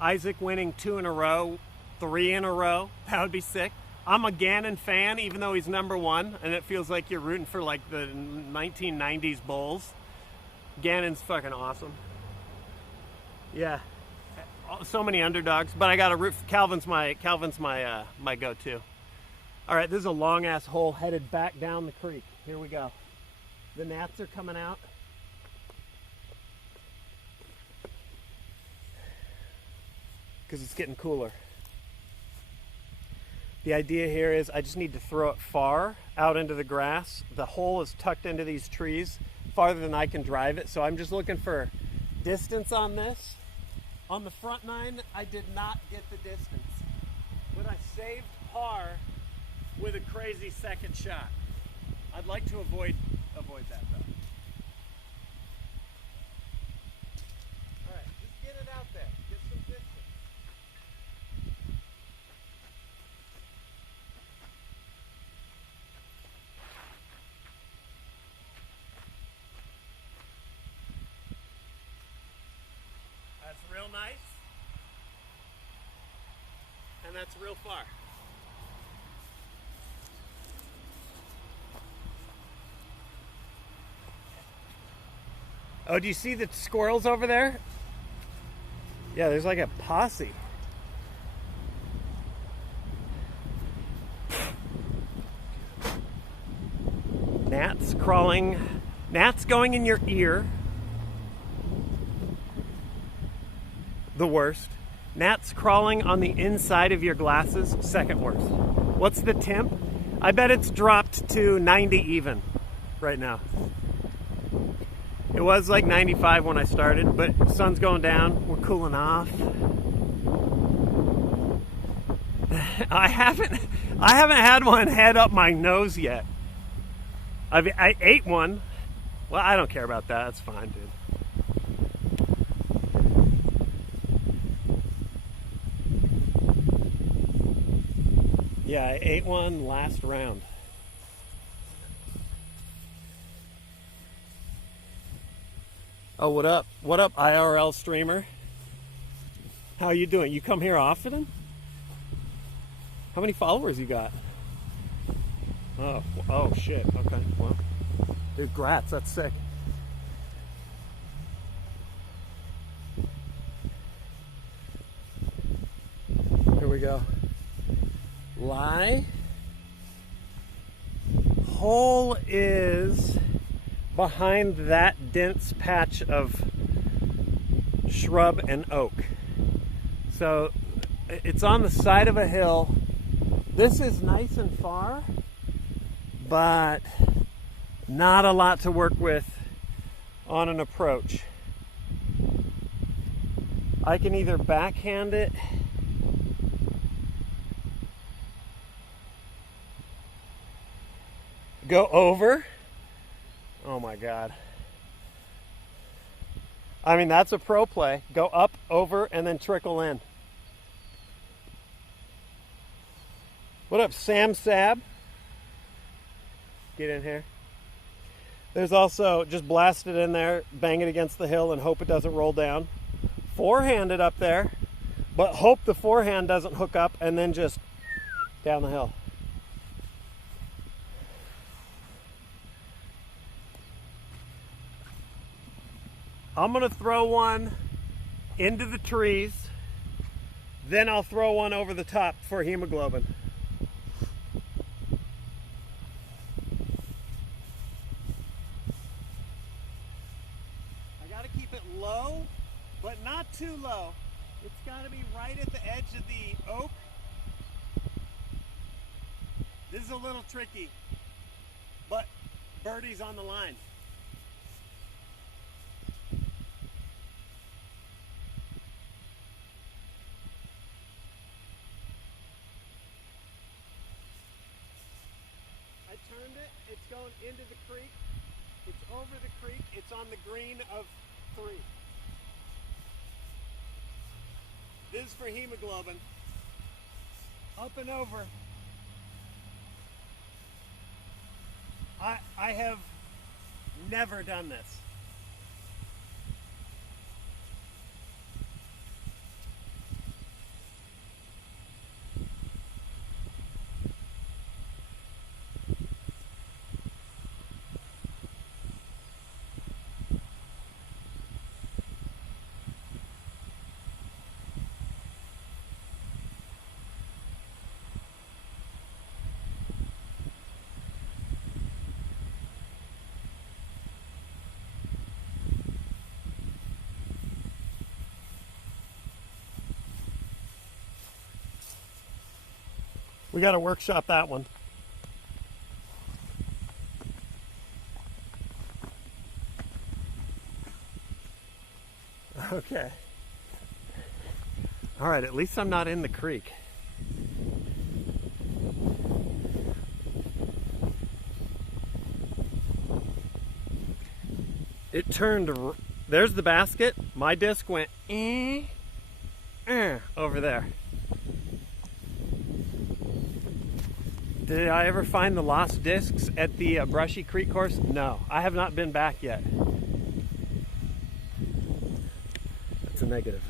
Isaac winning 2 in a row, 3 in a row. That would be sick. I'm a Gannon fan, even though he's #1, and it feels like you're rooting for like the 1990s Bulls. Gannon's fucking awesome. Yeah, so many underdogs, but I got to root for Calvin's my go-to. All right, this is a long ass hole headed back down the creek. Here we go. The gnats are coming out. Because it's getting cooler. The idea here is I just need to throw it far out into the grass. The hole is tucked into these trees farther than I can drive it, so I'm just looking for distance on this. On the front 9, I did not get the distance, but I saved par with a crazy second shot. I'd like to avoid that though. All right, just get it out there. Get some distance. That's real nice. And that's real far. Oh, do you see the squirrels over there? Yeah, there's like a posse. Gnats crawling. Gnats going in your ear. The worst. Gnats crawling on the inside of your glasses. Second worst. What's the temp? I bet it's dropped to 90 even right now. It was like 95 when I started, but the sun's going down. We're cooling off. I haven't had one head up my nose yet. I ate one. Well, I don't care about that. That's fine, dude. Yeah, I ate one last round. Oh, what up? What up, IRL streamer? How you doing? You come here often? How many followers you got? Oh shit. Okay, well, dude, grats. That's sick. Here we go. Lie. Hole is behind that dense patch of shrub and oak. So it's on the side of a hill. This is nice and far, but not a lot to work with on an approach. I can either backhand it go over. Oh my God. I mean, that's a pro play. Go up, over, and then trickle in. What up, Sam Sab? Get in here. There's also, just blast it in there, bang it against the hill, and hope it doesn't roll down. Forehand it up there, but hope the forehand doesn't hook up, and then just down the hill. I'm gonna throw one into the trees, then I'll throw one over the top for hemoglobin. I gotta keep it low, but not too low. It's gotta be right at the edge of the oak. This is a little tricky, but birdie's on the line. Turned it, it's going into the creek, it's over the creek, it's on the green of 3. This is for hemoglobin. Up and over. I have never done this. We got to workshop that one. Okay. All right, at least I'm not in the creek. It turned, there's the basket. My disc went over there. Did I ever find the lost discs at the Brushy Creek course? No, I have not been back yet. That's a negative.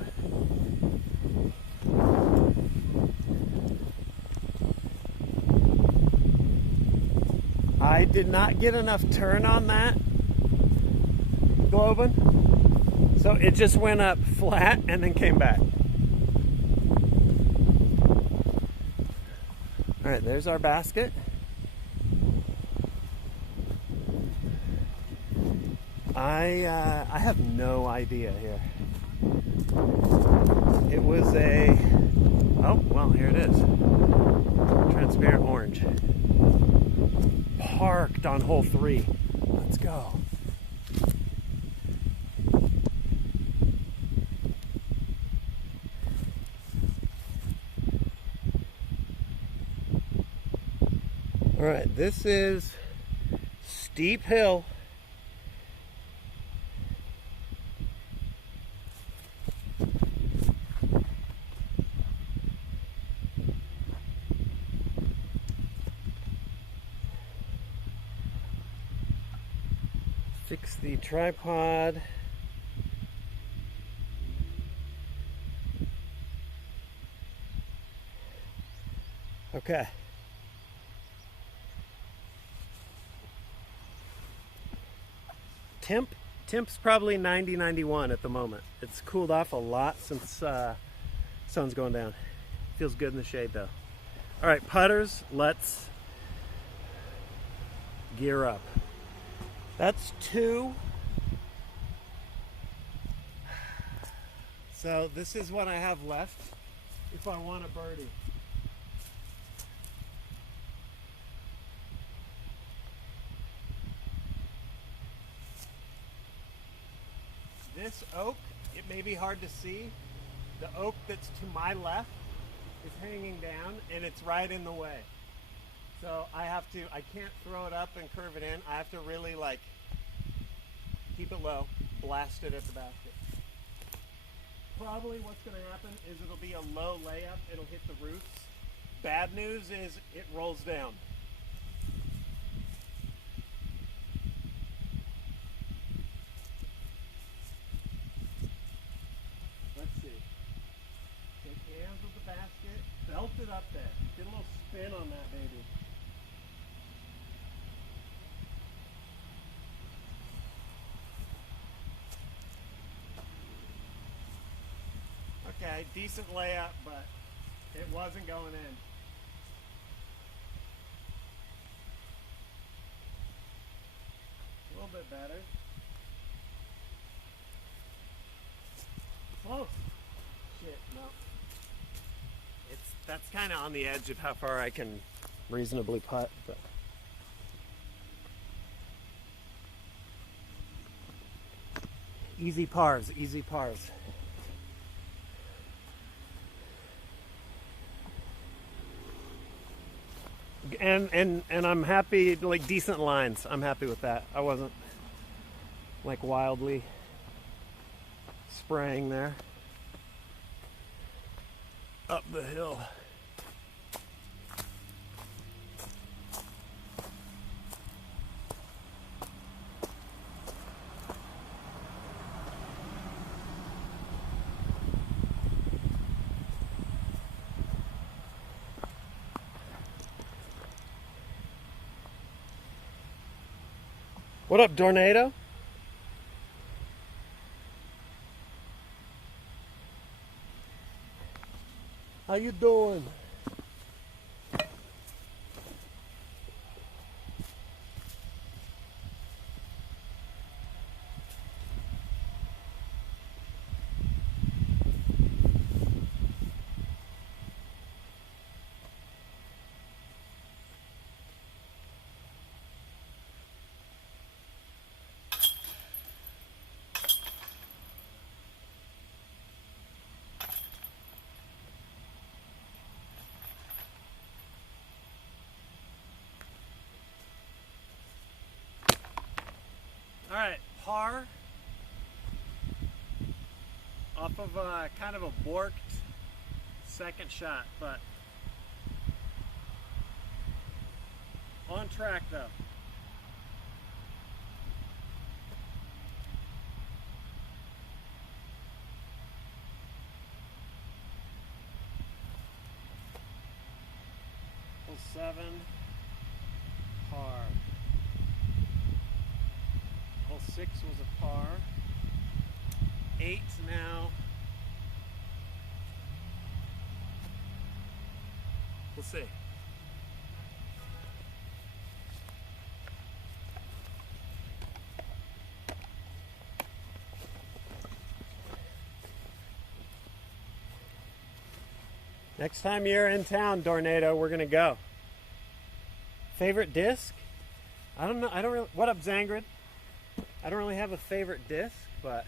I did not get enough turn on that globin, so it just went up flat and then came back. All right, there's our basket. I have no idea here. It was a, oh, well, here it is. Transparent orange. Parked on hole 3. Let's go. All right, this is steep hill. Fix the tripod. Okay. Temp's probably 90, 91 at the moment. It's cooled off a lot since sun's going down. Feels good in the shade though. All right, putters, let's gear up. That's 2. So this is what I have left if I want a birdie. This oak, it may be hard to see. The oak that's to my left is hanging down and it's right in the way. So I can't throw it up and curve it in. I have to really like keep it low, blast it at the basket. Probably what's gonna happen is it'll be a low layup, it'll hit the roots. Bad news is it rolls down. Let's see. Take hands with the basket, belt it up there. Get a little spin on that baby. Okay, decent layup, but it wasn't going in. A little bit better. Close. Shit, no. That's kind of on the edge of how far I can reasonably putt, but. Easy pars, easy pars. And I'm happy, like decent lines. I'm happy with that. I wasn't like wildly spraying there. Up the hill. What up, Tornado? How you doing? All right, par off of kind of a borked second shot, but on track though. Hole 7, par. Hole 6 was a par. 8 now. We'll see. Next time you're in town, Tornado, we're gonna go. Favorite disc? I don't know. I don't really. What up, Zangrid? I don't really have a favorite disc, but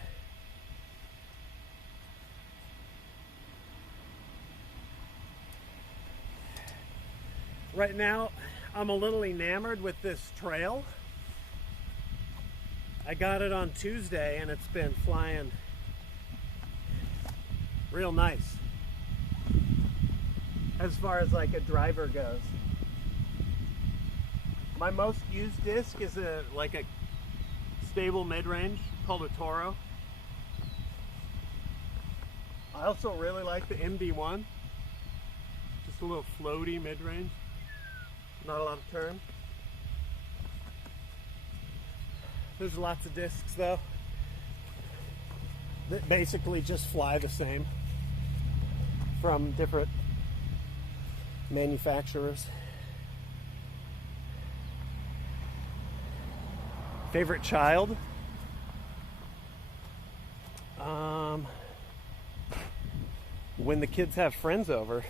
right now I'm a little enamored with this trail. I got it on Tuesday and it's been flying real nice as far as like a driver goes. My most used disc is like a stable mid-range called a Toro. I also really like the MD1. Just a little floaty mid-range. Not a lot of turn. There's lots of discs though that basically just fly the same from different manufacturers. Favorite child? When the kids have friends over,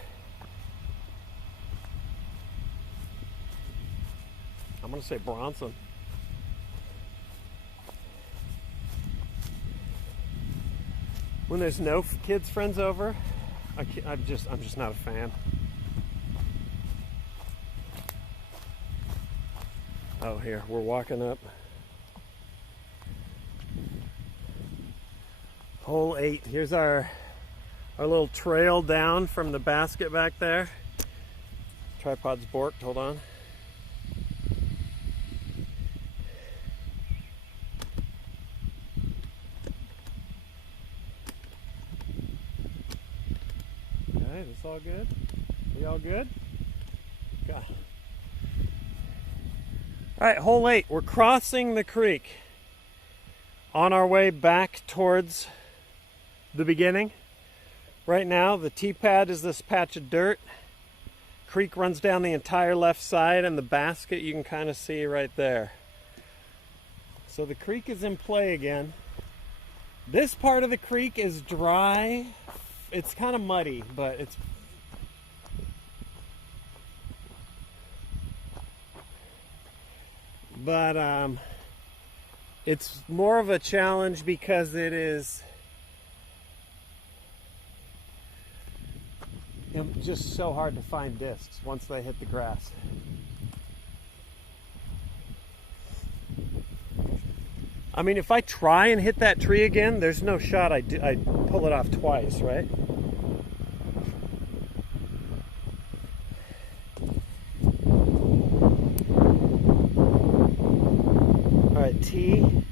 I'm gonna say Bronson. When there's no kids friends over, I'm just not a fan. Oh, here we're walking up hole 8. Here's our little trail down from the basket back there. Tripod's borked. Hold on. Okay, this all good? We all good? Okay. All right, hole 8. We're crossing the creek on our way back towards the beginning. Right now, the T-pad is this patch of dirt. Creek runs down the entire left side, and the basket you can kind of see right there. So the creek is in play again. This part of the creek is dry. It's kind of muddy, but it's more of a challenge because it is just so hard to find discs once they hit the grass. I mean, if I try and hit that tree again, there's no shot I'd pull it off twice, right? All right, T.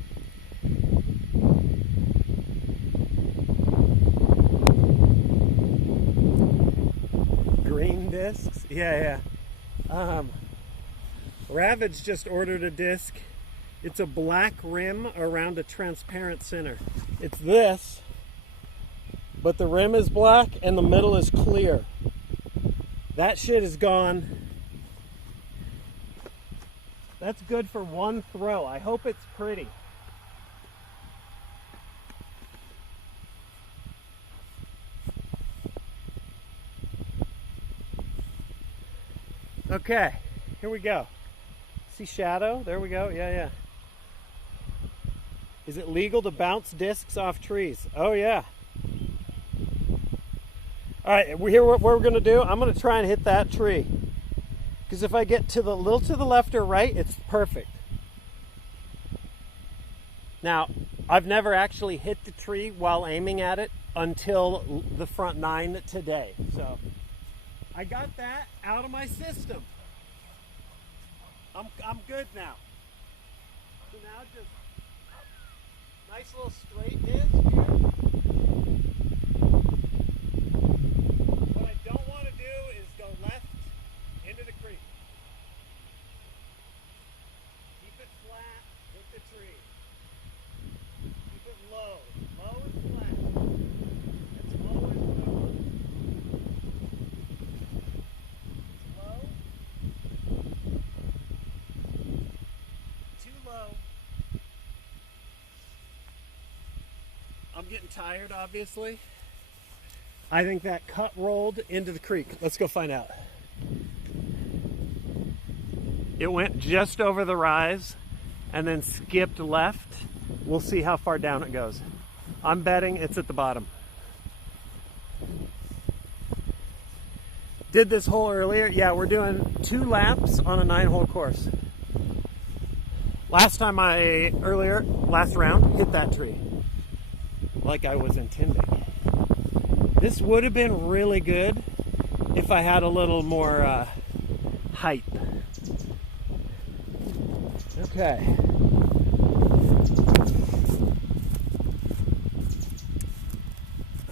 Green discs, yeah. Ravage just ordered a disc. It's a black rim around a transparent center. It's this, but the rim is black and the middle is clear. That shit is gone. That's good for one throw. I hope it's pretty. Okay, here we go. See shadow? There we go. Yeah. Is it legal to bounce discs off trees? Oh yeah. All right, here what we're gonna do. I'm gonna try and hit that tree, because if I get to the little to the left or right, it's perfect. Now, I've never actually hit the tree while aiming at it until the front 9 today. So I got that out of my system. I'm good now. So now just nice little straight disc here. What I don't want to do is go left into the creek. Keep it flat with the tree. Keep it low. Low and flat. It's low and low. It's low. Too low. I'm getting tired, obviously. I think that cut rolled into the creek. Let's go find out. It went just over the rise and then skipped left. We'll see how far down it goes. I'm betting it's at the bottom. Did this hole earlier. Yeah, we're doing 2 laps on a 9-hole course. Last round, hit that tree like I was intending. This would have been really good if I had a little more height. Okay.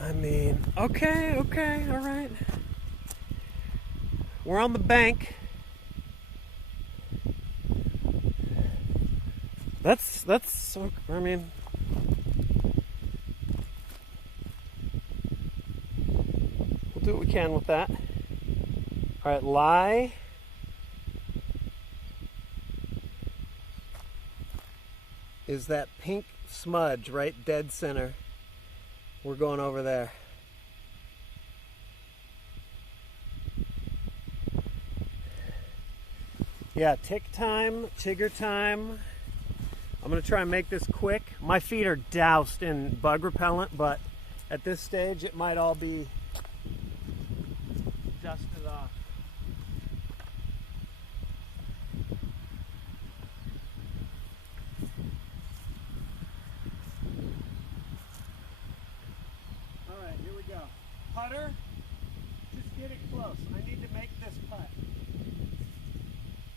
I mean, okay, all right. We're on the bank. That's, I mean, we'll do what we can with that. All right, lie. Is that pink smudge right dead center. We're going over there. Yeah, tick time, chigger time. I'm gonna try and make this quick. My feet are doused in bug repellent, but at this stage it might all be dusted off. All right, here we go. Putter, just get it close. I need to make this putt.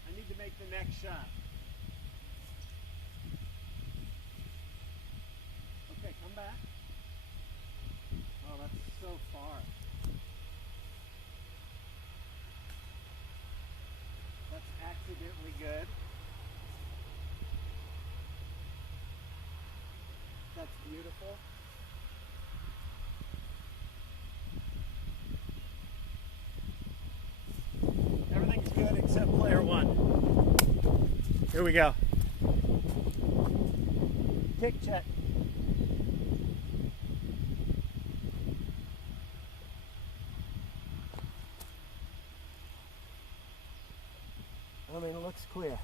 I need to make the next shot. Okay, come back. Oh, that's so far. That's accidentally good. That's beautiful. Everything's good except player 1. Here we go. Tick check. I mean, it looks clear.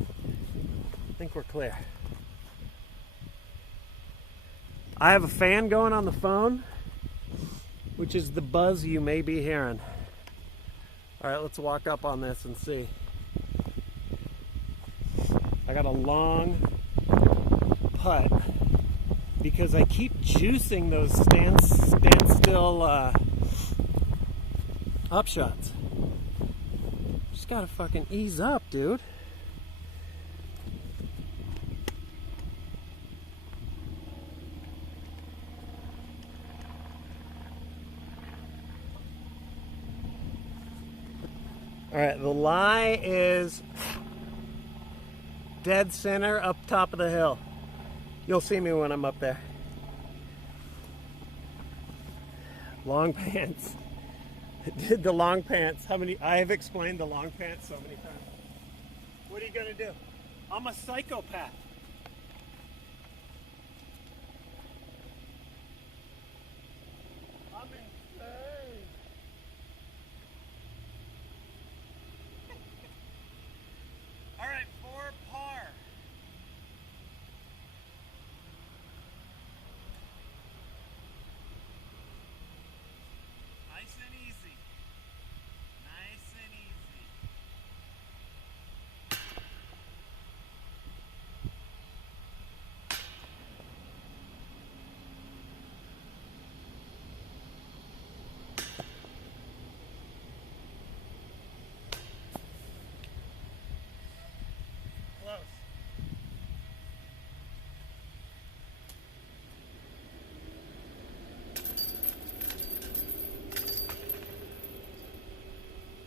I think we're clear. I have a fan going on the phone, which is the buzz you may be hearing. All right, let's walk up on this and see. I got a long putt because I keep juicing those standstill upshots. Just gotta fucking ease up, dude. All right, the lie is dead center up top of the hill. You'll see me when I'm up there. Long pants. Did the long pants. I have explained the long pants so many times. What are you gonna do? I'm a psychopath. I'm insane. All right, 4 par. Nice and easy. Nice and easy. Close.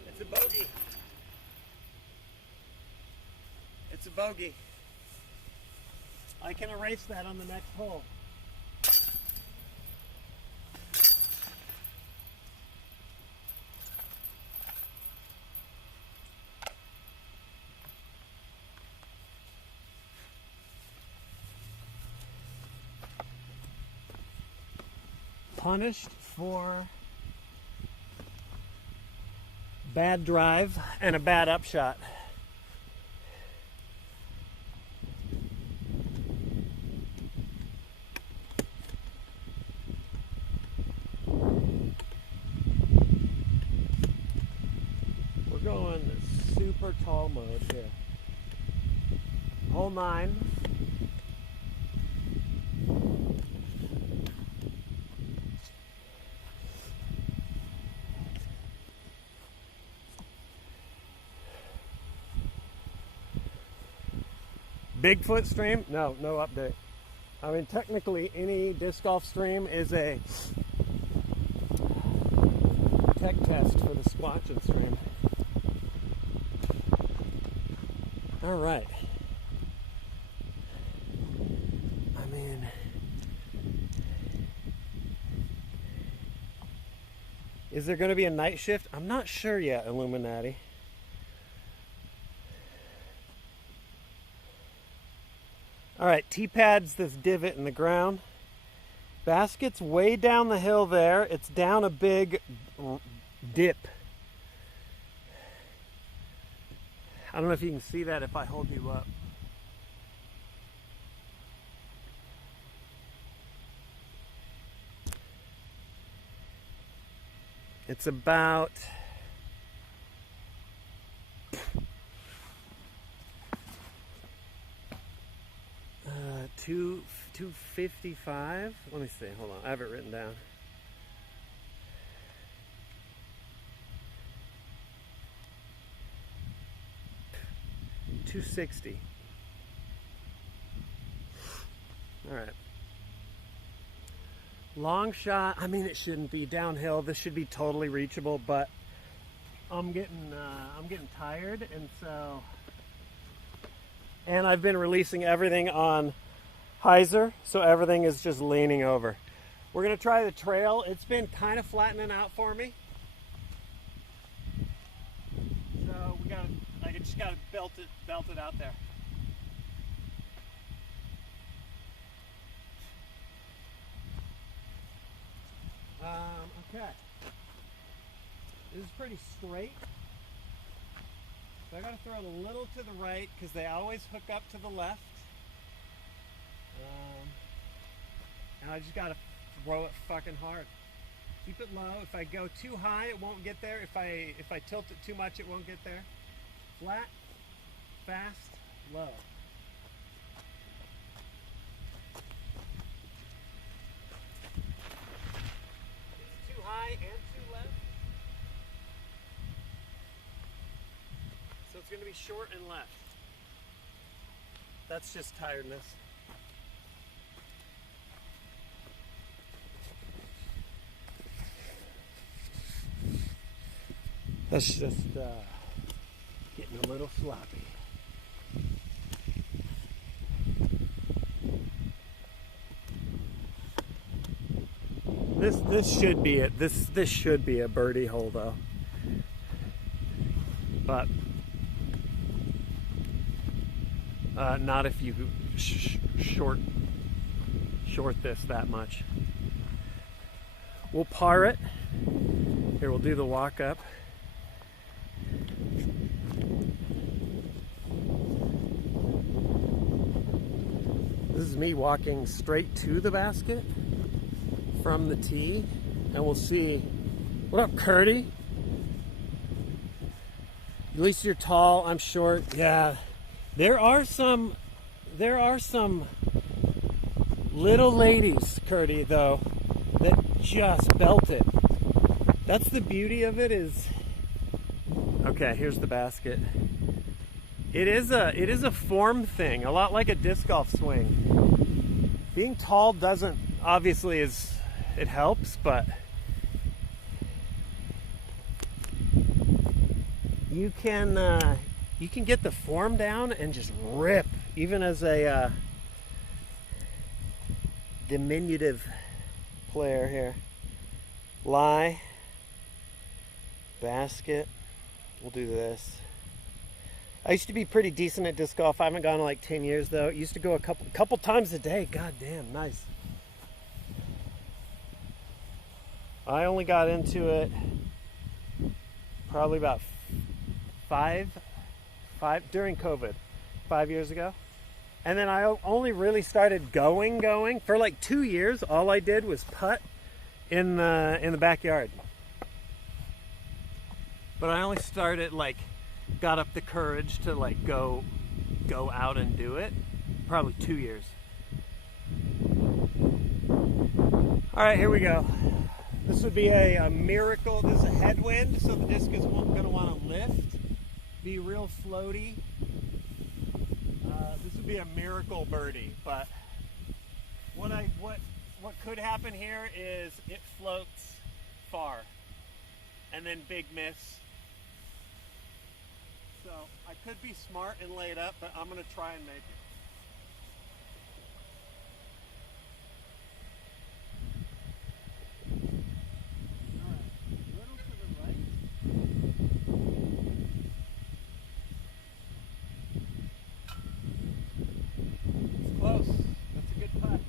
It's a bogey. It's a bogey. I can erase that on the next hole. Punished for bad drive and a bad upshot. mode here. Hole 9. Bigfoot stream? No, no update. I mean, technically, any disc golf stream is a tech test for the Squatchin stream. All right. I mean, is there going to be a night shift? I'm not sure yet, Illuminati. All right, T-pad's this divot in the ground. Basket's way down the hill there. It's down a big dip. I don't know if you can see that if I hold you up. It's about 255. Let me see. Hold on. I have it written down. $260. All right. Long shot. I mean, it shouldn't be downhill. This should be totally reachable, but I'm getting tired, and I've been releasing everything on hyzer, so everything is just leaning over. We're gonna try the trail. It's been kind of flattening out for me, so I just gotta belt it out there. Okay. This is pretty straight. So I gotta throw it a little to the right because they always hook up to the left. And I just gotta throw it fucking hard. Keep it low. If I go too high, it won't get there. If I tilt it too much, it won't get there. Flat, fast, low. It's too high and too left. So it's gonna be short and left. That's just tiredness. That's just getting a little sloppy. This should be it. This should be a birdie hole though. But not if you short this that much. We'll par it. Here, we'll do the walk up. This is me walking straight to the basket from the tee, and we'll see. What up, Curdy? At least you're tall, I'm short. Yeah, there are some little ladies, Curdy, though, that just belt it. That's the beauty of it. Is okay, here's the basket. It is a form thing, a lot like a disc golf swing. Being tall doesn't, obviously it helps, but you can get the form down and just rip, even as a diminutive player here. Lie, basket. We'll do this. I used to be pretty decent at disc golf. I haven't gone in like 10 years though. It used to go a couple times a day. God damn, nice. I only got into it probably about five during COVID, 5 years ago. And then I only really started going for like 2 years. All I did was putt in the backyard. But I only started like got up the courage to like go out and do it. Probably 2 years. All right, here we go. This would be a miracle. This is a headwind, so the disc is going to want to lift, be real floaty. This would be a miracle birdie, but what could happen here is it floats far, and then big miss. So I could be smart and lay it up, but I'm going to try and make it. Close. That's a good putt.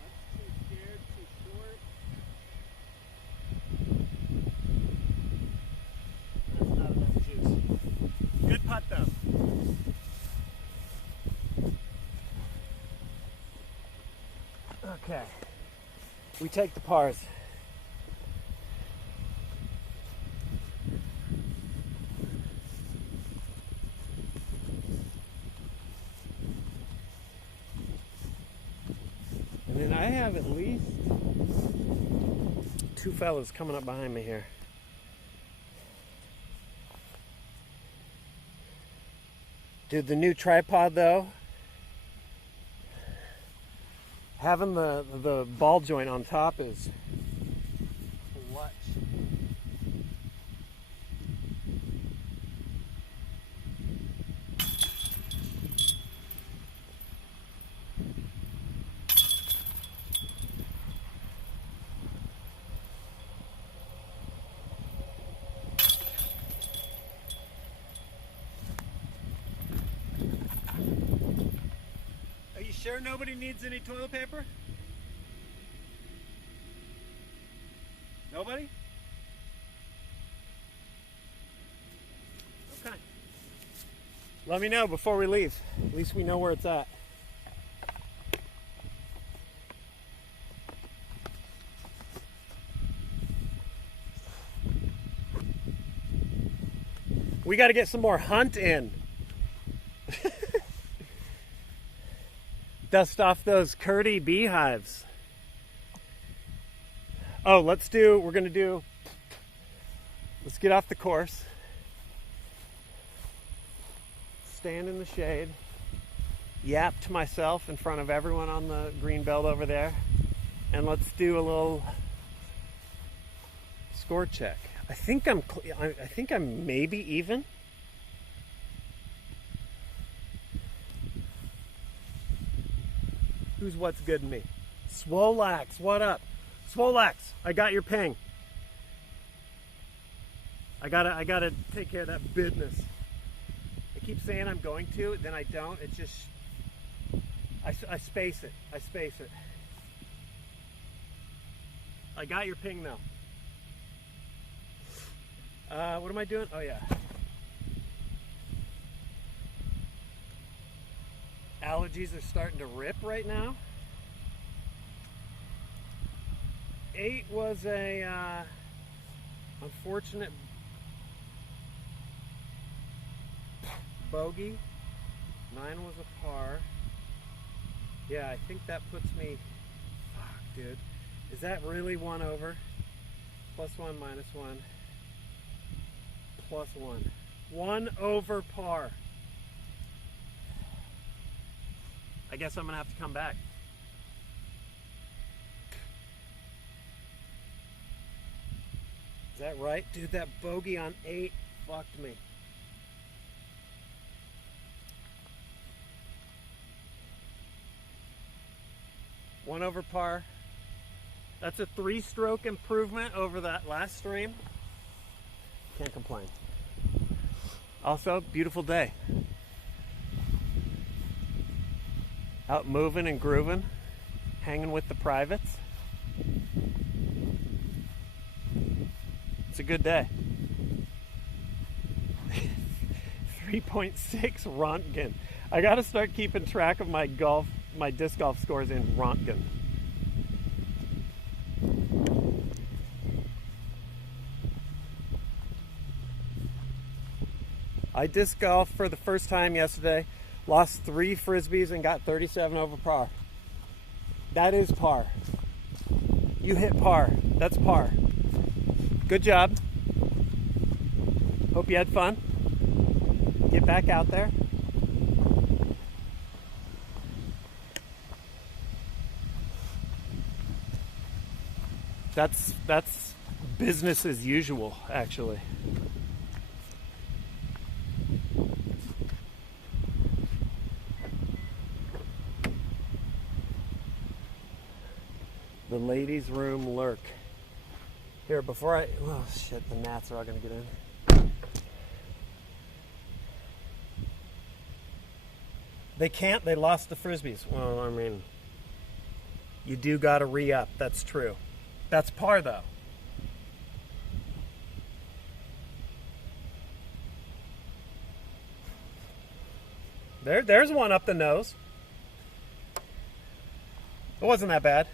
That's too scared, too short. That's not enough juice. Good putt though. Okay. We take the pars. And then I have at least 2 fellas coming up behind me here. Dude, the new tripod though, having the ball joint on top is clutch. Are you sure nobody needs any toilet paper? Nobody? Okay. Let me know before we leave. At least we know where it's at. We got to get some more hunt in. Dust off those Curdy beehives. Oh, let's get off the course. Stand in the shade. Yap to myself in front of everyone on the green belt over there. And let's do a little score check. I think I'm maybe even. Who's what's good in me? Swolax, what up? Swolax, I got your ping. I gotta take care of that business. I keep saying I'm going to, then I don't. It just, I space it. I got your ping though. What am I doing? Oh yeah. Allergies are starting to rip right now. 8 was a unfortunate bogey. 9 was a par. Yeah, I think that puts me, fuck dude. Is that really 1 over? +1, -1, +1. 1 over par. I guess I'm gonna have to come back. Is that right? Dude, that bogey on 8 fucked me. One over par. That's a 3-stroke improvement over that last stream. Can't complain. Also, beautiful day. Out moving and grooving, hanging with the privates. It's a good day. 3.6 Rontgen. I gotta start keeping track of my disc golf scores in Rontgen. I disc golfed for the first time yesterday. Lost 3 frisbees and got 37 over par. That is par. You hit par. That's par. Good job. Hope you had fun. Get back out there. That's business as usual, actually. The ladies' room lurk. Here, before I... Oh, shit, the gnats are all going to get in. They can't. They lost the frisbees. Well, I mean, you do got to re-up. That's true. That's par, though. There's one up the nose. It wasn't that bad.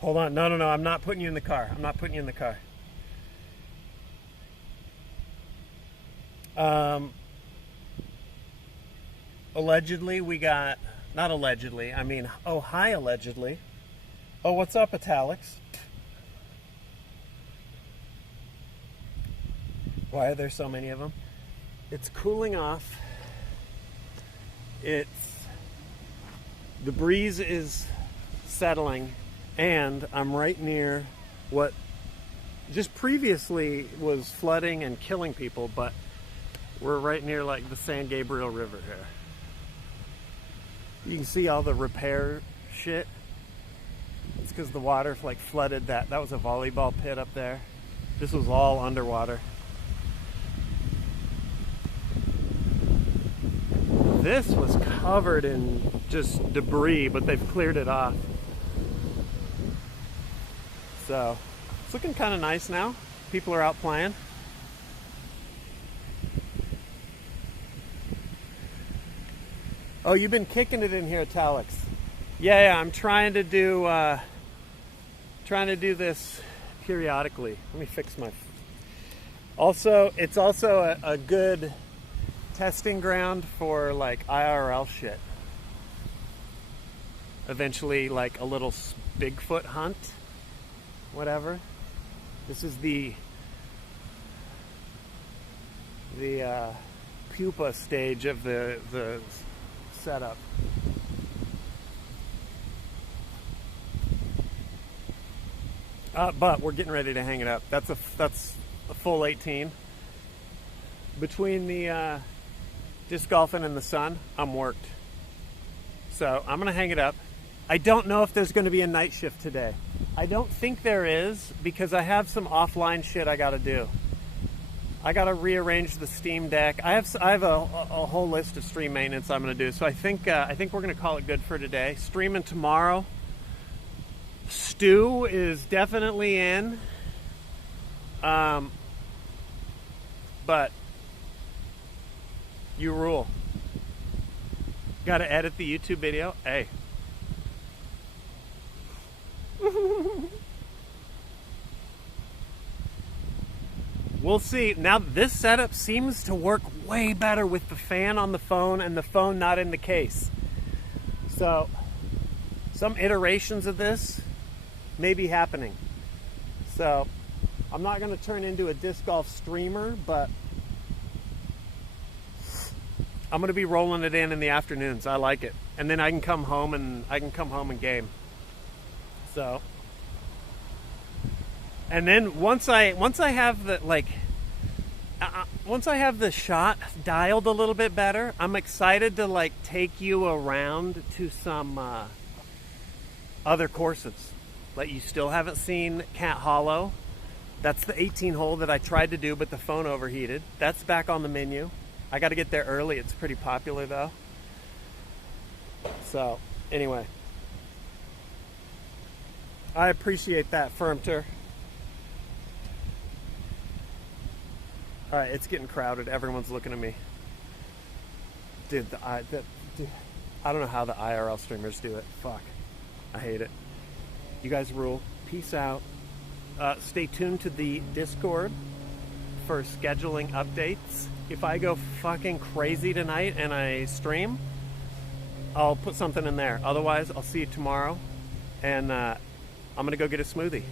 Hold on. No. I'm not putting you in the car. I'm not putting you in the car. Allegedly, we got... Not allegedly. I mean, oh, hi, allegedly. Oh, what's up, Italics? Why are there so many of them? It's cooling off. The breeze is settling, and I'm right near what just previously was flooding and killing people, but we're right near like the San Gabriel River here. You can see all the repair shit. It's because the water like flooded that. That was a volleyball pit up there. This was all underwater. This was covered in just debris, but they've cleared it off. So, it's looking kind of nice now. People are out playing. Oh, you've been kicking it in here, Italics. Yeah, I'm trying to do this periodically. Let me fix my... Also, it's also a good testing ground for like IRL shit. Eventually, like a little Bigfoot hunt, whatever. This is the pupa stage of the setup. But we're getting ready to hang it up. That's a full 18. Between the disc golfing and the sun, I'm worked. So I'm gonna hang it up. I don't know if there's gonna be a night shift today. I don't think there is, because I have some offline shit I gotta do. I gotta rearrange the Steam Deck. I have a whole list of stream maintenance I'm gonna do. So I think we're gonna call it good for today. Streaming tomorrow. Stu is definitely in. But you rule. Gotta edit the YouTube video. Hey. We'll see. Now this setup seems to work way better with the fan on the phone and the phone not in the case. So some iterations of this may be happening. So I'm not going to turn into a disc golf streamer, but I'm going to be rolling it in the afternoons. I like it. And then I can come home and game. So, and then once I have the once I have the shot dialed a little bit better, I'm excited to like take you around to some other courses. Like, you still haven't seen Cat Hollow. That's the 18 hole that I tried to do, but the phone overheated. That's back on the menu. I got to get there early. It's pretty popular though. So anyway, I appreciate that, Firmter. All right, it's getting crowded. Everyone's looking at me. Dude, I don't know how the IRL streamers do it. Fuck, I hate it. You guys rule. Peace out. Stay tuned to the Discord for scheduling updates. If I go fucking crazy tonight and I stream, I'll put something in there. Otherwise, I'll see you tomorrow, and I'm gonna go get a smoothie.